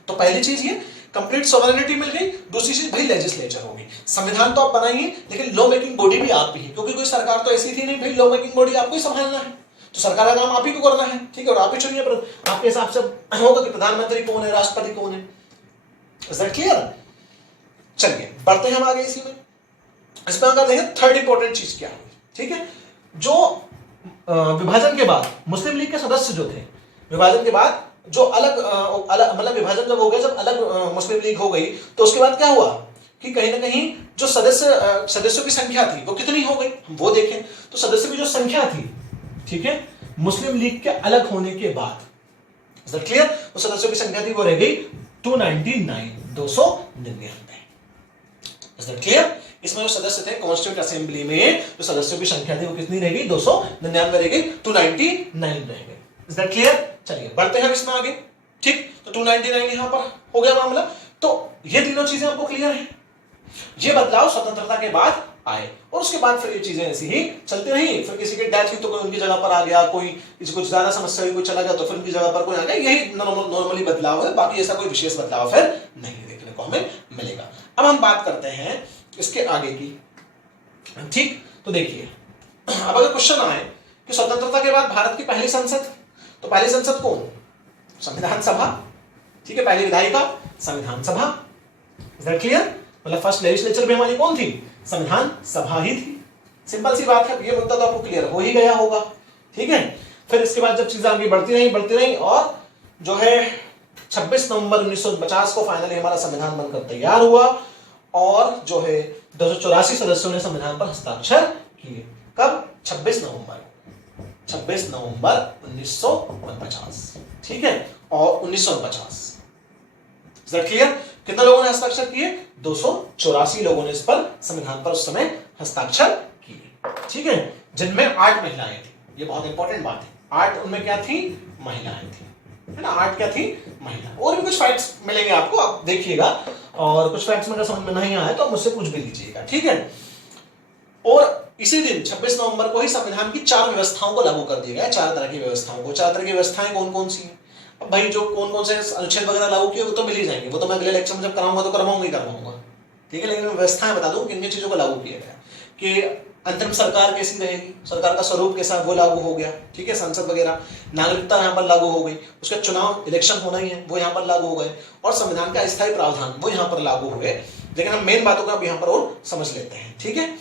तो पहली चीज ये कंप्लीट सॉवरेनिटी मिल गई। दूसरी चीज भाई लेजिस्लेचर होगी। संविधान तो आप बनाइए, लेकिन लॉ मेकिंग बॉडी भी आप ही है, क्योंकि कोई सरकार तो ऐसी थी नहीं भाई लॉ मेकिंग बॉडी आपको ही संभालना है, तो सरकार का काम आप ही को करना है। ठीक है, और आप ही चुनिए, पर आपके हिसाब से होगा कि प्रधानमंत्री कौन है, राष्ट्रपति कौन है। Is that clear? चलिए बढ़ते हैं हम आगे इसी में। इसमें अगर देखें थर्ड इंपॉर्टेंट चीज क्या है। ठीक है, जो विभाजन के बाद मुस्लिम लीग के सदस्य जो थे, विभाजन के बाद जो अलग मतलब विभाजन जब हो गया, जब अलग मुस्लिम लीग हो गई, तो उसके बाद क्या हुआ कि कहीं ना कहीं जो सदस्यों की संख्या थी वो कितनी हो गई, हम वो देखें। तो सदस्यों की जो संख्या थी, ठीक है, मुस्लिम लीग के अलग होने के बाद, इज दैट क्लियर? तो सदस्यों की संख्या थी वो रह गई 299। Is that clear? इसमें जो सदस्य थे कॉन्स्टिट्यूंट असेंबली में, जो सदस्यों की संख्या थी वो कितनी रह गई? 299 रह गई, 299 रह गई। Is that clear? चलिए बढ़ते हैं इसमें आगे। ठीक, तो 299 यहां पर हो गया मामला। तो ये तीनों चीजें आपको क्लियर है। ये बदलाव स्वतंत्रता के बाद आए, और उसके बाद फिर ये चीजें ऐसी ही चलती रही। फिर किसी की डेथ हुई तो कोई उनकी जगह पर आ गया, कोई किसी को ज्यादा समस्या हुई कोई चला गया तो फिर उनकी जगह पर कोई आ गया। यही नॉर्मली बदलाव है, बाकी ऐसा कोई विशेष बदलाव फिर नहीं देखने को हमें मिलेगा। अब हम बात करते हैं इसके आगे की। ठीक, तो देखिए अब अगर क्वेश्चन आए कि स्वतंत्रता के बाद भारत की पहली संसद, तो पहली संसद कौन? संविधान सभा। ठीक है, पहली विधायिका संविधान सभा। Is that clear? मतलब फर्स्ट लेजिस्लेचर भी हमारी कौन थी? संविधान सभा ही थी। सिंपल सी बात है, ये मुद्दा तो आपको क्लियर हो ही गया होगा। ठीक है, फिर इसके बाद जब चीजें आगे बढ़ती रही और जो है 26 नवंबर 1950 को फाइनली हमारा संविधान बनकर तैयार हुआ, और जो है 284 सदस्यों ने संविधान पर हस्ताक्षर किए। कब? 26 नवंबर 1949। ठीक है, और 1949। Is that clear? कितने लोगों ने हस्ताक्षर किए? 284 लोगों ने इस पर संविधान पर उस समय हस्ताक्षर किए। ठीक है, जिनमें 8 महिलाएं थी। ये बहुत इंपॉर्टेंट बात है, 8 उनमें क्या थी? महिलाएं थी। है ना। 8 क्या थी, महिला। और भी कुछ फैक्ट्स मिलेंगे आपको, आप देखिएगा, और कुछ फैक्ट्स में अगर समझ में नहीं आए तो आप मुझसे पूछ भी लीजिएगा, ठीक है। और इसी दिन 26 नवंबर को ही संविधान की 4 व्यवस्थाओं को लागू कर दिया गया, 4 तरह की व्यवस्थाओं को। 4 तरह की व्यवस्थाएं कौन कौन सी हैं? अब भाई जो कौन कौन से अनुच्छेद वगैरह लागू किए वो तो मिल ही जाएंगे, वो तो मैं अगले लेक्चर में जब कराऊंगा तो करवाऊंगा, ठीक है। लेकिन मैं व्यवस्थाएं बता दूं किन किन चीजों को लागू किया गया, कि अंतरिम सरकार कैसी रहेगी, सरकार का स्वरूप कैसा, वो लागू हो गया, ठीक है। संसद वगैरह, नागरिकता यहाँ पर लागू हो गई, उसके चुनाव इलेक्शन होना ही है, वो यहाँ पर लागू हो गए, और संविधान का अस्थायी प्रावधान वो यहाँ पर लागू हुए। लेकिन हम मेन बातों को अब यहाँ पर और समझ लेते हैं, ठीक है।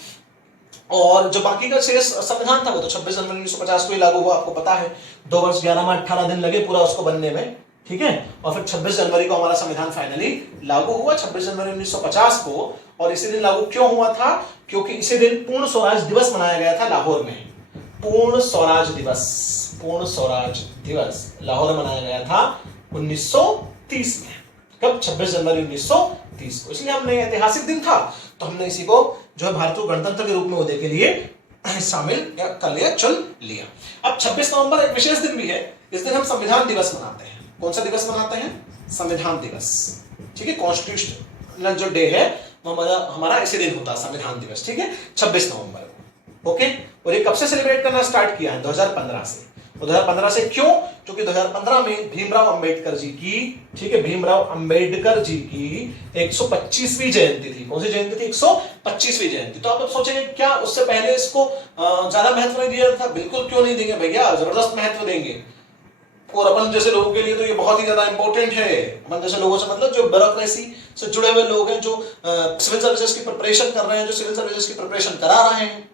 और जो बाकी का शेष संविधान था वो तो 26 जनवरी 1950 को ही लागू हुआ, आपको पता है। 2 वर्ष 11 माह 18 दिन लगे पूरा उसको बनने में, ठीक है। और फिर 26 जनवरी को हमारा संविधान फाइनली लागू हुआ, 26 जनवरी 1950 को। और इसी दिन लागू क्यों हुआ था? क्योंकि इसी दिन पूर्ण स्वराज दिवस मनाया गया था लाहौर में। पूर्ण स्वराज दिवस लाहौर में मनाया गया था 1930 में। कब? 26 जनवरी 1930 को। इसलिए हमने ऐतिहासिक दिन था तो हमने इसी को जो है भारतीय गणतंत्र के रूप में होने के लिए शामिल कर लिया, चुन लिया। अब 26 नवंबर एक विशेष दिन भी है, इस दिन हम संविधान दिवस मनाते हैं। कौन सा दिवस मनाते हैं? संविधान दिवस, ठीक है। कॉन्स्टिट्यूशनल जो डे है वो हमारा इसी दिन होता है, संविधान दिवस, ठीक है, 26 नवंबर को। ओके। और ये कब से सेलिब्रेट करना स्टार्ट किया है? 2015 से। 2015 से क्यों? क्योंकि 2015 में भीमराव अंबेडकर जी की, ठीक है, भीमराव अंबेडकर जी की 125वीं जयंती थी। कौन सी जयंती थी? 125वीं जयंती। तो आप सोचेंगे क्या उससे पहले इसको ज्यादा महत्व नहीं दिया था? बिल्कुल क्यों नहीं देंगे भैया, जबरदस्त महत्व देंगे। और अपन जैसे लोगों के लिए तो ये बहुत ही ज्यादा इंपॉर्टेंट है। अपन जैसे लोगों से मतलब जो ब्यूरोक्रेसी से जुड़े हुए लोग हैं, जो सिविल सर्विसेज की प्रिपरेशन कर रहे हैं, जो सिविल सर्विसेज की प्रिपरेशन करा रहे हैं,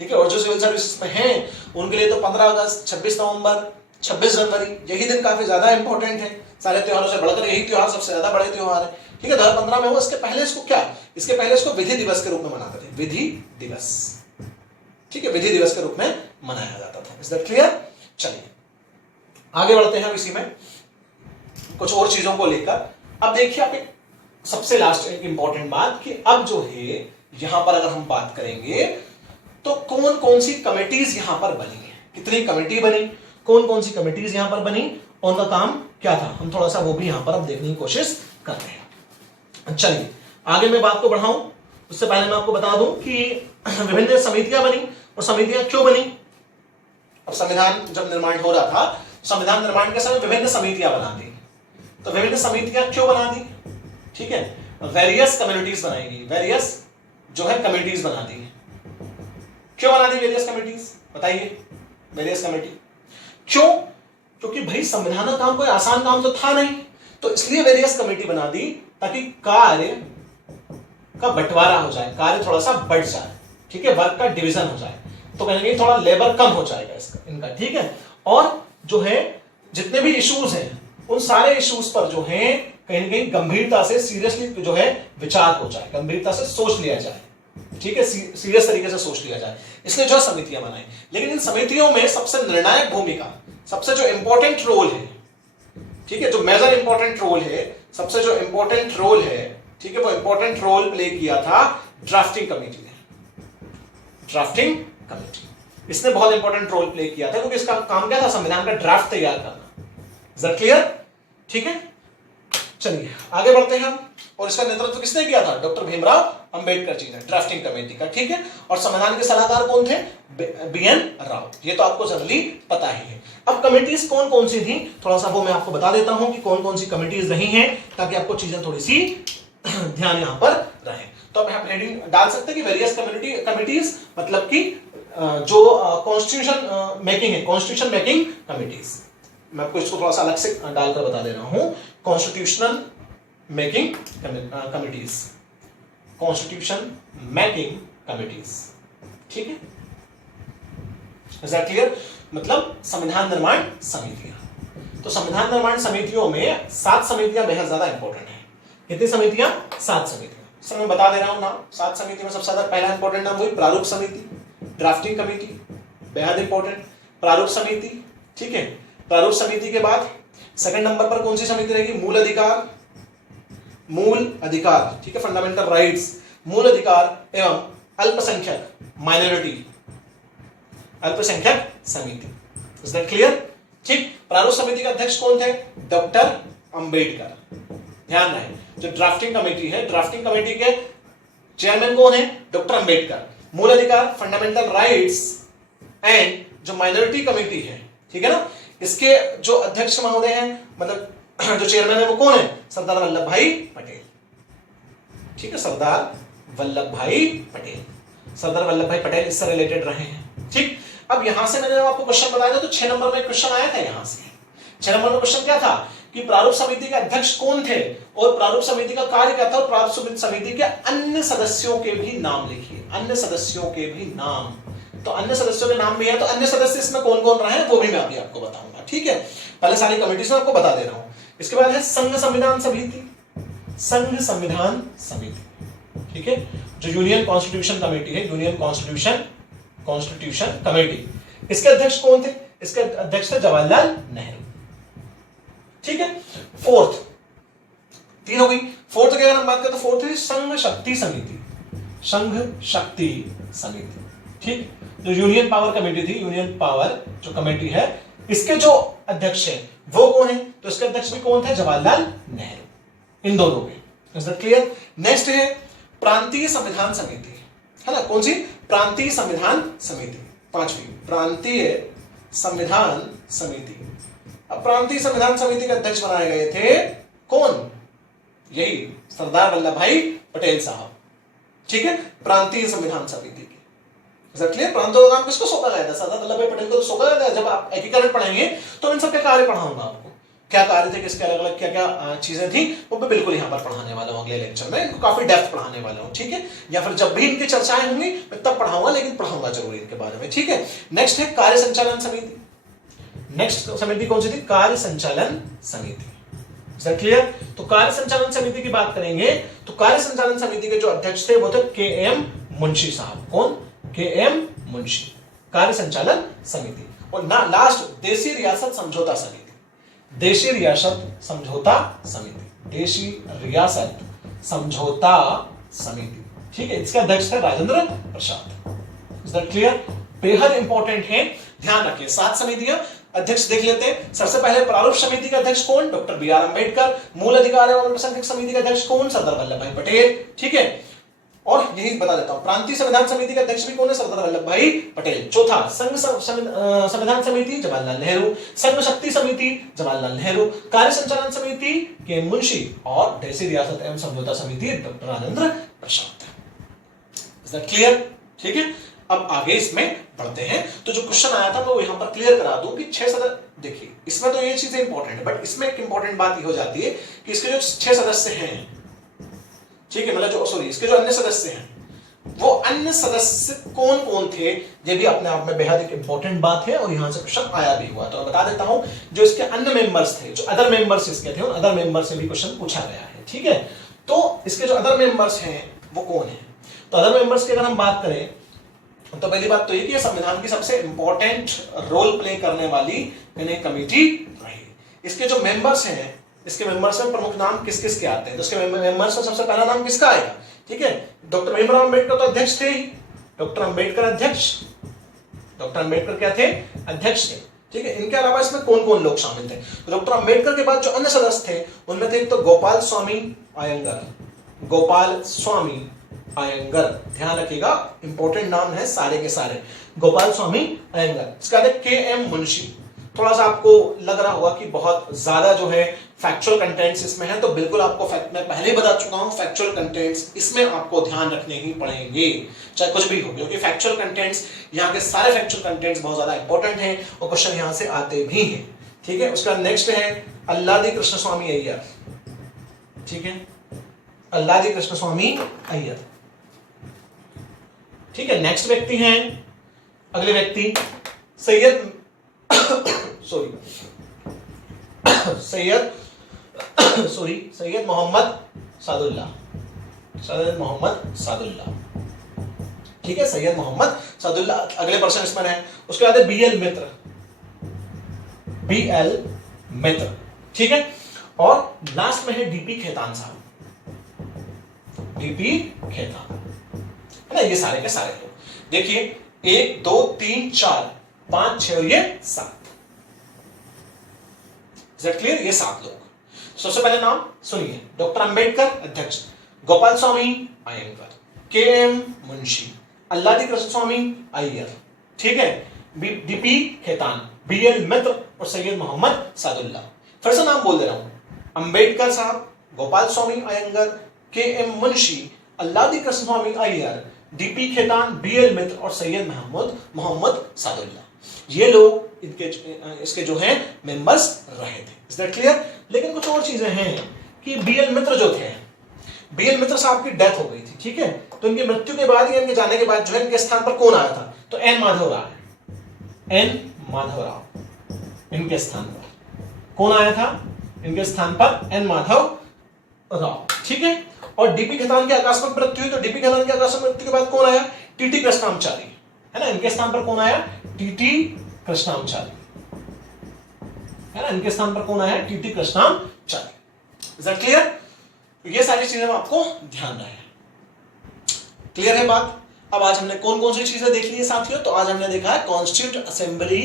ठीक है, और जो सिविल सर्विस में हैं उनके लिए तो 15 अगस्त, 26 नवंबर, 26 जनवरी यही दिन काफी ज्यादा इंपॉर्टेंट है। सारे त्योहारों से बढ़कर यही त्योहार सबसे ज्यादा बड़े त्योहार है, ठीक है। 2015 में हुआ। इसके पहले इसको क्या, इसके पहले इसको विधि दिवस के रूप में मनाते थे, विधि दिवस, ठीक है, विधि दिवस के रूप में मनाया जाता था। Is that clear? चलिए आगे बढ़ते हैं इसी में कुछ और चीजों को लेकर। अब देखिए आप एक सबसे लास्ट एक इंपॉर्टेंट बात, कि अब जो है यहां पर अगर हम बात करेंगे तो कौन कौन सी कमिटीज यहां पर बनी है, कितनी कमेटी बनी, कौन कौन सी कमिटीज यहां पर बनी, उनका काम क्या था, हम थोड़ा सा वो भी यहां पर अब देखने की कोशिश कर रहे हैं। चलिए आगे मैं बात को बढ़ाऊं उससे पहले मैं आपको बता दूं कि विभिन्न समितियां बनी, और समितियां क्यों बनी। अब संविधान जब निर्माण हो रहा था, संविधान निर्माण के समय विभिन्न समितियां बना दी। तो विभिन्न समितियां क्यों बना दी? ठीक है, वेरियस कम्युनिटीज बनाई गई, वेरियस जो है कमिटीज बना दी। क्यों बना दी वेरियस कमिटीज? बताइए। वेरियस कमिटी क्यों? क्योंकि भाई संविधान का काम कोई आसान काम तो था नहीं, तो इसलिए वेरियस कमेटी बना दी ताकि कार्य का बंटवारा हो जाए, कार्य थोड़ा सा बढ़ जाए, ठीक है, वर्क का डिवीजन हो जाए, तो कहीं ना कहीं थोड़ा लेबर कम हो जाएगा इसका इनका, ठीक है। और जो है जितने भी इश्यूज हैं उन सारे इश्यूज पर जो है कहीं ना कहीं गंभीरता से सीरियसली जो है विचार हो जाए, गंभीरता से सोच लिया जाए, ठीक है, सीरियस तरीके से सोच लिया जाए, इसलिए जो समितियां बनाई। लेकिन इन समितियों में सबसे निर्णायक भूमिका, सबसे जो इंपॉर्टेंट रोल है, ठीक है, जो मेजर इंपॉर्टेंट रोल है, सबसे जो इंपॉर्टेंट रोल है, ठीक है, वो इंपॉर्टेंट रोल प्ले किया था ड्राफ्टिंग कमेटी ने। ड्राफ्टिंग कमेटी इसने बहुत इंपॉर्टेंट रोल प्ले किया था, क्योंकि इसका काम क्या था? संविधान का ड्राफ्ट तैयार करना। Is that clear? ठीक है, चलिए आगे बढ़ते हैं हम। और इसका नेतृत्व किसने किया था? डॉक्टर भीमराव अंबेडकर जी ने, ड्राफ्टिंग कमेटी का, ठीक है। और संविधान के सलाहकार कौन थे? BN राव। ये तो आपको जनरली पता ही है। अब कमेटीज कौन कौन सी थी, थोड़ा सा वो मैं आपको बता देता हूं कि कौन कौन सी कमेटीज रही हैं, ताकि आपको चीजें थोड़ी सी ध्यान यहां पर रहे। तो अब हम हेडिंग डाल सकते हैं कि वेरियस कमिटीज मतलब कि जो कॉन्स्टिट्यूशन मेकिंग है, कॉन्स्टिट्यूशन मेकिंग कमिटीज। मैं आपको इसको थोड़ा सा अलग से डालकर बता दे रहा हूं। Constitutional making committees, constitution making committees, ठीक है। Is that clear? मतलब संविधान निर्माण समितियां। तो संविधान निर्माण समितियों में 7 समितियां बेहद ज्यादा इंपॉर्टेंट है। कितनी समितियां? 7 समितियां। सर मैं बता दे रहा हूं नाम। 7 समिति में सबसे ज्यादा पहला इंपॉर्टेंट नाम वही प्रारूप समिति, ड्राफ्टिंग कमेटी, बेहद इंपॉर्टेंट, प्रारूप समिति, ठीक है। प्रारूप समिति के बाद सेकंड नंबर पर कौन सी समिति रहेगी? मूल अधिकार, मूल अधिकार, ठीक है, फंडामेंटल राइट्स, मूल अधिकार एवं अल्पसंख्यक, माइनॉरिटी, अल्पसंख्यक समिति। Is that clear? ठीक, प्रारूप समिति के अध्यक्ष कौन थे? डॉक्टर अंबेडकर। ध्यान रहे, जो ड्राफ्टिंग कमेटी है, ड्राफ्टिंग कमेटी के चेयरमैन कौन है? डॉक्टर अंबेडकर। मूल अधिकार, फंडामेंटल राइट्स एंड जो माइनॉरिटी कमेटी है, ठीक है ना, इसके जो अध्यक्ष महोदय हैं, मतलब जो चेयरमैन है वो कौन है? सरदार वल्लभ भाई पटेल। ठीक है, सरदार वल्लभ भाई पटेल। सरदार वल्लभ भाई पटेल इससे रिलेटेड रहे हैं। ठीक, अब यहां से मैंने आपको क्वेश्चन बताया था, तो 6 नंबर में क्वेश्चन आया था यहां से। 6 नंबर में क्वेश्चन क्या था कि प्रारूप समिति के अध्यक्ष कौन थे और प्रारूप समिति का कार्य क्या था, और प्रारूप समिति के अन्य सदस्यों के भी नाम लिखिए। अन्य सदस्यों के भी नाम, तो अन्य सदस्यों के नाम भी है, तो अन्य सदस्य इसमें कौन कौन रहे हैं वो भी मैं अभी आपको बताऊंगा। ठीक है, पहले सारी कमेटी आपको बता दे रहा हूं। इसके बाद है संघ संविधान समिति, संघ संविधान समिति। ठीक है, जो यूनियन कॉन्स्टिट्यूशन कमेटी है, यूनियन कॉन्स्टिट्यूशन कमेटी, इसके अध्यक्ष कौन थे? इसके अध्यक्ष थे जवाहरलाल नेहरू। ठीक है, फोर्थ, 3 हो गई। फोर्थ की अगर हम बात करें तो फोर्थ है संघ शक्ति समिति, संघ शक्ति समिति। ठीक, जो यूनियन पावर कमेटी थी, यूनियन पावर जो कमेटी है, इसके जो अध्यक्ष है वो कौन है? तो इसके अध्यक्ष भी कौन थे? जवाहरलाल नेहरू। इन दोनों के, इज दैट क्लियर? नेक्स्ट है प्रांतीय संविधान समिति, है ना, कौन सी? प्रांतीय संविधान समिति, 5वीं प्रांतीय संविधान समिति। अब प्रांतीय संविधान समिति के अध्यक्ष बनाए गए थे कौन? यही सरदार वल्लभ भाई पटेल साहब। ठीक है, प्रांतीय संविधान समिति के, इज दैट क्लियर? प्रांतों का काम किसको सौंपा गया था? सरदार वल्लभ भाई पटेल को तो सौंपा गया था। जब आप एकीकरण पढ़ेंगे तो इन सब के कार्य पढ़ाऊंगा आपको, क्या कार्य थे, किसके अलग अलग क्या क्या चीजें थी, वो मैं बिल्कुल यहाँ पर पढ़ाने वाला हूँ अगले लेक्चर में। इनको काफी डेप्थ पढ़ाने वाला हूँ। ठीक है, या फिर जब भी इनकी चर्चाएं होंगी मैं तब पढ़ाऊंगा, लेकिन पढ़ाऊंगा जरूर इनके बारे में। ठीक है, नेक्स्ट है कार्य संचालन समिति। नेक्स्ट समिति कौन सी थी? कार्य संचालन समिति। Is that clear? तो कार्य संचालन समिति की बात करेंगे तो कार्य संचालन समिति के जो अध्यक्ष थे वो थे के.एम. मुंशी साहब। कौन? के.एम. मुंशी, कार्य संचालन समिति। और लास्ट देशी रियासत समझौता समिति, देशी रियासत समझौता समिति, देशी रियासत समझौता समिति। ठीक है, इसके अध्यक्ष थे Rajendra Prasad. Is that clear? बेहद इंपॉर्टेंट है, ध्यान रखिए। 7 समितियां, अध्यक्ष देख लेते हैं। सबसे पहले प्रारूप समिति के अध्यक्ष कौन? Doctor B R. अंबेडकर। मूल अधिकार एवं अल्पसंख्यक समिति के अध्यक्ष कौन? सरदार वल्लभ भाई पटेल। ठीक है, और यही बता देता हूं, प्रांतीय संविधान समिति के अध्यक्ष भी कौन है? सरदार वल्लभ भाई पटेल। चौथा, संघ संविधान समिति जवाहरलाल नेहरू, संघ शक्ति समिति जवाहरलाल नेहरू, कार्य संचालन समिति के मुंशी, और देशी रियासत एवं समझौता समिति doctor Rajendra Prasad. Is that clear? ठीक है, अब आगे इसमें बढ़ते हैं। तो जो क्वेश्चन आया था मैं वो यहां पर क्लियर करा दूं कि 6 सदस्य, देखिए इसमें तो ये चीजें इंपॉर्टेंट है, बट इसमें एक इंपॉर्टेंट बात ये हो जाती है कि इसके जो 6 सदस्य हैं, ठीक है, मतलब जो सॉरी इसके जो अन्य सदस्य हैं, वो अन्य सदस्य कौन कौन थे, ये भी अपने आप में बेहद एक इंपॉर्टेंट बात है, और यहां से क्वेश्चन आया भी हुआ। तो मैं बता देता हूं, जो इसके अन्य मेंबर्स थे, जो अदर मेंबर्स इसके थे, उन अदर मेंबर से भी क्वेश्चन पूछा गया है। ठीक है, तो इसके जो अदर मेंबर्स हैं वो कौन है? तो अदर मेंबर्स की अगर हम बात करें तो पहली बात तो ये कि संविधान की सबसे इंपॉर्टेंट रोल प्ले करने वाली कमेटी रही। इसके जो मेंबर्स हैं, इसके मेंबर्स में प्रमुख नाम किस किस के आते हैं? तो इसके मेंबर्स में सबसे पहला नाम किसका आएगा? ठीक है, डॉक्टर भीमराव अंबेडकर तो अध्यक्ष थे ही, डॉक्टर अंबेडकर अध्यक्ष, डॉक्टर अंबेडकर क्या थे? अध्यक्ष थे। ठीक है, इनके अलावा इसमें कौन कौन लोग शामिल थे? तो डॉक्टर अंबेडकर के बाद जो अन्य सदस्य थे उनमें थे एक तो गोपाल स्वामी अयंगर, गोपाल स्वामी अयंगर, ध्यान रखिएगा, इंपॉर्टेंट नाम है सारे के सारे, गोपाल स्वामी अयंगर। इसके बाद के.एम. मुंशी। थोड़ा सा आपको लग रहा होगा कि बहुत ज्यादा जो है फैक्चुअल कंटेंट्स इसमें है, तो बिल्कुल आपको मैं पहले ही बता चुका हूं, फैक्चुअल कंटेंट्स इसमें आपको ध्यान रखने ही पड़ेंगे, चाहे कुछ भी हो, क्योंकि फैक्चुअल कंटेंट्स, यहाँ के सारे फैक्चुअल कंटेंट्स बहुत ज्यादा इंपॉर्टेंट हैं और क्वेश्चन यहाँ से आते भी हैं। ठीक है, उसका नेक्स्ट है अल्लादी कृष्ण स्वामी अय्यर। ठीक है, अल्लादी कृष्ण स्वामी अय्यर। ठीक है, नेक्स्ट व्यक्ति हैं, अगले व्यक्ति सैयद सैयद मोहम्मद सादुल्लाह, सैयद मोहम्मद सादुल्लाह। ठीक है, सैयद मोहम्मद सादुल्लाह अगले पर्सन इसमें है। उसके बाद है बी.एल. मित्र, बी.एल. मित्र। ठीक है, और लास्ट में है डी.पी. खेतान साहब, डी.पी. खेतान, है ना। ये सारे के सारे लोग देखिए, 1 2 3 4 5 6 और ये 7, इज दैट क्लियर? ये 7 लोग। सबसे पहले नाम सुनिए, डॉक्टर अंबेडकर अध्यक्ष, गोपाल स्वामी अयंगर, के एम मुंशी, अल्लादी कृष्ण स्वामी अय्यर, ठीक है, डीपी खेतान, बीएल मित्र और सैयद मोहम्मद सादुल्ला। फिर से नाम बोल दे रहा हूं, अंबेडकर साहब, गोपाल स्वामी अयंगर, के एम मुंशी, अल्लादी कृष्ण स्वामी अय्यर, डीपी खेतान, बीएल मित्र और सैयद मोहम्मद सादुल्ला। ये लोग इसके जो हैं मेंबर्स रहे थे। Is that clear? लेकिन कुछ और चीजें हैं कि बीएल मित्र जो थे, बीएल मित्र साहब की डेथ हो गई थी, ठीक है, तो इनकी मृत्यु के बाद या इनके जाने के बाद जो है इनके स्थान पर कौन आया था? तो एन माधवराव, एन माधवराव इनके स्थान पर कौन आया था? इनके स्थान पर एन माधवराव, ठीक है। और डीपी खेतान की आकस्मिक मृत्यु हुई, तो डीपी खेतान की आकस्मिक मृत्यु के बाद कौन आया? टीटी कृष्णामचारी, है ना, इनके स्थान पर कौन आया? टीटी कृष्णामचारी, है ना, इनके स्थान पर कौन आया? T T Krishnamachari. Is that clear? ये सारी चीजें आपको ध्यान रहे। क्लियर है बात? अब आज हमने कौन कौन सी चीजें देख ली है साथियों? तो आज हमने देखा है कॉन्स्टिट्यूंट असेंबली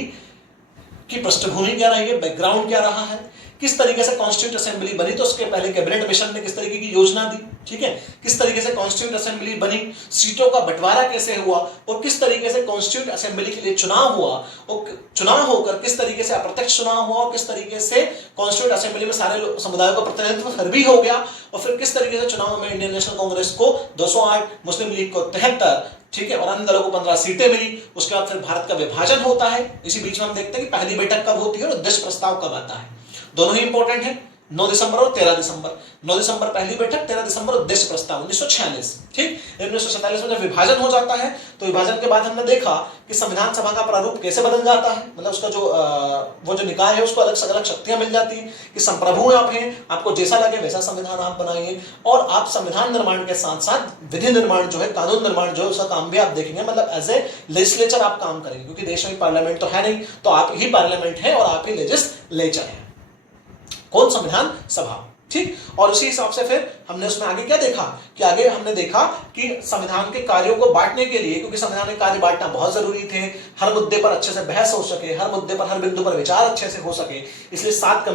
की पृष्ठभूमि क्या रही है, बैकग्राउंड क्या रहा है, किस तरीके से कॉन्स्टिट्यूंट असेंबली बनी, तो उसके पहले कैबिनेट मिशन ने किस तरीके की योजना दी, ठीक है, किस तरीके से कॉन्स्टिट्यूंट असेंबली बनी, सीटों का बंटवारा कैसे हुआ और किस तरीके से कॉन्स्टिट्यूंट असेंबली के लिए चुनाव हुआ और चुनाव होकर किस तरीके से अप्रत्यक्ष चुनाव हुआ और किस तरीके से कॉन्स्टिट्यूंट असेंबली में सारे समुदायों का प्रतिनिधित्व फिर भी हो गया और फिर किस तरीके से चुनाव में इंडियन नेशनल कांग्रेस को 208, मुस्लिम लीग को 73, ठीक है, और अन्य दलों को 15 सीटें मिली। उसके बाद फिर भारत का विभाजन होता है। इसी बीच में हम देखते हैं कि पहली बैठक कब होती है और उद्देश्य प्रस्ताव कब आता है। दोनों ही इंपॉर्टेंट है, 9 दिसंबर और 13 दिसंबर। 9 दिसंबर पहली बैठक, 13 दिसंबर उद्देश्य प्रस्ताव 1946, ठीक। 1947 में जब विभाजन हो जाता है तो विभाजन के बाद हमने देखा कि संविधान सभा का प्रारूप कैसे बदल जाता है, मतलब उसका जो वो जो निकाय है उसको अलग से अलग शक्तियां मिल जाती हैं कि संप्रभु आप हैं, आपको जैसा लगे वैसा संविधान आप बनाइए और आप संविधान निर्माण के साथ साथ विधि निर्माण जो है, कानून निर्माण जो है, उसका काम भी आप देखेंगे, मतलब एज ए लेजिस्लेचर आप काम करेंगे, क्योंकि देश में पार्लियामेंट तो है नहीं, तो आप ही पार्लियामेंट है और आप ही लेजिस्लेचर है। कौन? संविधान सभा, ठीक। और उसी हिसाब से फिर हमने उसमें आगे क्या देखा कि आगे हमने देखा कि संविधान के कार्यों को बांटने के लिए, क्योंकि संविधान के कार्य बांटना बहुत जरूरी थे, हर मुद्दे पर अच्छे से बहस हो सके, हर मुद्दे पर, हर बिंदु पर विचार अच्छे से हो सके, इसलिए 7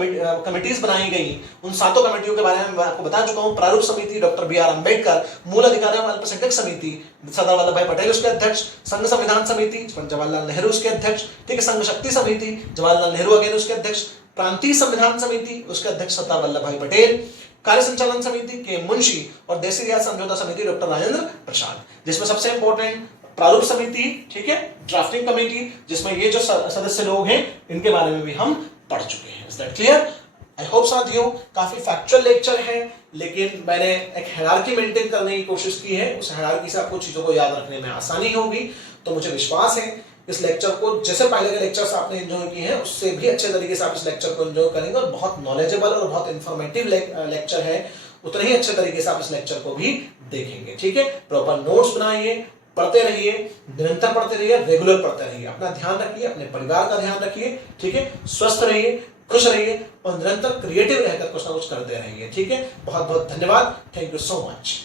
कमिटीज बनाई गई। उन 7 कमेटियों के बारे में मैं आपको बता चुका हूं। प्रारूप समिति डॉक्टर बी आर अम्बेडकर, मूल अधिकार एवं अल्पसंख्यक समिति सरदार वल्लभ भाई पटेल उसके अध्यक्ष, संघ संविधान समिति जवाहरलाल नेहरू उसके अध्यक्ष, ठीक है, संघ शक्ति समिति जवाहरलाल नेहरू अगेन उसके अध्यक्ष, प्रांतीय संविधान समिति उसके अध्यक्ष सरदार वल्लभ भाई पटेल, कार्य संचालन समिति के मुंशी और देशी रियासत समझौता समिति डॉक्टर राजेंद्र प्रसाद, जिसमें सबसे इंपॉर्टेंट प्रारूप समिति, ठीक है, ड्राफ्टिंग कमेटी, जिसमें ये जो सदस्य लोग हैं इनके बारे में भी हम पढ़ चुके हैं। Is that clear? I hope साथियों काफी फैक्चुअल लेक्चर है, लेकिन मैंने एक हायरार्की मेंटेन करने की कोशिश की है। उस हायरार्की से आपको चीजों को याद रखने में आसानी होगी। तो मुझे विश्वास है इस लेक्चर को, जैसे पहले के लेक्चर्स आपने एंजॉय किए हैं उससे भी अच्छे तरीके से आप इस लेक्चर को एंजॉय करेंगे और बहुत नॉलेजेबल और बहुत इंफॉर्मेटिव लेक्चर है, उतने ही अच्छे तरीके से आप इस लेक्चर को भी देखेंगे, ठीक है। प्रॉपर नोट्स बनाइए, पढ़ते रहिए, निरंतर पढ़ते रहिए, रेगुलर पढ़ते रहिए, अपना ध्यान रखिए, अपने परिवार का ध्यान रखिए, ठीक है, स्वस्थ रहिए, खुश रहिए और निरंतर क्रिएटिव रहकर कुछ ना कुछ करते रहिए, ठीक है। बहुत बहुत धन्यवाद। Thank you so much.